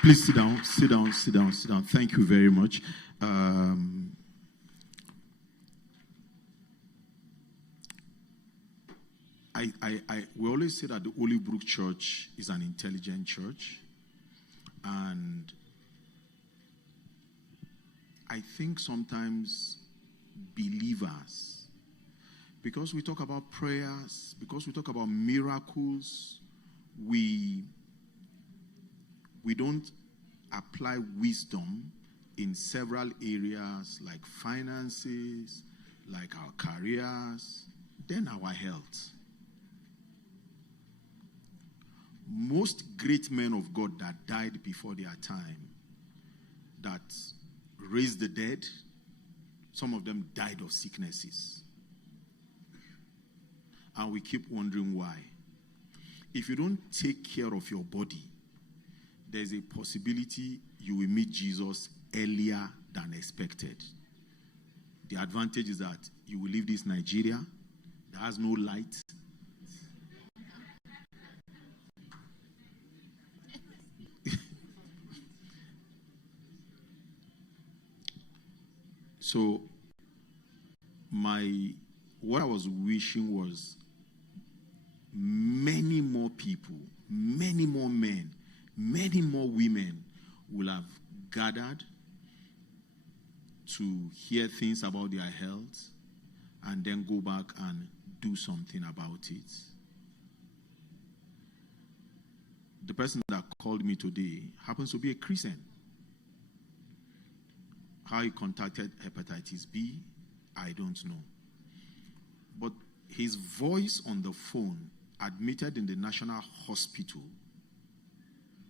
Please sit down. Thank you very much. We always say that the Holy Brook Church is an intelligent church. And I think sometimes believers, because we talk about prayers, because we talk about miracles, we don't apply wisdom in several areas like finances, like our careers, then our health. Most great men of God that died before their time, that raised the dead, some of them died of sicknesses. And we keep wondering why. If you don't take care of your body, there's a possibility you will meet Jesus earlier than expected. The advantage is that you will leave this Nigeria that has no light. So what I was wishing was many more people, many more men, many more women will have gathered to hear things about their health and then go back and do something about it. The person that called me today happens to be a Christian. How he contacted hepatitis B, I don't know. But his voice on the phone, admitted in the National Hospital,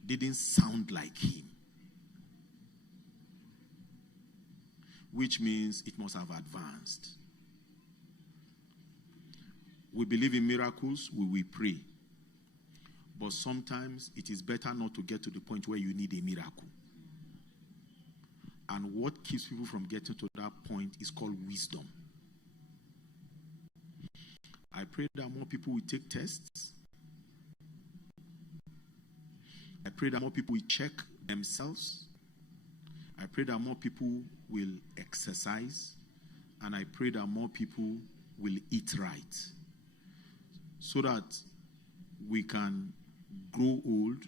didn't sound like him. Which means it must have advanced. We believe in miracles, we will pray. But sometimes it is better not to get to the point where you need a miracle. And what keeps people from getting to that point is called wisdom. I pray that more people will take tests. I pray that more people will check themselves. I pray that more people will exercise, and I pray that more people will eat right, so that we can grow old,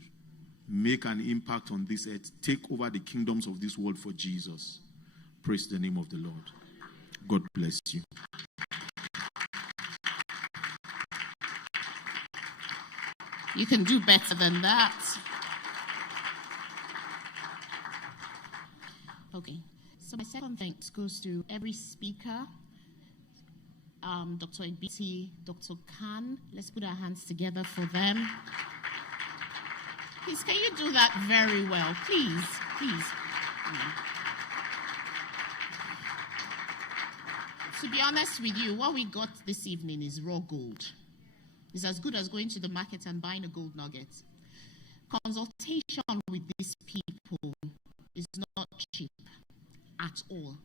make an impact on this earth, take over the kingdoms of this world for Jesus. Praise the name of the Lord. God bless you. You can do better than that. Okay. So my second thanks goes to every speaker, Dr. Ebiti, Dr. Khan. Let's put our hands together for them. Please, can you do that very well? Please, please. To be honest with you, what we got this evening is raw gold. It's as good as going to the market and buying a gold nugget. Consultation with these people is not cheap at all.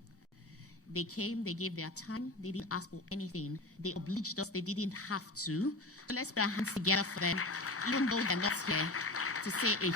They came, they gave their time, they didn't ask for anything. They obliged us, they didn't have to. So let's put our hands together for them, even though they're not here, to say a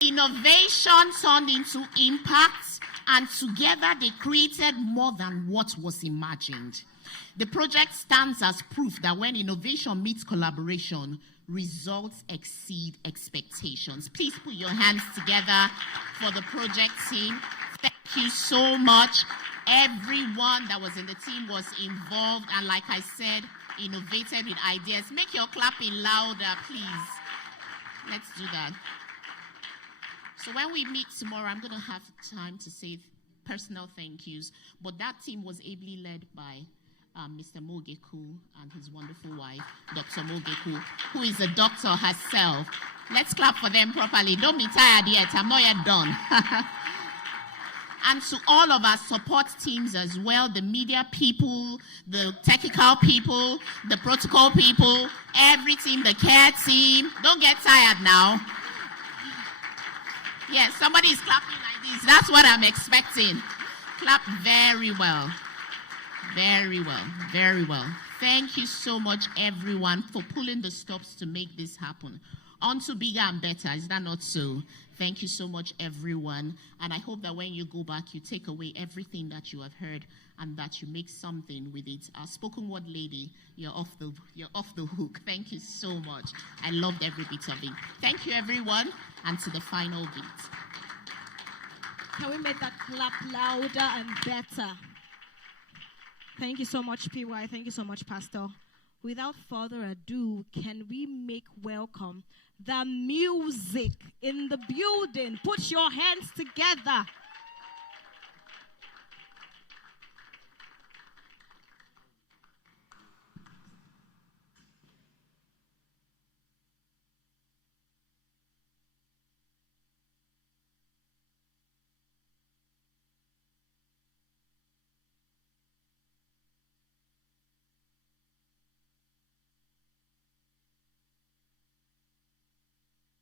innovation turned into impact, and together they created more than what was imagined. The project stands as proof that when innovation meets collaboration, results exceed expectations. Please put your hands together for the project team. Thank you so much. Everyone that was in the team was involved, and like I said, innovated with ideas. Make your clapping louder, please. Let's do that. So when we meet tomorrow, I'm going to have time to say personal thank yous, but that team was ably led by Mr. Mogeku and his wonderful wife, Dr. Mogeku, who is a doctor herself. Let's clap for them properly. Don't be tired yet. I'm not yet done. And to all of our support teams as well, the media people, the technical people, the protocol people, every team, the care team. Don't get tired now. Yes, somebody is clapping like this. That's what I'm expecting. Clap very well. Very well. Very well. Thank you so much, everyone, for pulling the stops to make this happen. On to bigger and better. Is that not so? Thank you so much, everyone. And I hope that when you go back, you take away everything that you have heard and that you make something with it. Our spoken word lady, you're off the hook. Thank you so much. I loved every bit of it. Thank you, everyone. And to the final beat. Can we make that clap louder and better? Thank you so much, PY. Thank you so much, Pastor. Without further ado, can we make welcome the music in the building? Put your hands together.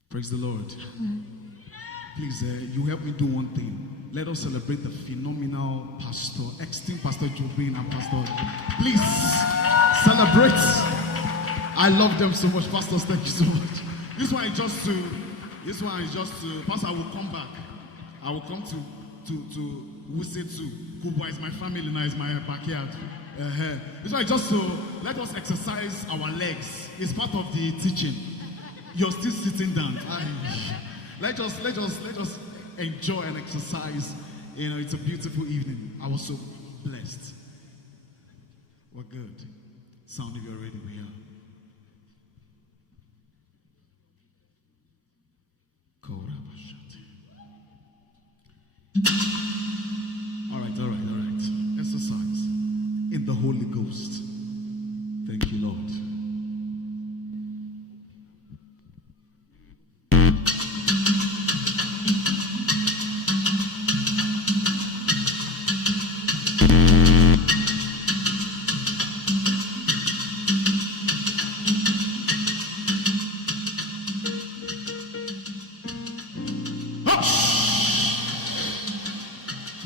Praise the Lord. Please, you help me do one thing. Let us celebrate the phenomenal pastor, esteemed Pastor Jobin and Pastor. Please celebrate. I love them so much, pastors. Thank you so much. This one is just to. Pastor, I will come back. I will come to Wuse too. Kubwa is my family now. Is my backyard. This one is just to let us exercise our legs. It's part of the teaching. You're still sitting down. Let us enjoy and exercise. You know, it's a beautiful evening. I was so blessed. We're good. Sound, if you're ready, we are. All right. Exercise in the Holy Ghost. Thank you, Lord.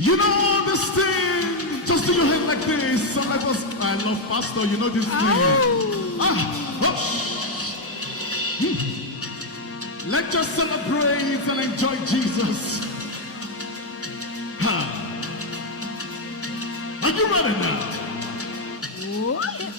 You know this thing. Just do your hand like this. So let us. I love Pastor. You know this thing. Let's just celebrate and enjoy Jesus. Are you ready now? Oh, yes.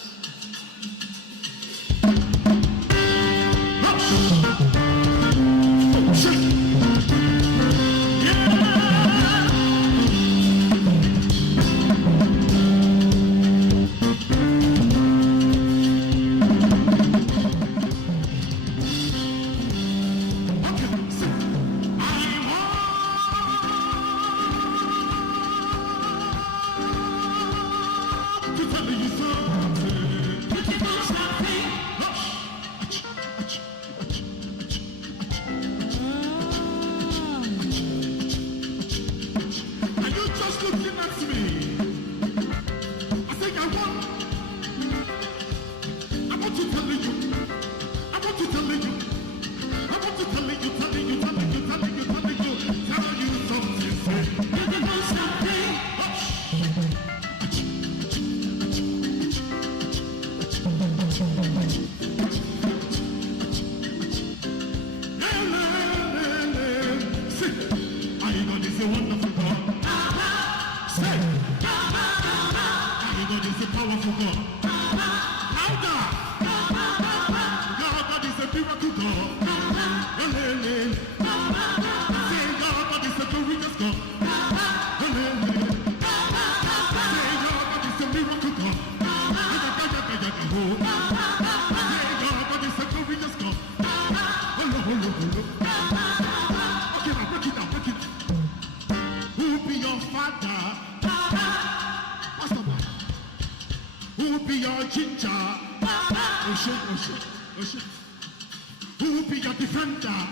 Who be your defender?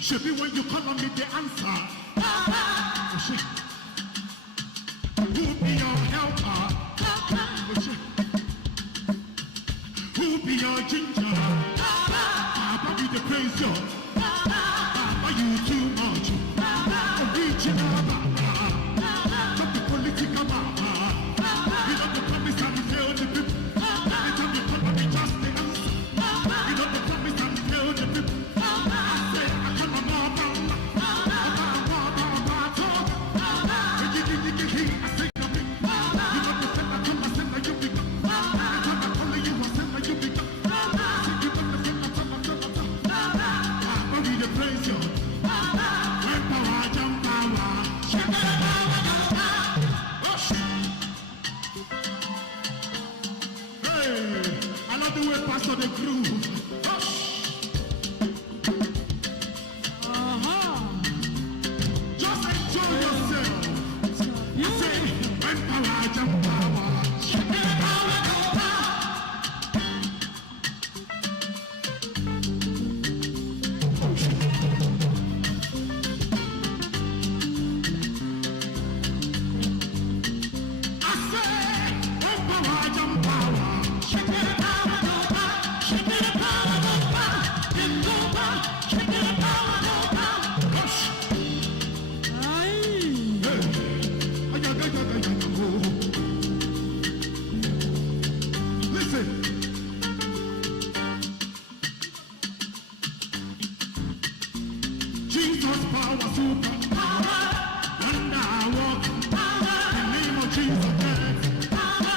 Should be when you call on me the answer. Who be your helper? Who be your ginger? Papa be the praise you. Papa you too much. Original Papa. Not the political Papa. You know the promise and the fail the people. Anytime you call on me just the answer. You know the promise and the fail the people. I say I call on Mama. I say nothing. You know the send I come I send you big. Anytime I call you I send you big. I say you know the send I come I send. Papa we the praise you. love the way Pastor the groove. Just enjoy yourself. You say, when power jump power. Jesus power, super power, wonder walk, power, the name of Jesus, power,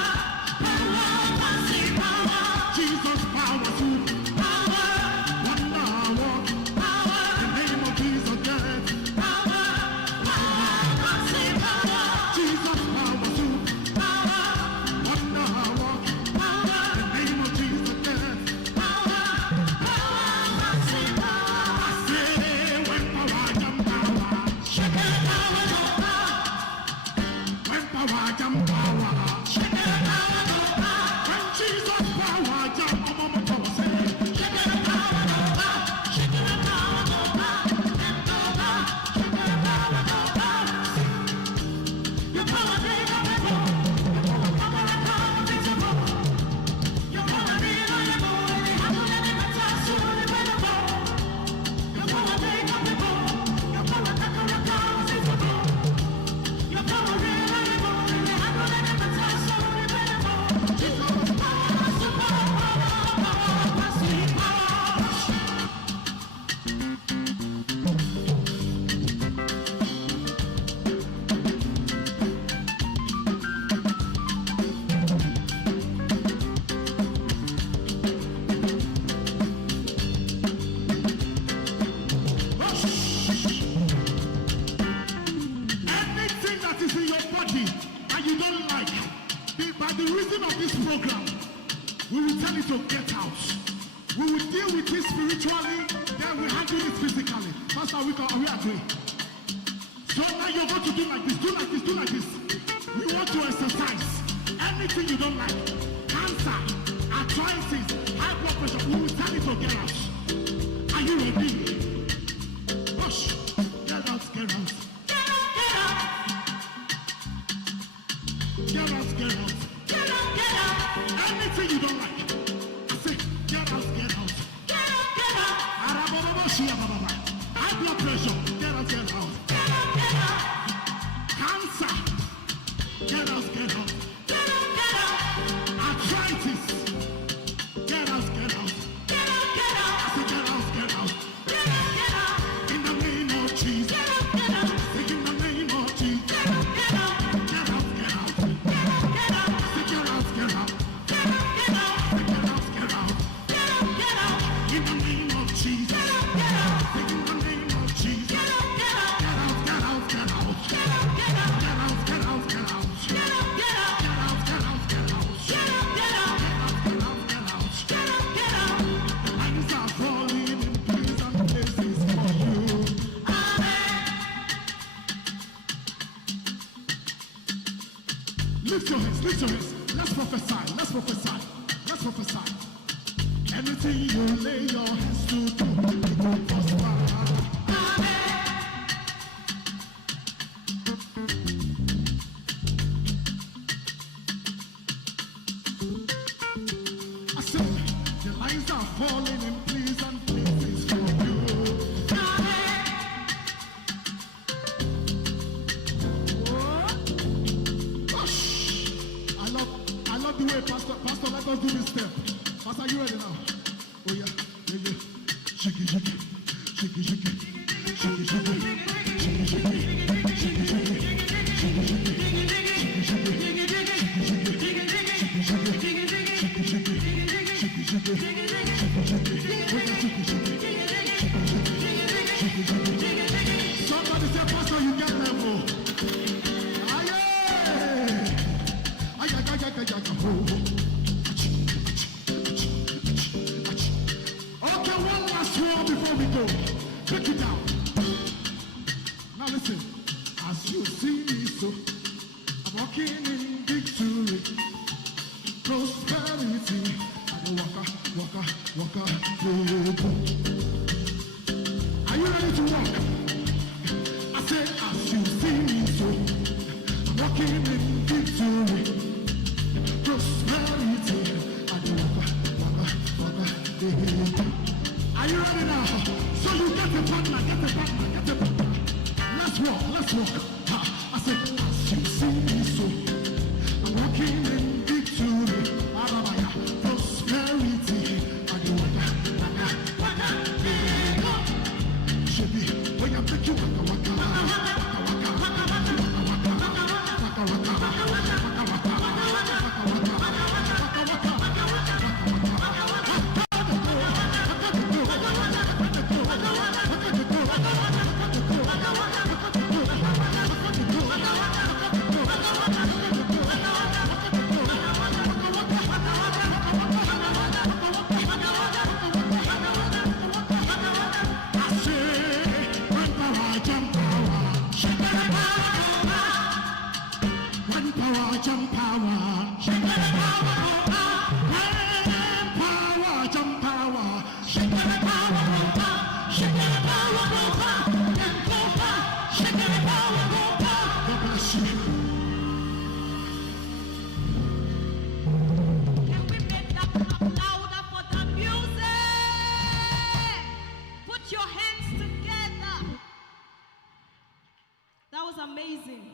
power, massive power, Jesus power, super power, wonder walk, power, the name of Jesus, power, power, massive power, Jesus power, super power, wonder walk, power, the name of Jesus, power, power, massive power. By the reason of this program, we will tell it to get out. We will deal with it spiritually, then we handle it physically. Pastor, are we agree? So now you're going to do like this, do like this, do like this. We want to exercise. Anything you don't like, cancer, arthritis, high blood pressure, we will tell it to get out. Are you ready? Push. Get out, get out. Get out, get out. Get out, get out. Get out, get out. Anything you don't like. I say, get out, get out. Get out, get out. High blood pressure. Get out, get out. Get out, get out. Cancer. Get out, get out. Get out, get out. Arthritis. Get out, get out. Get out, get out. I say, get out, get out. Get out, get out. In the name of Jesus. Get out, get out. Say, in the name of Jesus. Get out, get out. Get out, get out. Get out, get out. Say, get out, get out. Get out, get out. Say, get out, get out. Get out, get out. In the name of Jesus. Get out, get out. Say, in the name of Jesus. Get out, get out. Get out, get out, get out. Get out, get out. Get out, get out, get out. Get out, get out. Get out, get out, get out. Get out, get out. Get out, get out. Get out, get out. Hands are falling in pleasant places for you. Lift your hands, lift your hands. Let's prophesy, let's prophesy, let's prophesy. Anything you lay your hands to do, it will prosper. I said, the lines are falling in pleasant places for you. I love the way Pastor, let us do this step. Pastor, you ready now? Oh yeah, yeah, yeah. Shake it, shake it, shake it, shake it, shake it, shake it, shake it, shake it, shake it, shake it, shake it. Somebody say, Pastor, you get level. Aye. more before we go. Take it down. Now listen. As you see me so, I'm walking in victory, prosperity. I go waka, go. Are you ready to walk? I said, as you see me so, I'm walking in victory, prosperity. I go waka, go. Are you ready now? So you get the partner. Let's walk. I said, as you see me so, I'm walking in victory, prosperity. I do waka, Shebi, when you take you That was amazing.